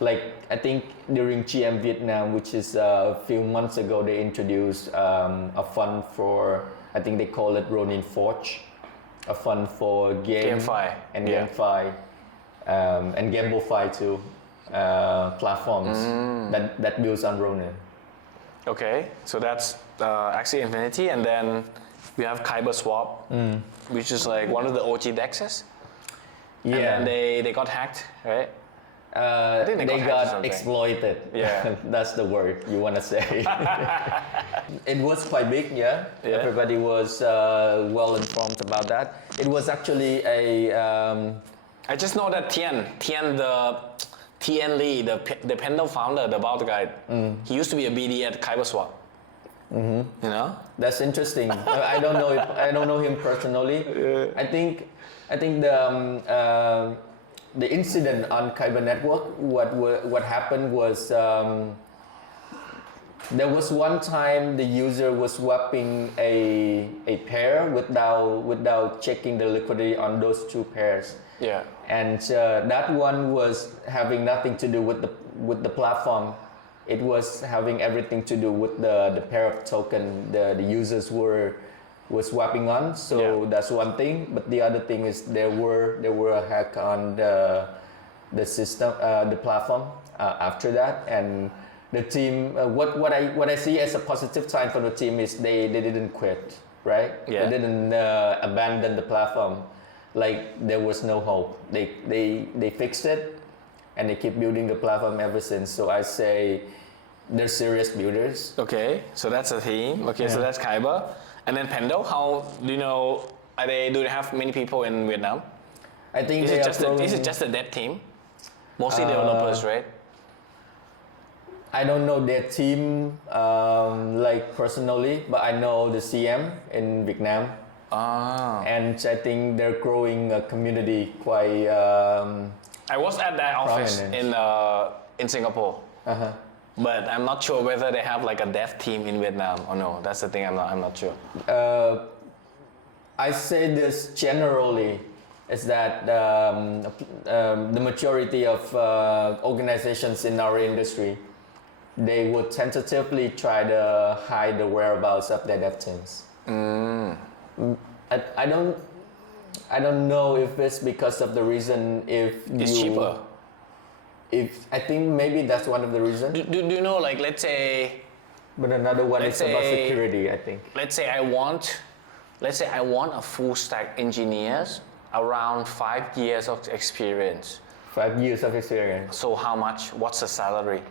Like I think during GM Vietnam, which is a few months ago, they introduced a fund for, I think they call it Ronin Forge, a fund for GameFi and GameFi and GameFi too. Platforms that builds on Ronin. Okay, so that's Axie Infinity, and then we have KyberSwap, which is like one of the OG dexes. Yeah, and then they got hacked, right? I think they got exploited. Yeah, that's the word you want to say. It was quite big, yeah. Everybody was well informed about that. It was actually a. I just know that Tian, Tien Lee, the Pendle founder, the Baltic guy, he used to be a BD at KyberSwap. You know? That's interesting. I don't know him personally. I think the incident on Kyber network, what happened was there was one time the user was swapping a pair without checking the liquidity on those two pairs. Yeah. And that one was having nothing to do with the platform. It was having everything to do with the pair of token the users were swapping on. So that's one thing. But the other thing is there were a hack on the system, the platform after that. And the team, what I see as a positive sign for the team is they didn't quit, right? Yeah. They didn't abandon the platform. Like there was no hope. They fixed it, and they keep building the platform ever since. So I say they're serious builders. Okay, so that's a theme. Okay, so that's Kyber. And then Pendle, how do you know, do they have many people in Vietnam? I think Is it just a dev team? Mostly developers, right? I don't know their team like personally, but I know the CM in Vietnam. And I think they're growing a community quite. I was at that office in Singapore, but I'm not sure whether they have like a dev team in Vietnam or no. That's the thing. I'm not sure. I say this generally is that the majority of organizations in our industry, they would tentatively try to hide the whereabouts of their dev teams. I don't know if it's because of the reason It's cheaper. I think maybe that's one of the reasons. Do you know, like, let's say, But another one is about security, I think. let's say I want a full stack engineers around 5 years of experience. 5 years of experience. So how much? What's the salary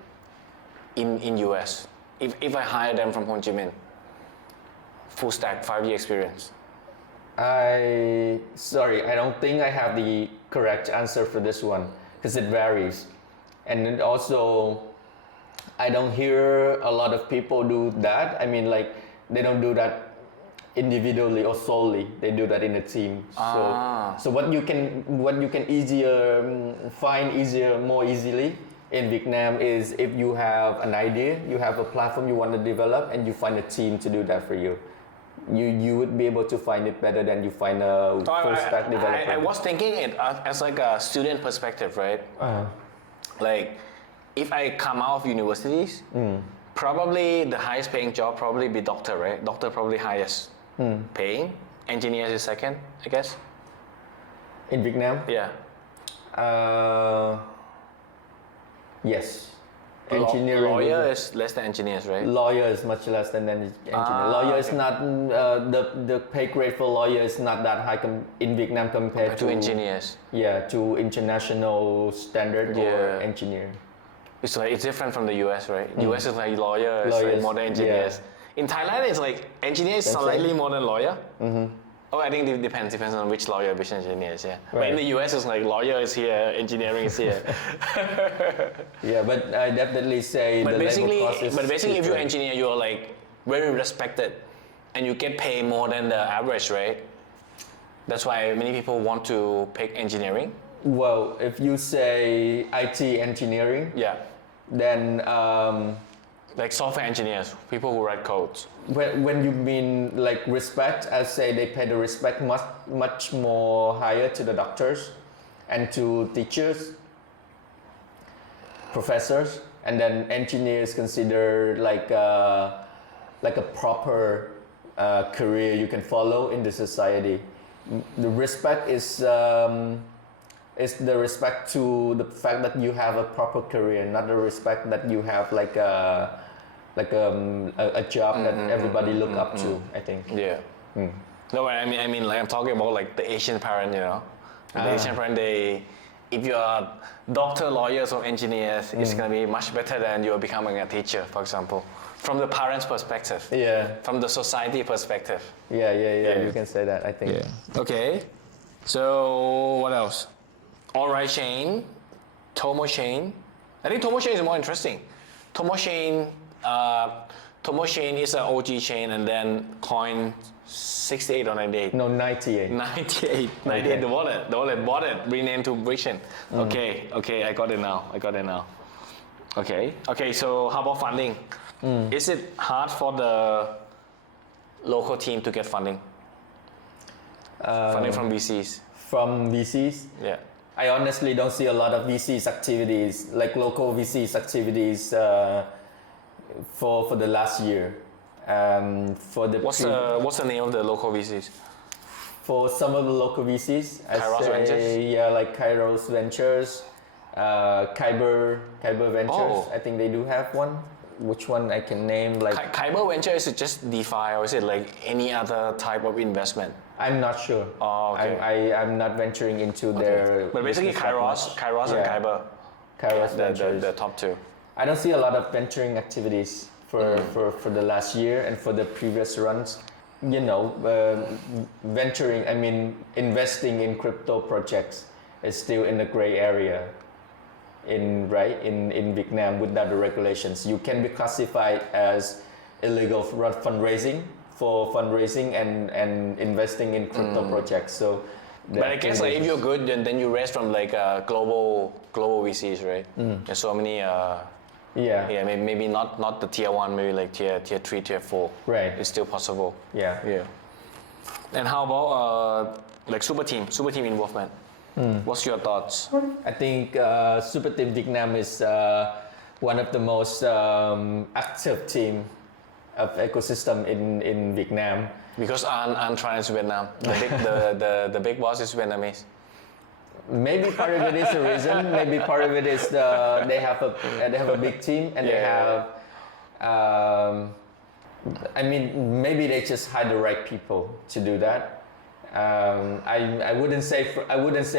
in US? If I hire them from Ho Chi Minh, full stack, 5-year experience. I don't think I have the correct answer for this one because it varies. And then also, I don't hear a lot of people do that. I mean, like, they don't do that individually or solely. They do that in a team. So what you can find more easily in Vietnam is if you have an idea, you have a platform you want to develop, and you find a team to do that for you. You would be able to find it better than you find a full stack developer. I was thinking it as like a student perspective, right? Like, if I come out of universities, probably the highest paying job probably be doctor, right? Doctor probably highest paying. Engineers is second, I guess. In Vietnam? Yeah. Yes. Engineering. Lawyer is less than engineers, right? Lawyer is much less than engineer. Lawyer is not the pay grade for lawyer is not that high in Vietnam compared to engineers. Yeah, to international standard or engineer. It's like it's different from the US, right? US is like lawyers, like more than engineers. In Thailand, it's like engineers slightly more than lawyer. Oh, I think it depends on which lawyer, which engineers, yeah. Right. But in the US, it's like lawyer is here, engineering is here. Yeah, but I definitely say but the basically, labor cost is if you're engineer, you're like very respected, and you get paid more than the average, right? That's why many people want to pick engineering. Well, if you say IT engineering, then like software engineers, people who write codes. When you mean like respect, I say they pay the respect much more higher to the doctors and to teachers, professors, and then engineers consider like a proper career you can follow in the society. The respect is the respect to the fact that you have a proper career, not the respect that you have like a job that everybody look up to, I think. Yeah. No, I mean, like I'm talking about like the Asian parent, you know. The Asian parent, if you are doctor, lawyers, or engineers, it's gonna be much better than you are becoming a teacher, for example. From the parents' perspective. Yeah. From the society perspective. Yeah. You can say that, I think. Yeah. Okay. So what else? All right, Chain. Tomo Chain. I think Tomo Chain is more interesting. Tomo Chain is an OG chain, and then coin 68 or 98. No, 98. 98. The wallet bought it, renamed to Vision. Okay, I got it now. Okay, so how about funding? Is it hard for the local team to get funding? Funding from VCs? From VCs? Yeah. I honestly don't see a lot of VCs activities, like local VCs activities for the last year. What's the name of the local VCs? For some of the local VCs, Kairos Ventures? Yeah, like Kairos Ventures, Kyber Ventures. Oh. I think they do have one. Which one I can name? Like Kyber Venture, is it just DeFi or is it like any other type of investment? I'm not sure. Oh, okay. I'm not venturing into their. But basically Kairos and Kyber. Kairos Ventures. The top two. I don't see a lot of venturing activities for the last year and for the previous runs. You know, venturing, I mean, investing in crypto projects is still in the gray area in Vietnam without the regulations. You can be classified as illegal fundraising and investing in crypto projects. So, but I guess like if you're good, then you raise from like global VCs, right? There's so many. Yeah, maybe not the tier 1, maybe like tier 3, tier 4. Right. It's still possible. Yeah. And how about like Superteam involvement? What's your thoughts? I think Superteam Vietnam is one of the most active team of ecosystem in Vietnam. Because An Tran is Vietnam. The big boss is Vietnamese. Maybe part of it is the reason. Maybe part of it is they have a big team and they have. I mean, maybe they just hire the right people to do that. I wouldn't say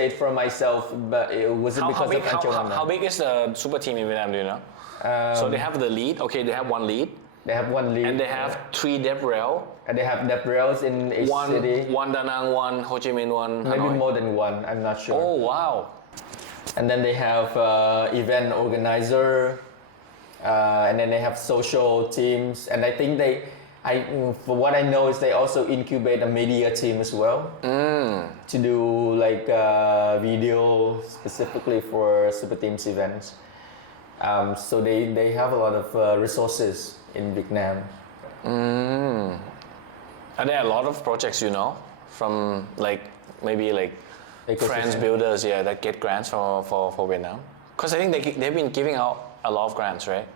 it for myself, but it was because of Anchorwana. How big is the super team in Vietnam? Do you know? So they have the lead. Okay, they have one lead. They have one lead. And they have 3 dev rail. And they have dev rails in each city. One Da Nang, one Ho Chi Minh, one Hanoi. Maybe more than one. I'm not sure. Oh wow! And then they have event organizer, and then they have social teams. And I think for what I know is they also incubate a media team as well to do like video specifically for Superteam's events. So they have a lot of resources in Vietnam. Are there a lot of projects from like maybe like friends builders that get grants for Vietnam? Because I think they've been giving out a lot of grants, right?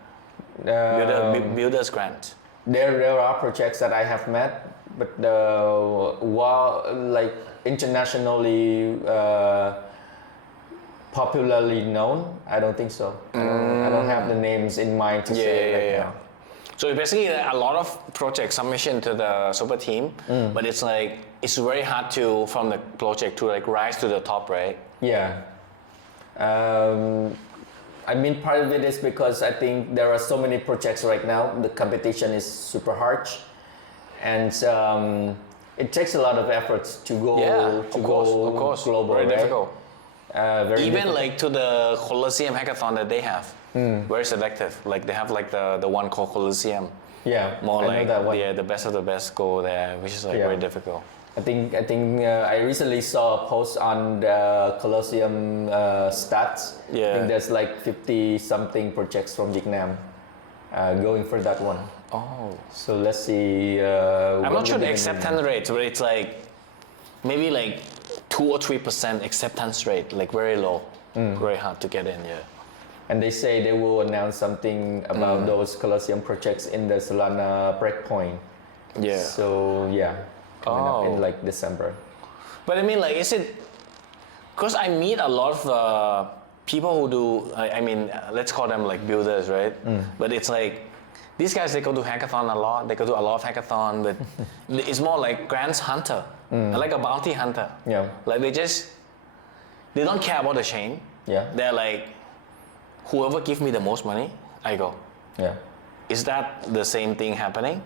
Builders grants. There are projects that I have met, but while like internationally popularly known, I don't think so. I don't have the names in mind to say now. So basically, a lot of projects submission to the super team, but it's like it's very hard to from the project to like rise to the top, right? Yeah. I mean, part of it is because I think there are so many projects right now. The competition is super harsh, and it takes a lot of efforts to go global. Very difficult. Even difficult. Like to the Colosseum hackathon that they have, very selective. Like they have like the one called Colosseum. Yeah, more like the best of the best go there, which is like very difficult. I think I recently saw a post on the Colosseum stats. Yeah. I think there's like 50 something projects from Vietnam going for that one. Oh. So let's see. I'm not sure the acceptance rate, but it's like maybe like 2 or 3% acceptance rate, like very low, very hard to get in. Yeah. And they say they will announce something about those Colosseum projects in the Solana breakpoint. Yeah. So yeah. Coming up in like December. But I mean, like, is it? Because I meet a lot of people who do. I mean, let's call them like builders, right? But it's like these guys. They go to hackathon a lot. They go to a lot of hackathon, but it's more like grants hunter, like a bounty hunter. Yeah. Like they don't care about the chain. Yeah. They're like, whoever give me the most money, I go. Yeah. Is that the same thing happening?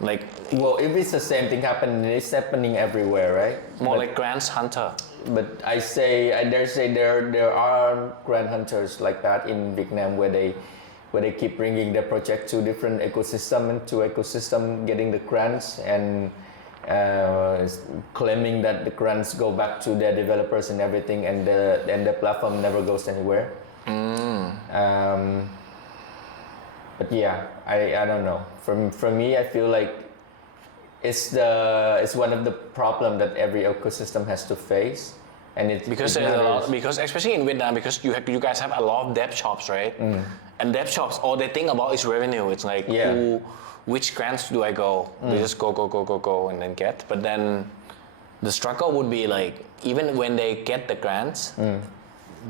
Like Well, if it's the same thing happening, it's happening everywhere, right? more But- like grants hunter. But I dare say there are grant hunters like that in Vietnam where they keep bringing their project to different ecosystem and to ecosystem getting the grants and claiming that the grants go back to their developers and everything and the platform never goes anywhere. But yeah, I don't know. For me, I feel like it's one of the problem that every ecosystem has to face, and Because it there's a matters. lot, because especially in Vietnam, because you guys have a lot of dev shops, right? And dev shops, all they think about is revenue. It's like, Yeah. which grants do I go? They just go, and then get. But then the struggle would be like, even when they get the grants,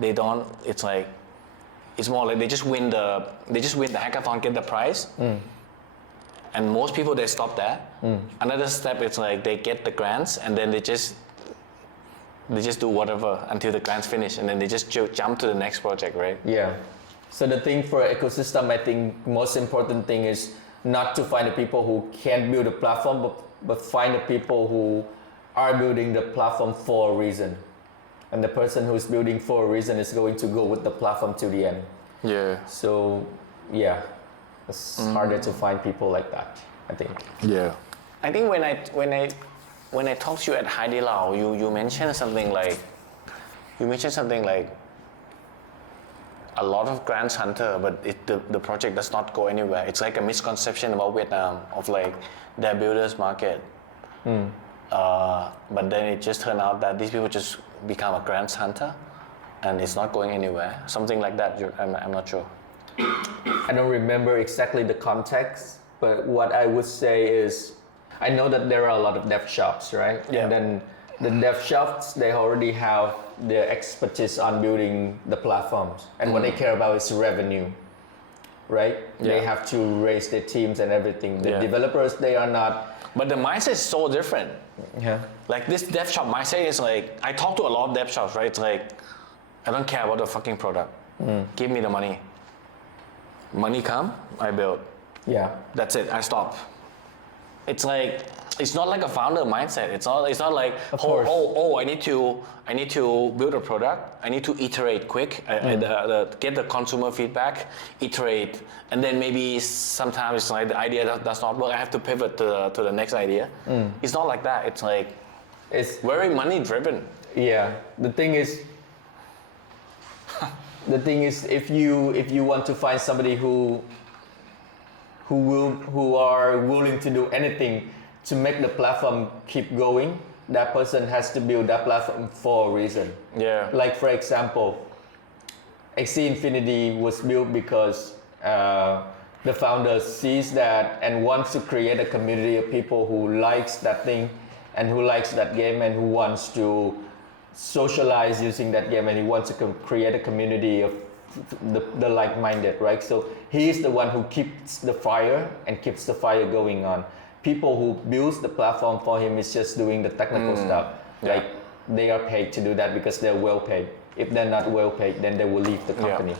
they don't. It's like, it's more like they just win the hackathon, get the prize. And most people, they stop there. Another step, it's like they get the grants and then they just do whatever until the grants finish, and then they just jump to the next project, right? Yeah. So the thing for ecosystem, I think most important thing is not to find the people who can build a platform, but find the people who are building the platform for a reason. And the person who's building for a reason is going to go with the platform to the end. Yeah. So yeah, it's harder to find people like that, I think. Yeah. I think when I talked to you at Hai Di Lao, you mentioned something like a lot of grants hunter, but the project does not go anywhere. It's like a misconception about Vietnam of like their builders market. But then it just turned out that these people just become a grants hunter, and it's not going anywhere. Something like that. I'm not sure. I don't remember exactly the context, but what I would say is, I know that there are a lot of dev shops, right? Yeah. And then the dev shops, they already have the expertise on building the platforms. And what they care about is revenue, right? They Yeah. have to raise their teams and everything. The Yeah. developers, they are not. But the mindset is so different. Yeah. Like this dev shop mindset is like, I talk to a lot of dev shops, right? It's like, I don't care about the fucking product. Give me the money. Money come, I build. Yeah. That's it. I stop. It's like, it's not like a founder mindset. It's not like, Of oh, course. I need to build a product. I need to iterate quick, get the consumer feedback, iterate, and then maybe sometimes it's like the idea does not work. I have to pivot to the next idea. It's not like that. It's like It's very money driven. Yeah, the thing is, if you want to find somebody who are willing to do anything to make the platform keep going, that person has to build that platform for a reason. Yeah. Like for example, Axie Infinity was built because the founder sees that and wants to create a community of people who likes that thing and who likes that game and who wants to socialize using that game, and he wants to create a community of the like-minded, right? So he is the one who keeps the fire and keeps the fire going on. People who builds the platform for him is just doing the technical stuff. Yeah. Like they are paid to do that because they're well paid. If they're not well paid, then they will leave the company.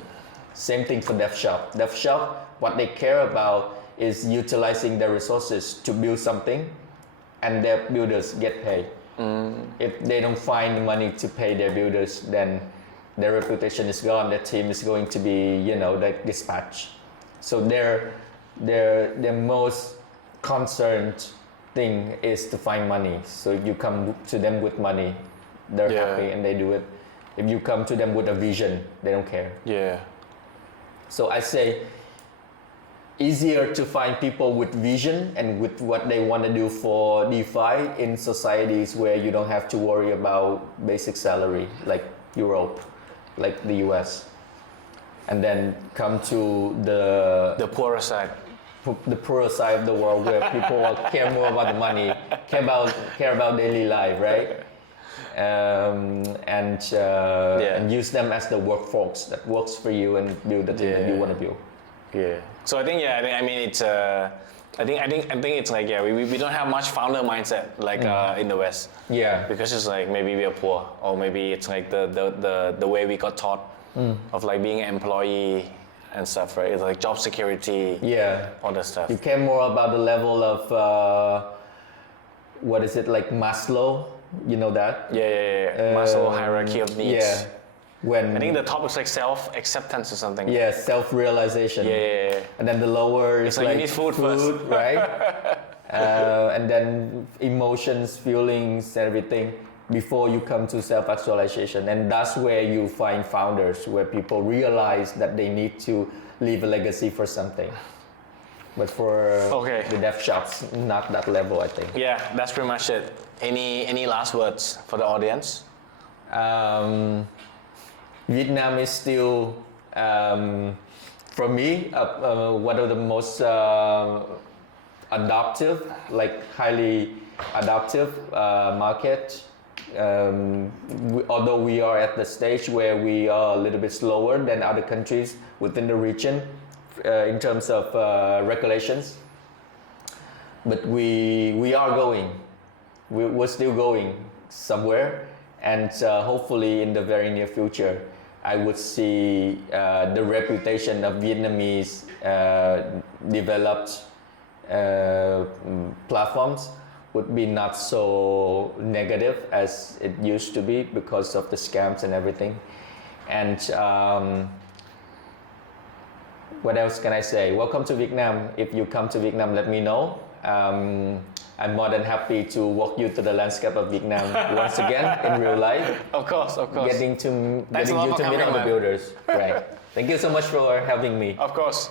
Same thing for dev shop. Dev shop, what they care about is utilizing their resources to build something, and their builders get paid. If they don't find the money to pay their builders, then their reputation is gone. Their team is going to be, like dispatched. So their most concerned thing is to find money. So if you come to them with money, they're happy and they do it. If you come to them with a vision, they don't care. Yeah. So I say, easier to find people with vision and with what they want to do for DeFi in societies where you don't have to worry about basic salary, like Europe, like the US. And then come to the poorer side. The poorer side of the world where people care more about the money, care about daily life, right? And use them as the workforce that works for you and build the thing that you want to build. Yeah. So I think it's I think it's like we don't have much founder mindset like in the West. Yeah. Because it's like maybe we are poor, or maybe it's like the way we got taught of like being an employee and stuff, right? It's like job security, Yeah. all that stuff. You care more about the level of what is it, like Maslow? You know that? Yeah. Maslow hierarchy of needs. Yeah. When I think the top is like self-acceptance or something. yeah, self-realization. Yeah. And then the lower is like you like need food first. right? And then emotions, feelings, everything before you come to self-actualization. And that's where you find founders, where people realize that they need to leave a legacy for something. But for the dev shops, not that level, I think. Yeah, that's pretty much it. Any last words for the audience? Vietnam is still, for me, one of the most adaptive, like highly adaptive market. Although we are at the stage where we are a little bit slower than other countries within the region in terms of regulations, but we are going. We're still going somewhere, and hopefully in the very near future, I would see the reputation of Vietnamese developed platforms would be not so negative as it used to be because of the scams and everything. And what else can I say? Welcome to Vietnam. If you come to Vietnam, let me know. I'm more than happy to walk you through the landscape of Vietnam once again in real life. Of course. Getting you to meet all the man. builders. Right. Thank you so much for having me. Of course.